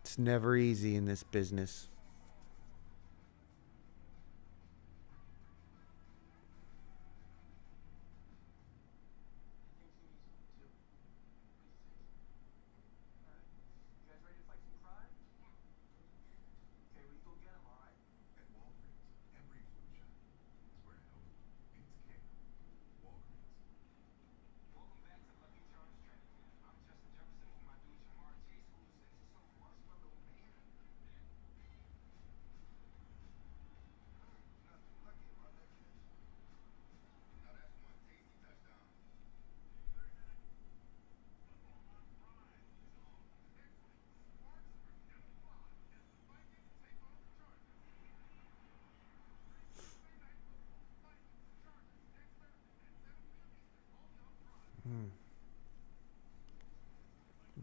It's never easy in this business.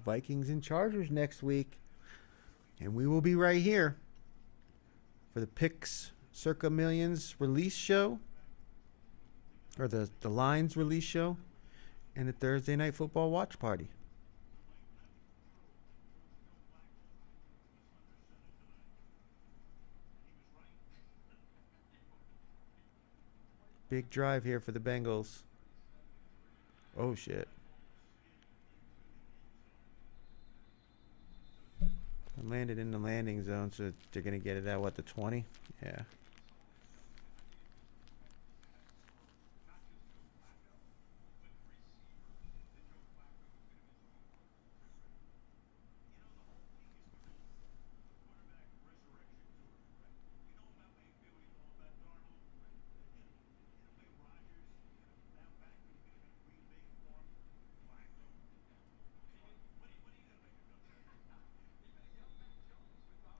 Vikings and Chargers next week. And we will be right here for the Picks Circa Millions release show, or the Lines release show, and the Thursday Night Football watch party. Big drive here for the Bengals. Oh, shit. Landed in the landing zone, so they're going to get it at, what, the 20? Yeah.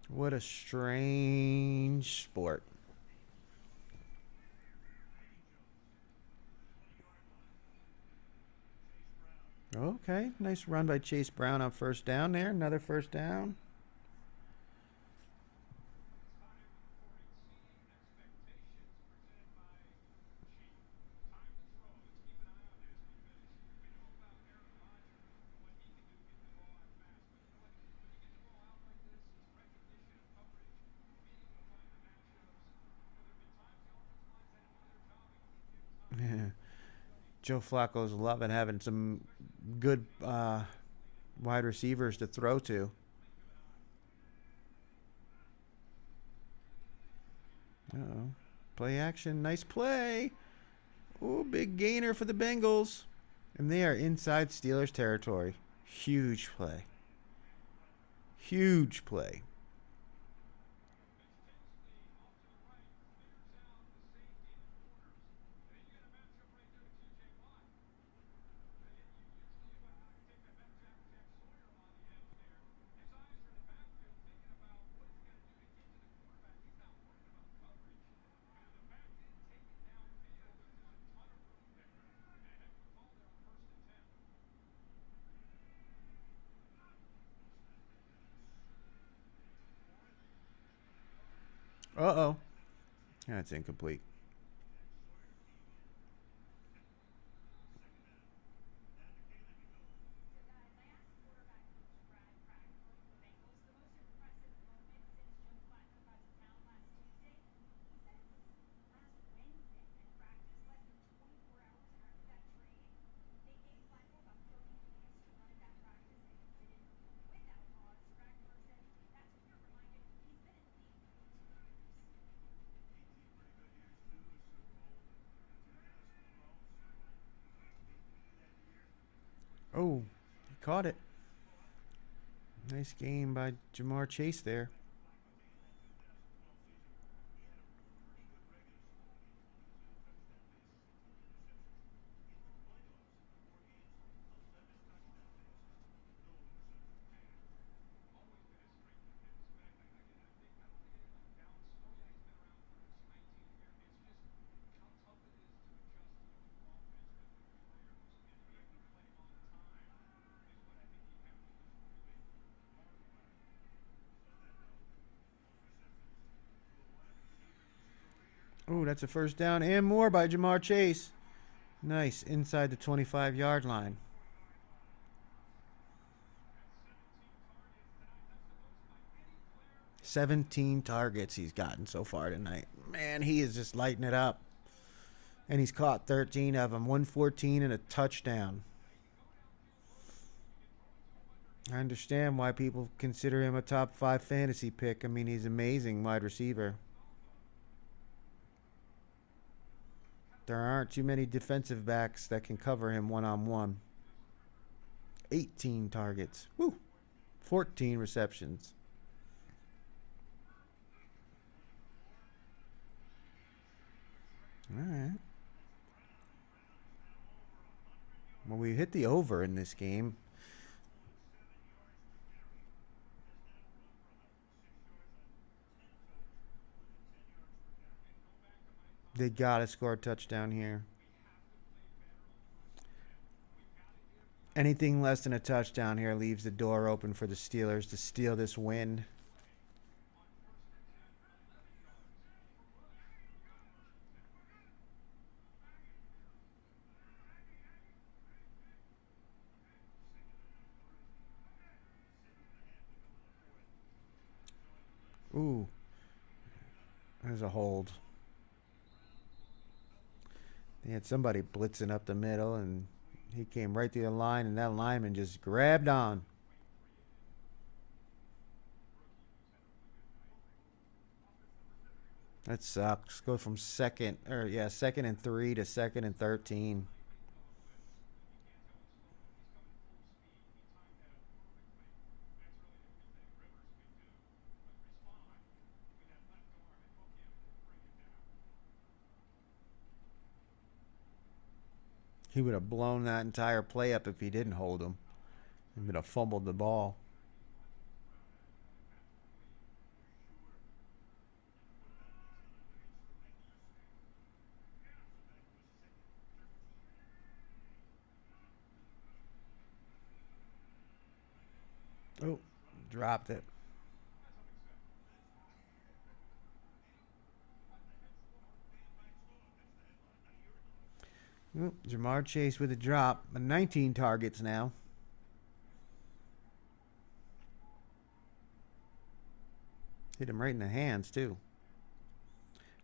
What a strange sport. Okay, nice run by Chase Brown on first down there. Another first down. Joe Flacco's loving having some good wide receivers to throw to. Uh-oh. Play action. Nice play. Oh, big gainer for the Bengals. And they are inside Steelers territory. Huge play. Huge play. Uh-oh. That's incomplete. Oh, he caught it. Nice game by Jamar Chase there. Oh, that's a first down and more by Jamar Chase. Nice, inside the 25-yard line. 17 targets he's gotten so far tonight. Man, he is just lighting it up. And he's caught 13 of them, 114 and a touchdown. I understand why people consider him a top 5 fantasy pick. I mean, he's amazing wide receiver. There aren't too many defensive backs that can cover him one-on-one. 18 targets. Woo! 14 receptions. All right. Well, we hit the over in this game. They got to score a touchdown here. Anything less than a touchdown here leaves the door open for the Steelers to steal this win. Ooh, there's a hold. They had somebody blitzing up the middle, and he came right through the line, and that lineman just grabbed on. That sucks. Go from second and 3 to second and 13. He would have blown that entire play up if he didn't hold him. He would have fumbled the ball. Oh, dropped it. Oh, Jamar Chase with a drop. 19 targets now. Hit him right in the hands, too.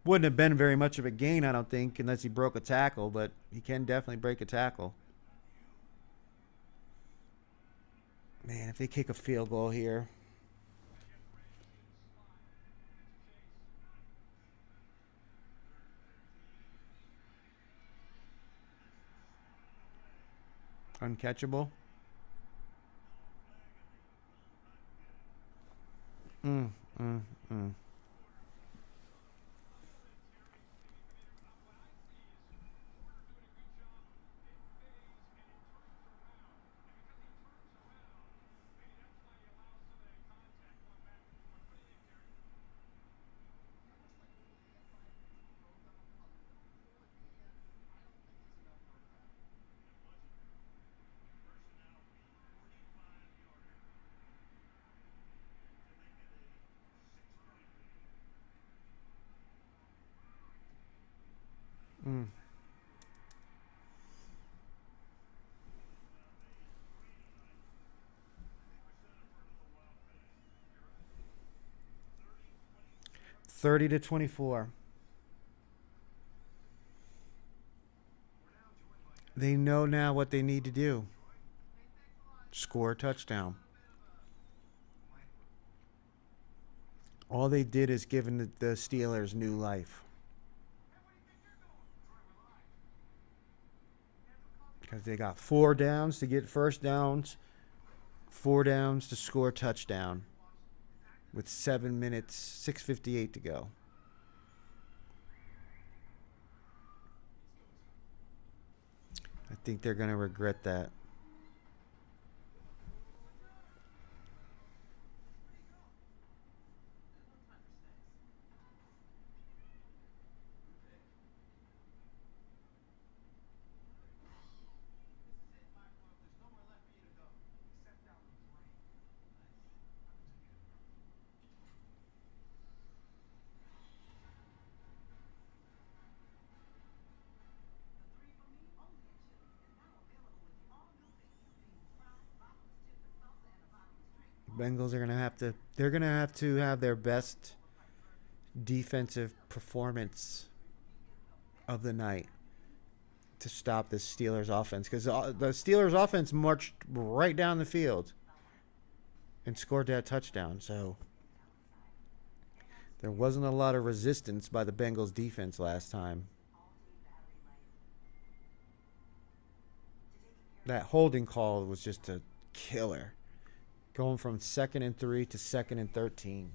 Wouldn't have been very much of a gain, I don't think, unless he broke a tackle, but he can definitely break a tackle. Man, if they kick a field goal here. Uncatchable. Mm, mm, mm. Mm. 30-24. They know now what they need to do. Score a touchdown. All they did is given the Steelers new life. Because they got 4 downs to get first downs, 4 downs to score a touchdown with 7 minutes, 6:58 to go. I think they're going to regret that. Bengals are going to have to they're going to have their best defensive performance of the night to stop the Steelers offense, because the Steelers offense marched right down the field and scored that touchdown. So there wasn't a lot of resistance by the Bengals defense last time. That holding call was just a killer. Going from second and 3 to second and 13.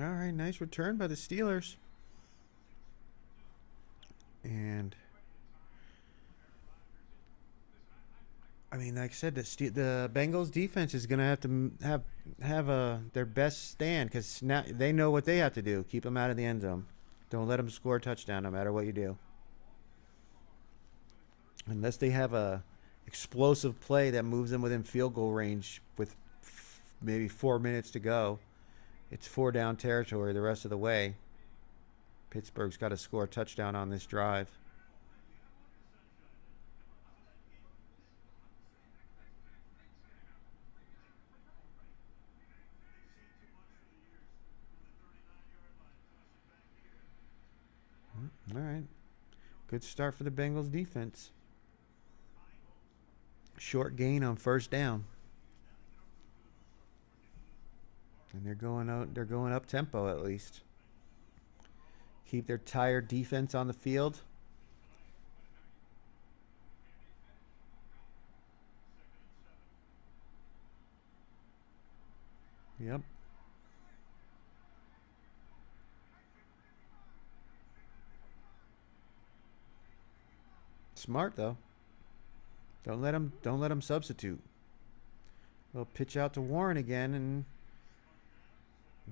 All right, nice return by the Steelers. And I mean, like I said, the Bengals defense is going to have to have their best stand because now they know what they have to do. Keep them out of the end zone. Don't let them score a touchdown no matter what you do. Unless they have a explosive play that moves them within field goal range with maybe 4 minutes to go, it's 4-down territory the rest of the way. Pittsburgh's got to score a touchdown on this drive. All right. Good start for the Bengals defense. Short gain on first down. And they're going up tempo at least. Keep their tired defense on the field. Yep. Smart though. Don't let him substitute. They'll pitch out to Warren again, and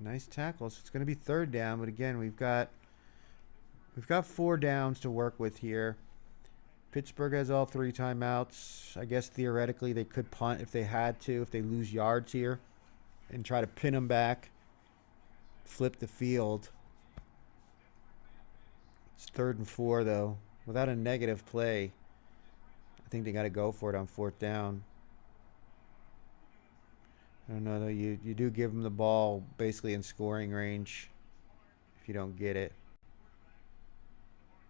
nice tackles. It's going to be third down, but again, we've got 4 downs to work with here. Pittsburgh has all 3 timeouts. I guess theoretically they could punt if they had to, if they lose yards here, and try to pin them back, flip the field. It's 3rd and 4 though. Without a negative play, I think they got to go for it on 4th down. I don't know though. You do give them the ball basically in scoring range if you don't get it.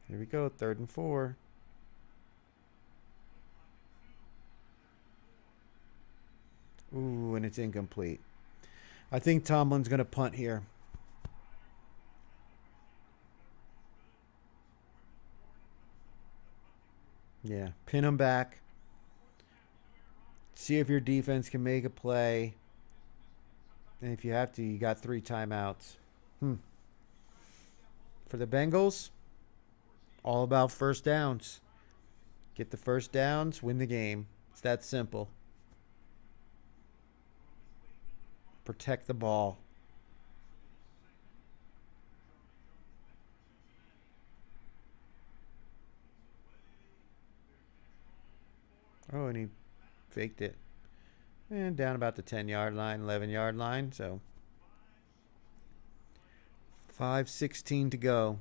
Here we go, 3rd and 4. Ooh, and it's incomplete. I think Tomlin's going to punt here. Yeah, pin them back. See if your defense can make a play. And if you have to, you got 3 timeouts. For the Bengals, all about first downs. Get the first downs, win the game. It's that simple. Protect the ball. Oh, and he faked it. And down about the 10-yard line, 11-yard line. So 5:16 to go.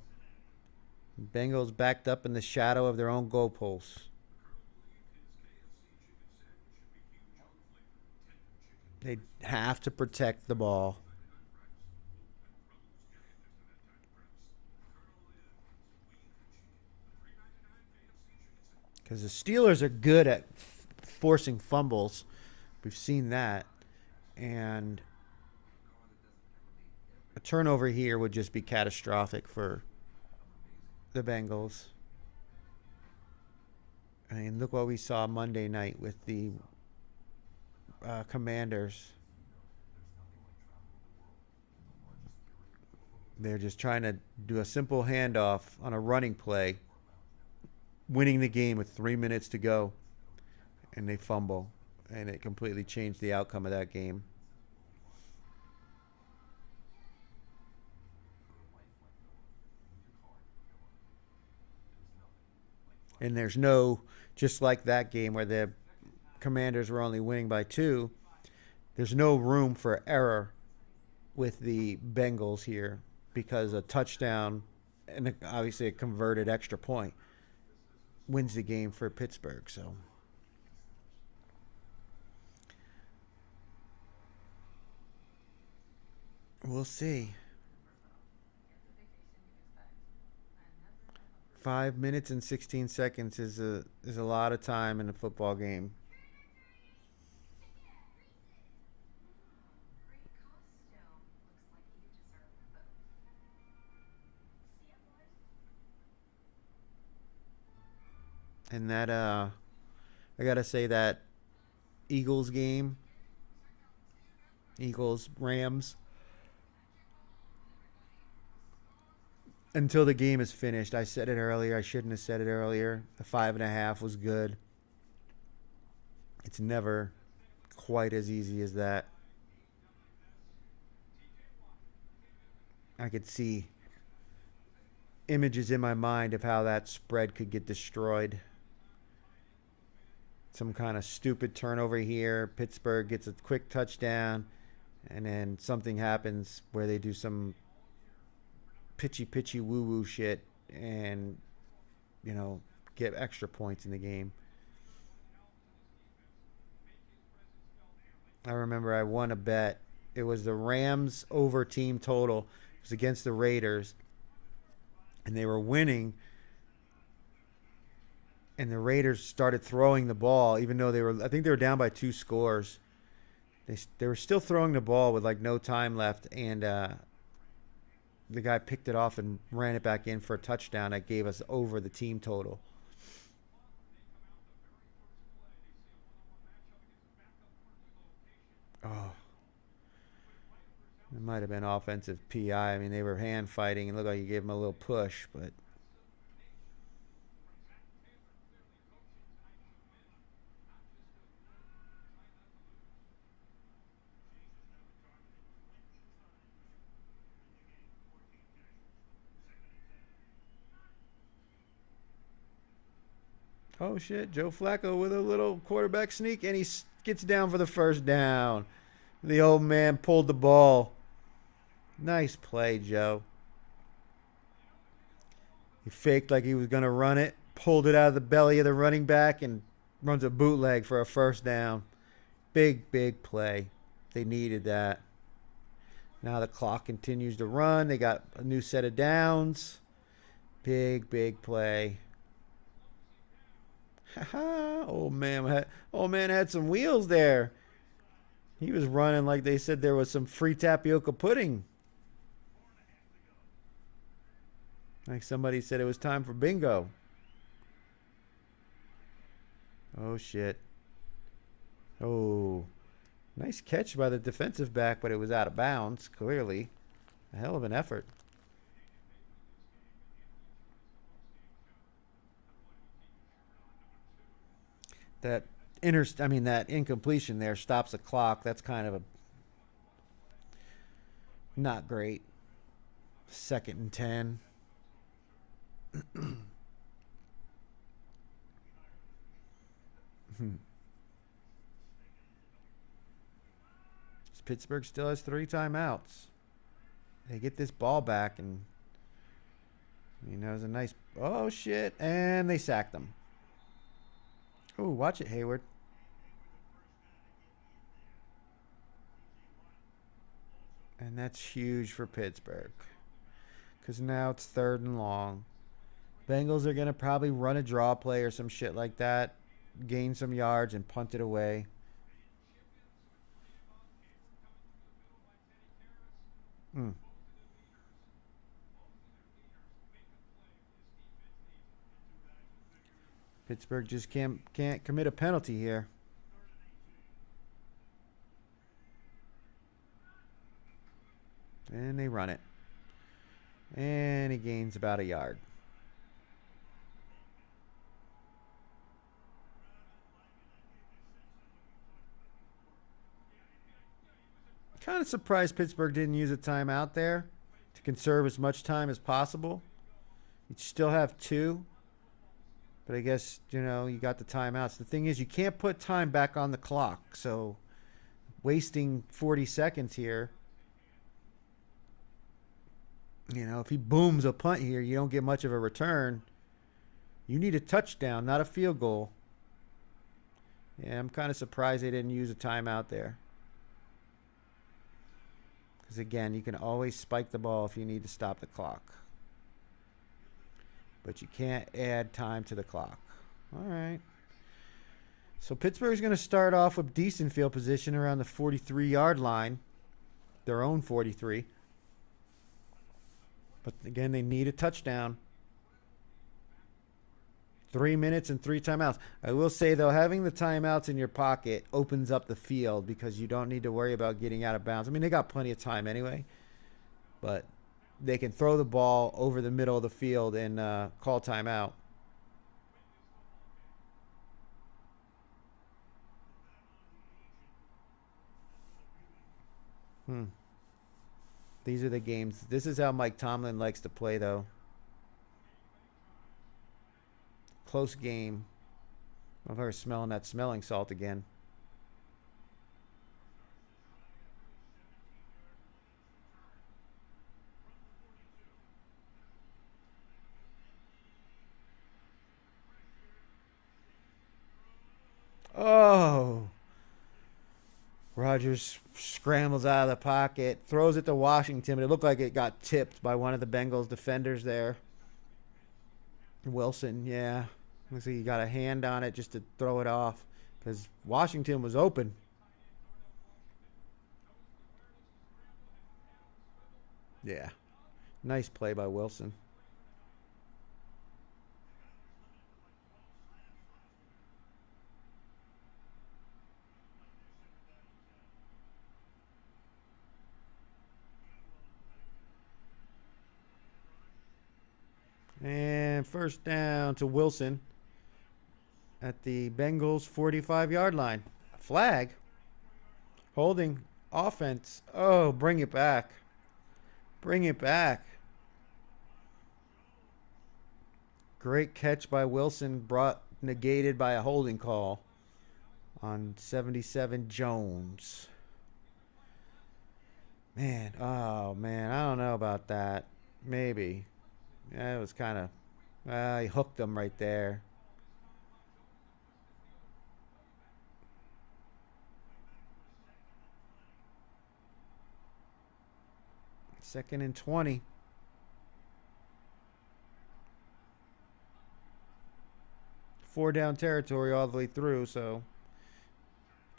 Bengals backed up in the shadow of their own goalposts. They have to protect the ball. Because the Steelers are good at forcing fumbles. We've seen that. And a turnover here would just be catastrophic for the Bengals. I mean, look what we saw Monday night with the Commanders. They're just trying to do a simple handoff on a running play, winning the game with 3 minutes to go, and they fumble, and it completely changed the outcome of that game. And there's no, just like that game where the Commanders were only winning by 2, there's no room for error with the Bengals here because a touchdown and obviously a converted extra point wins the game for Pittsburgh. So we'll see. 5 minutes and 16 seconds is a lot of time in a football game. And that I gotta say that Eagles game, Eagles Rams, until the game is finished. I said it earlier. I shouldn't have said it earlier. The 5.5 was good. It's never quite as easy as that. I could see images in my mind of how that spread could get destroyed. Some kind of stupid turnover here. Pittsburgh gets a quick touchdown, and then something happens where they do some pitchy woo-woo shit and, get extra points in the game. I remember I won a bet. It was the Rams over team total. It was against the Raiders. And they were winning. And the Raiders started throwing the ball, even though I think they were down by 2 scores. They were still throwing the ball with like no time left. And the guy picked it off and ran it back in for a touchdown that gave us over the team total. Oh. It might have been offensive PI. I mean, they were hand fighting. It looked like you gave them a little push, but oh shit, Joe Flacco with a little quarterback sneak, and he gets down for the first down. The old man pulled the ball. Nice play, Joe. He faked like he was going to run it, pulled it out of the belly of the running back, and runs a bootleg for a first down. Big play. They needed that. Now the clock continues to run. They got a new set of downs. Big play. Old man had some wheels there. He was running like they said there was some free tapioca pudding. Like somebody said it was time for bingo. Oh, shit. Oh, nice catch by the defensive back, but it was out of bounds, clearly. A hell of an effort. That incompletion there stops the clock. That's kind of a not great. 2nd and 10. Pittsburgh still has 3 timeouts. They get this ball back, and it was a nice. Oh shit! And they sacked them. Oh, watch it, Hayward. And that's huge for Pittsburgh, because now it's 3rd and long. Bengals are going to probably run a draw play or some shit like that, gain some yards, and punt it away. Pittsburgh just can't commit a penalty here. And they run it. And he gains about a yard. Kind of surprised Pittsburgh didn't use a timeout there to conserve as much time as possible. You still have 2. But I guess, you got the timeouts. The thing is, you can't put time back on the clock. So wasting 40 seconds here. If he booms a punt here, you don't get much of a return. You need a touchdown, not a field goal. Yeah, I'm kind of surprised they didn't use a timeout there. Because, again, you can always spike the ball if you need to stop the clock. But you can't add time to the clock. All right. So Pittsburgh's going to start off with decent field position around the 43-yard line. Their own 43. But, again, they need a touchdown. 3 minutes and 3 timeouts. I will say, though, having the timeouts in your pocket opens up the field because you don't need to worry about getting out of bounds. I mean, they got plenty of time anyway. But they can throw the ball over the middle of the field and call timeout. Hmm. These are the games. This is how Mike Tomlin likes to play, though. Close game. I'm her smelling that smelling salt again. Oh. Rodgers scrambles out of the pocket, throws it to Washington, but it looked like it got tipped by one of the Bengals defenders there. Wilson, yeah. Looks like he got a hand on it just to throw it off because Washington was open. Yeah. Nice play by Wilson. And first down to Wilson at the Bengals 45-yard line. Flag. Holding offense. Oh, bring it back. Bring it back. Great catch by Wilson, brought negated by a holding call on 77 Jones. Man, oh man, I don't know about that. Maybe. Yeah, it was kind of, he hooked him right there. Second and 20. Four down territory all the way through, so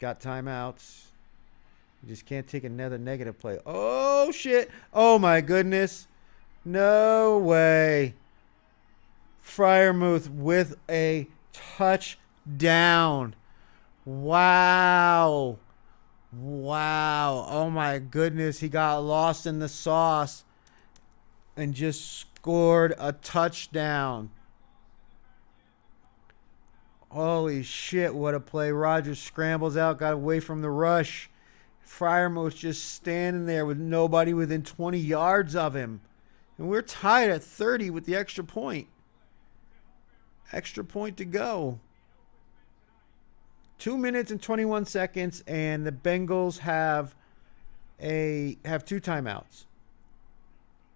got timeouts. You just can't take another negative play. Oh, shit. Oh, my goodness. No way. Freiermuth with a touchdown. Wow. Wow. Oh, my goodness. He got lost in the sauce and just scored a touchdown. Holy shit, what a play. Rodgers scrambles out, got away from the rush. Freiermuth just standing there with nobody within 20 yards of him. And we're tied at 30 with the extra point. Extra point to go. 2 minutes and 21 seconds, and the Bengals have two timeouts.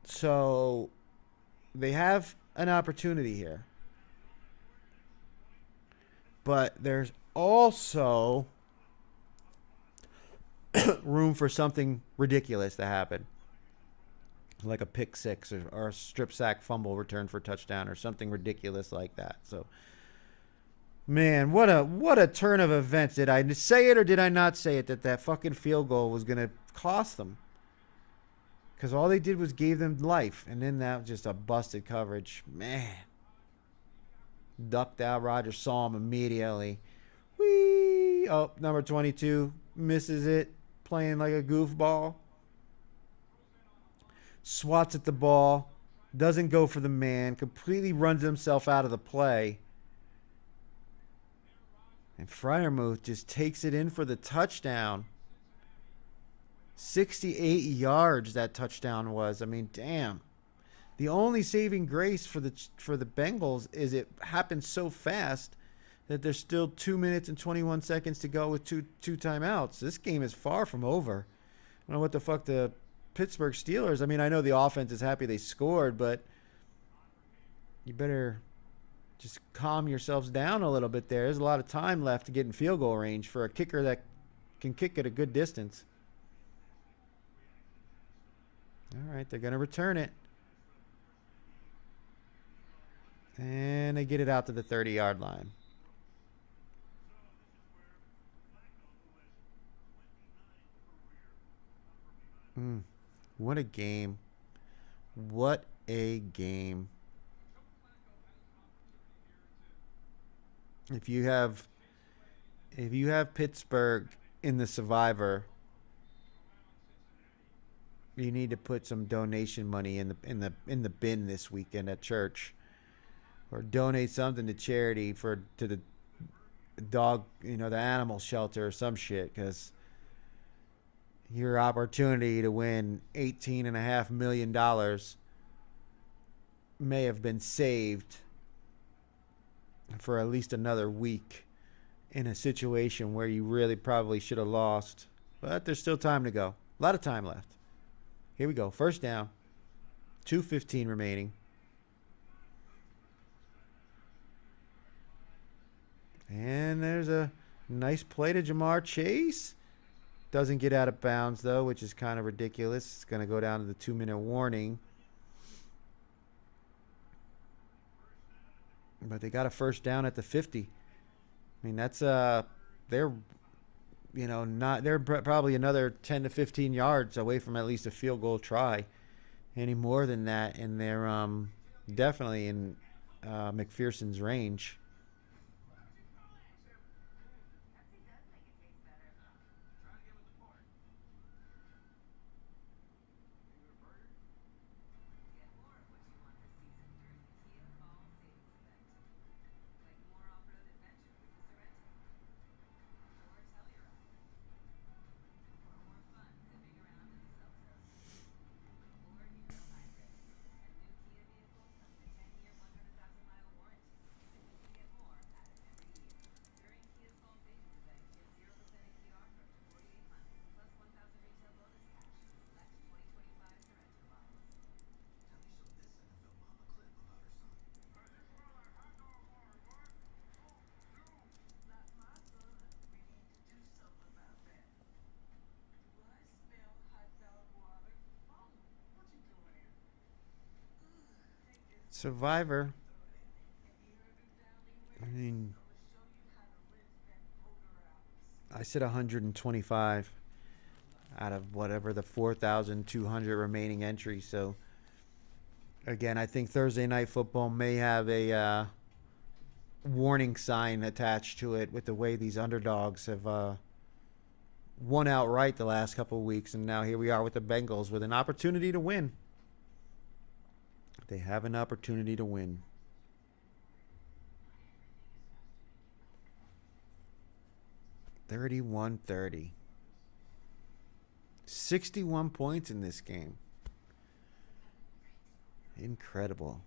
So they have an opportunity here. But there's also room for something ridiculous to happen. Like a pick six or a strip sack fumble return for a touchdown or something ridiculous like that. So, man, what a turn of events. Did I say it or did I not say it that fucking field goal was going to cost them? Because all they did was gave them life. And then that was just a busted coverage. Man. Ducked out. Rodgers saw him immediately. Whee! Oh, number 22 misses it. Playing like a goofball. Swats at the ball. Doesn't go for the man. Completely runs himself out of the play. And Freiermuth just takes it in for the touchdown. 68 yards that touchdown was. I mean, damn. The only saving grace for the Bengals is it happened so fast that there's still 2 minutes and 21 seconds to go with two timeouts. This game is far from over. I don't know what the fuck the Pittsburgh Steelers. I mean, I know the offense is happy they scored, but you better just calm yourselves down a little bit there. There's a lot of time left to get in field goal range for a kicker that can kick at a good distance. All right, they're going to return it. And they get it out to the 30-yard line. What a game. What a game. If you have Pittsburgh in the Survivor, You need to put some donation money in the bin this weekend at church, or donate something to charity to the dog, the animal shelter or some shit, because your opportunity to win $18.5 million may have been saved for at least another week in a situation where you really probably should have lost. But there's still time to go. A lot of time left. Here we go. First down. 2:15 remaining. And there's a nice play to Jamar Chase. Doesn't get out of bounds, though, which is kind of ridiculous. It's going to go down to the 2-minute warning. But they got a first down at the 50. I mean, that's they're they're probably another 10 to 15 yards away from at least a field goal try. Any more than that, and they're definitely in McPherson's range. Survivor. I mean, I said 125 out of whatever the 4,200 remaining entries. So, again, I think Thursday Night Football may have a warning sign attached to it with the way these underdogs have won outright the last couple of weeks. And now here we are with the Bengals with an opportunity to win. They have an opportunity to win. $31-30. 61 points in this game. Incredible.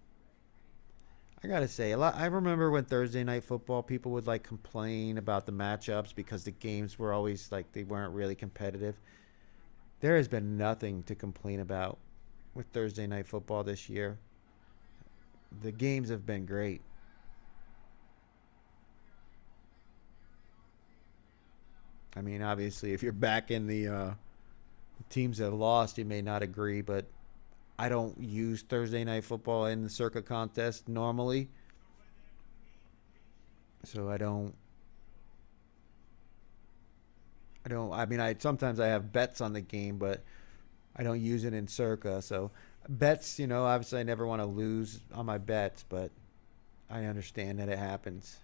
I gotta say, I remember when Thursday Night Football, people would complain about the matchups because the games were always they weren't really competitive. There has been nothing to complain about with Thursday Night Football this year. The games have been great. I mean, obviously, if you're back in the teams that lost, you may not agree, but I don't use Thursday Night Football in the Circa contest normally. So I mean, sometimes I have bets on the game, but I don't use it in Circa. So bets, obviously I never want to lose on my bets, but I understand that it happens.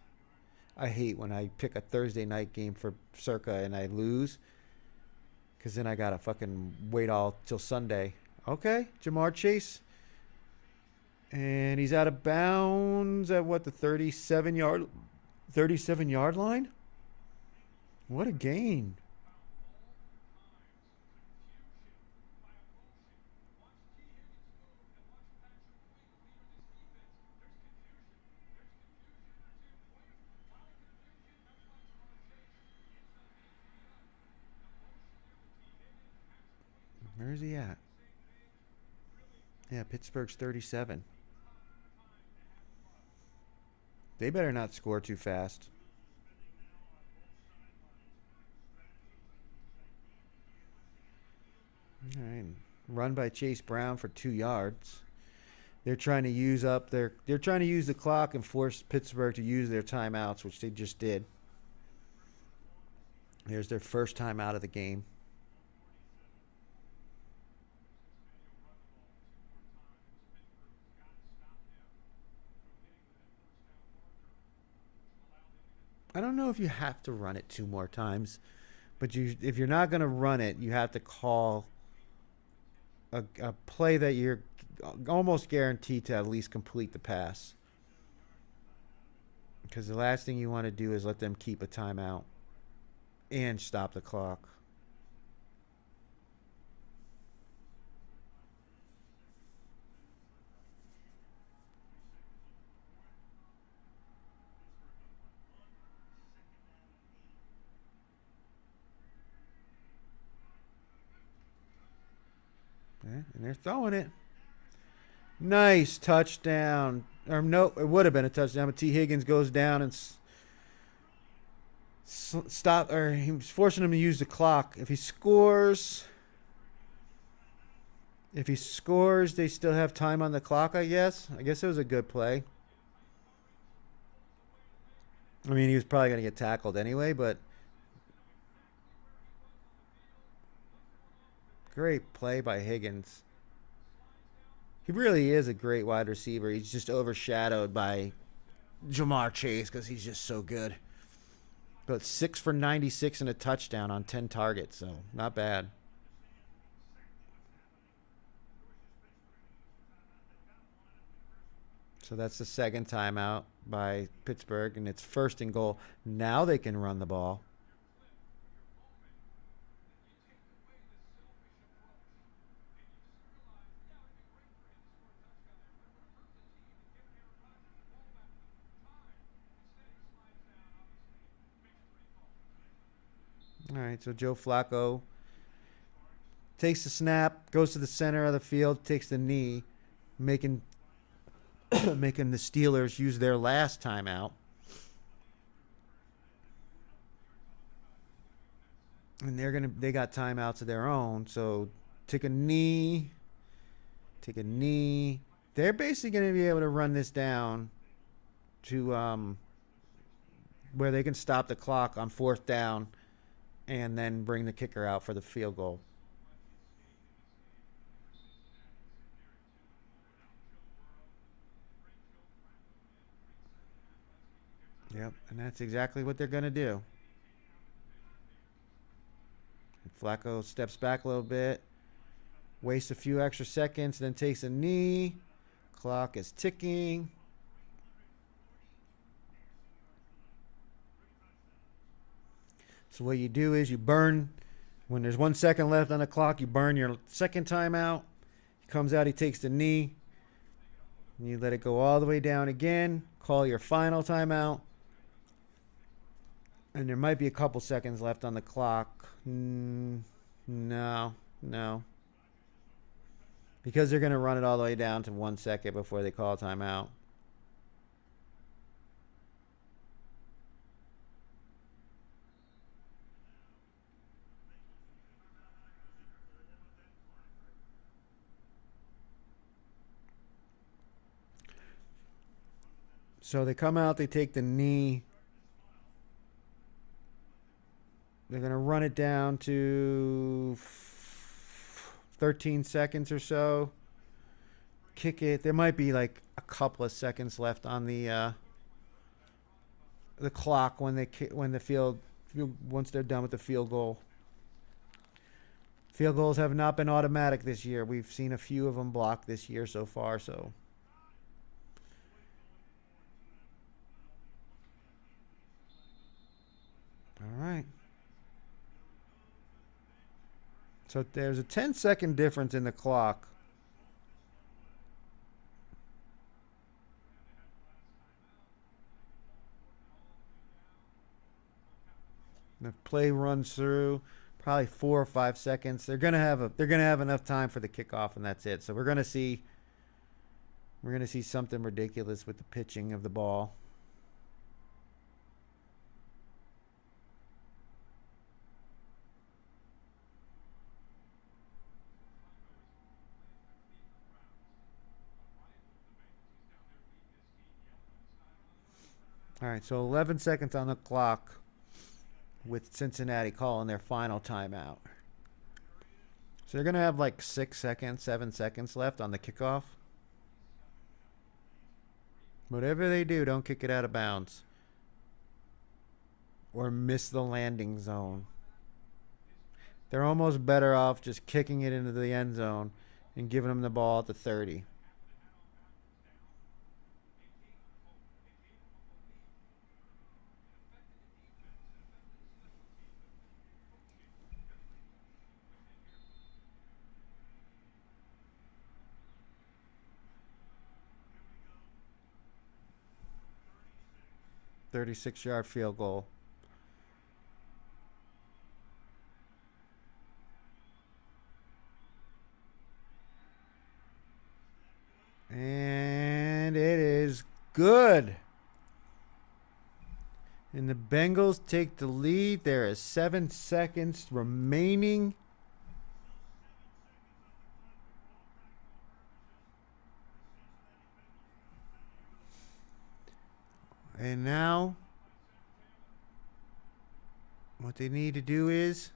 I hate when I pick a Thursday night game for Circa and I lose, because then I got to fucking wait all till Sunday. Okay, Jamar Chase. And he's out of bounds at what, the 37-yard line? What a gain. Where's he at? Yeah, Pittsburgh's 37. They better not score too fast. All right. Run by Chase Brown for 2 yards. They're trying to use the clock and force Pittsburgh to use their timeouts, which they just did. Here's their first time out of the game. I don't know if you have to run it 2 more times, but if you're not going to run it, you have to call a play that you're almost guaranteed to at least complete the pass. Because the last thing you want to do is let them keep a timeout and stop the clock. Okay, and they're throwing it. Nice touchdown. Or no, it would have been a touchdown, but T. Higgins goes down and stop, or he was forcing him to use the clock. If he scores, they still have time on the clock, I guess. I guess it was a good play. I mean, he was probably going to get tackled anyway, but great play by Higgins. He really is a great wide receiver. He's just overshadowed by Jamar Chase because he's just so good. But 6 for 96 and a touchdown on 10 targets, so not bad. So that's the second timeout by Pittsburgh, and it's 1st and goal. Now they can run the ball. All right, so Joe Flacco takes the snap, goes to the center of the field, takes the knee, making making the Steelers use their last timeout. And they got timeouts of their own, so take a knee. They're basically going to be able to run this down to where they can stop the clock on 4th down and then bring the kicker out for the field goal. Yep, and that's exactly what they're going to do. And Flacco steps back a little bit, wastes a few extra seconds, then takes a knee. Clock is ticking. So what you do is you burn, when there's 1 second left on the clock, you burn your second timeout. He comes out, he takes the knee. And you let it go all the way down again. Call your final timeout. And there might be a couple seconds left on the clock. No. Because they're going to run it all the way down to 1 second before they call timeout. So they come out, they take the knee. They're going to run it down to 13 seconds or so. Kick it. There might be like a couple of seconds left on the clock once they're done with the field goal. Field goals have not been automatic this year. We've seen a few of them blocked this year so far, so all right. So there's a 10-second difference in the clock. The play runs through probably 4 or 5 seconds. They're gonna have enough time for the kickoff, and that's it. So we're gonna see something ridiculous with the pitching of the ball. All right, so 11 seconds on the clock with Cincinnati calling their final timeout. So they're going to have like 6 seconds, 7 seconds left on the kickoff. Whatever they do, don't kick it out of bounds or miss the landing zone. They're almost better off just kicking it into the end zone and giving them the ball at the 30. $36-yard field goal. And it is good. And the Bengals take the lead. There is 7 seconds remaining. And now, what they need to do is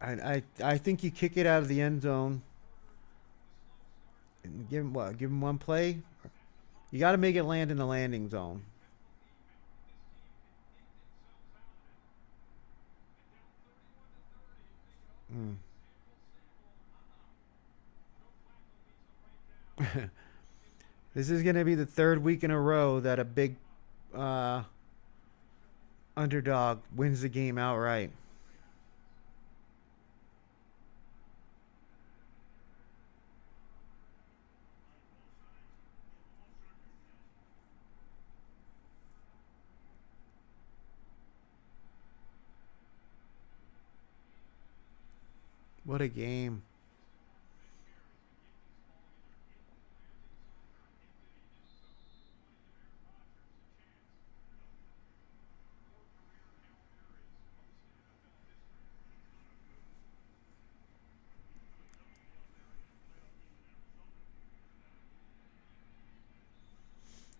I think you kick it out of the end zone and give him what? Give him one play. You got to make it land in the landing zone. Mm. This is going to be the 3rd week in a row that a big uh, underdog wins the game outright. What a game.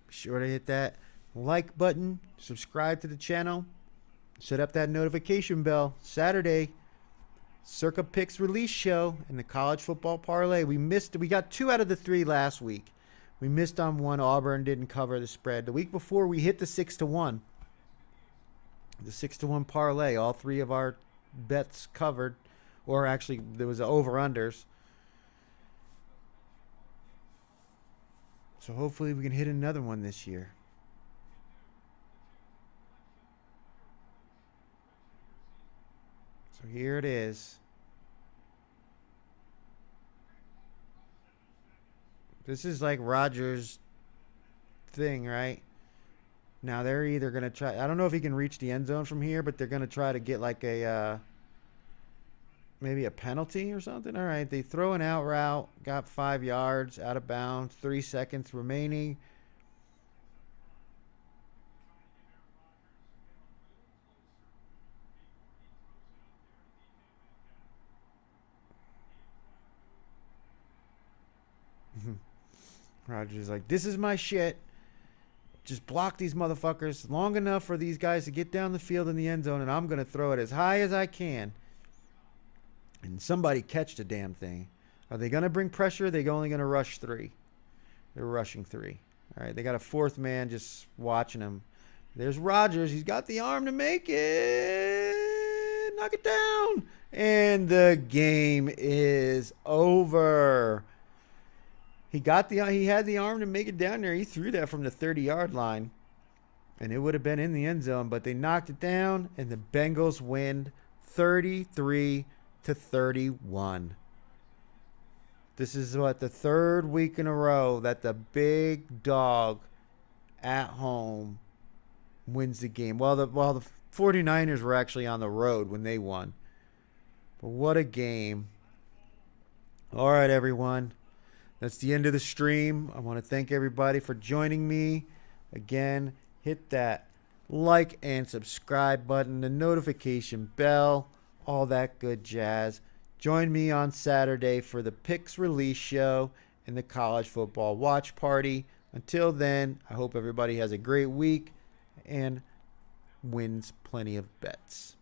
Be sure to hit that like button, subscribe to the channel, set up that notification bell. Saturday, Circa Picks release show and the college football parlay. We got 2 out of the 3 last week. We missed on one. Auburn didn't cover the spread. The week before, we hit the 6-1. The 6-1 parlay. All 3 of our bets covered, or actually there was over-unders. So hopefully we can hit another one this year. So here it is. This is like Rodgers' thing, right? Now they're either going to try. I don't know if he can reach the end zone from here, but they're going to try to get like a maybe a penalty or something. All right, they throw an out route, got 5 yards out of bounds, 3 seconds remaining. Rodgers is like, this is my shit. Just block these motherfuckers long enough for these guys to get down the field in the end zone, and I'm going to throw it as high as I can. And somebody catch the damn thing. Are they going to bring pressure? Or are they only going to rush 3? They're rushing 3. All right, they got a 4th man just watching him. There's Rodgers. He's got the arm to make it. Knock it down. And the game is over. He had the arm to make it down there. He threw that from the 30-yard line, and it would have been in the end zone, but they knocked it down, and the Bengals win 33-31. This is what, the 3rd week in a row that the big dog at home wins the game. Well, the 49ers were actually on the road when they won. But what a game. All right, everyone. That's the end of the stream. I want to thank everybody for joining me. Again, hit that like and subscribe button, the notification bell, all that good jazz. Join me on Saturday for the Picks release show and the college football watch party. Until then, I hope everybody has a great week and wins plenty of bets.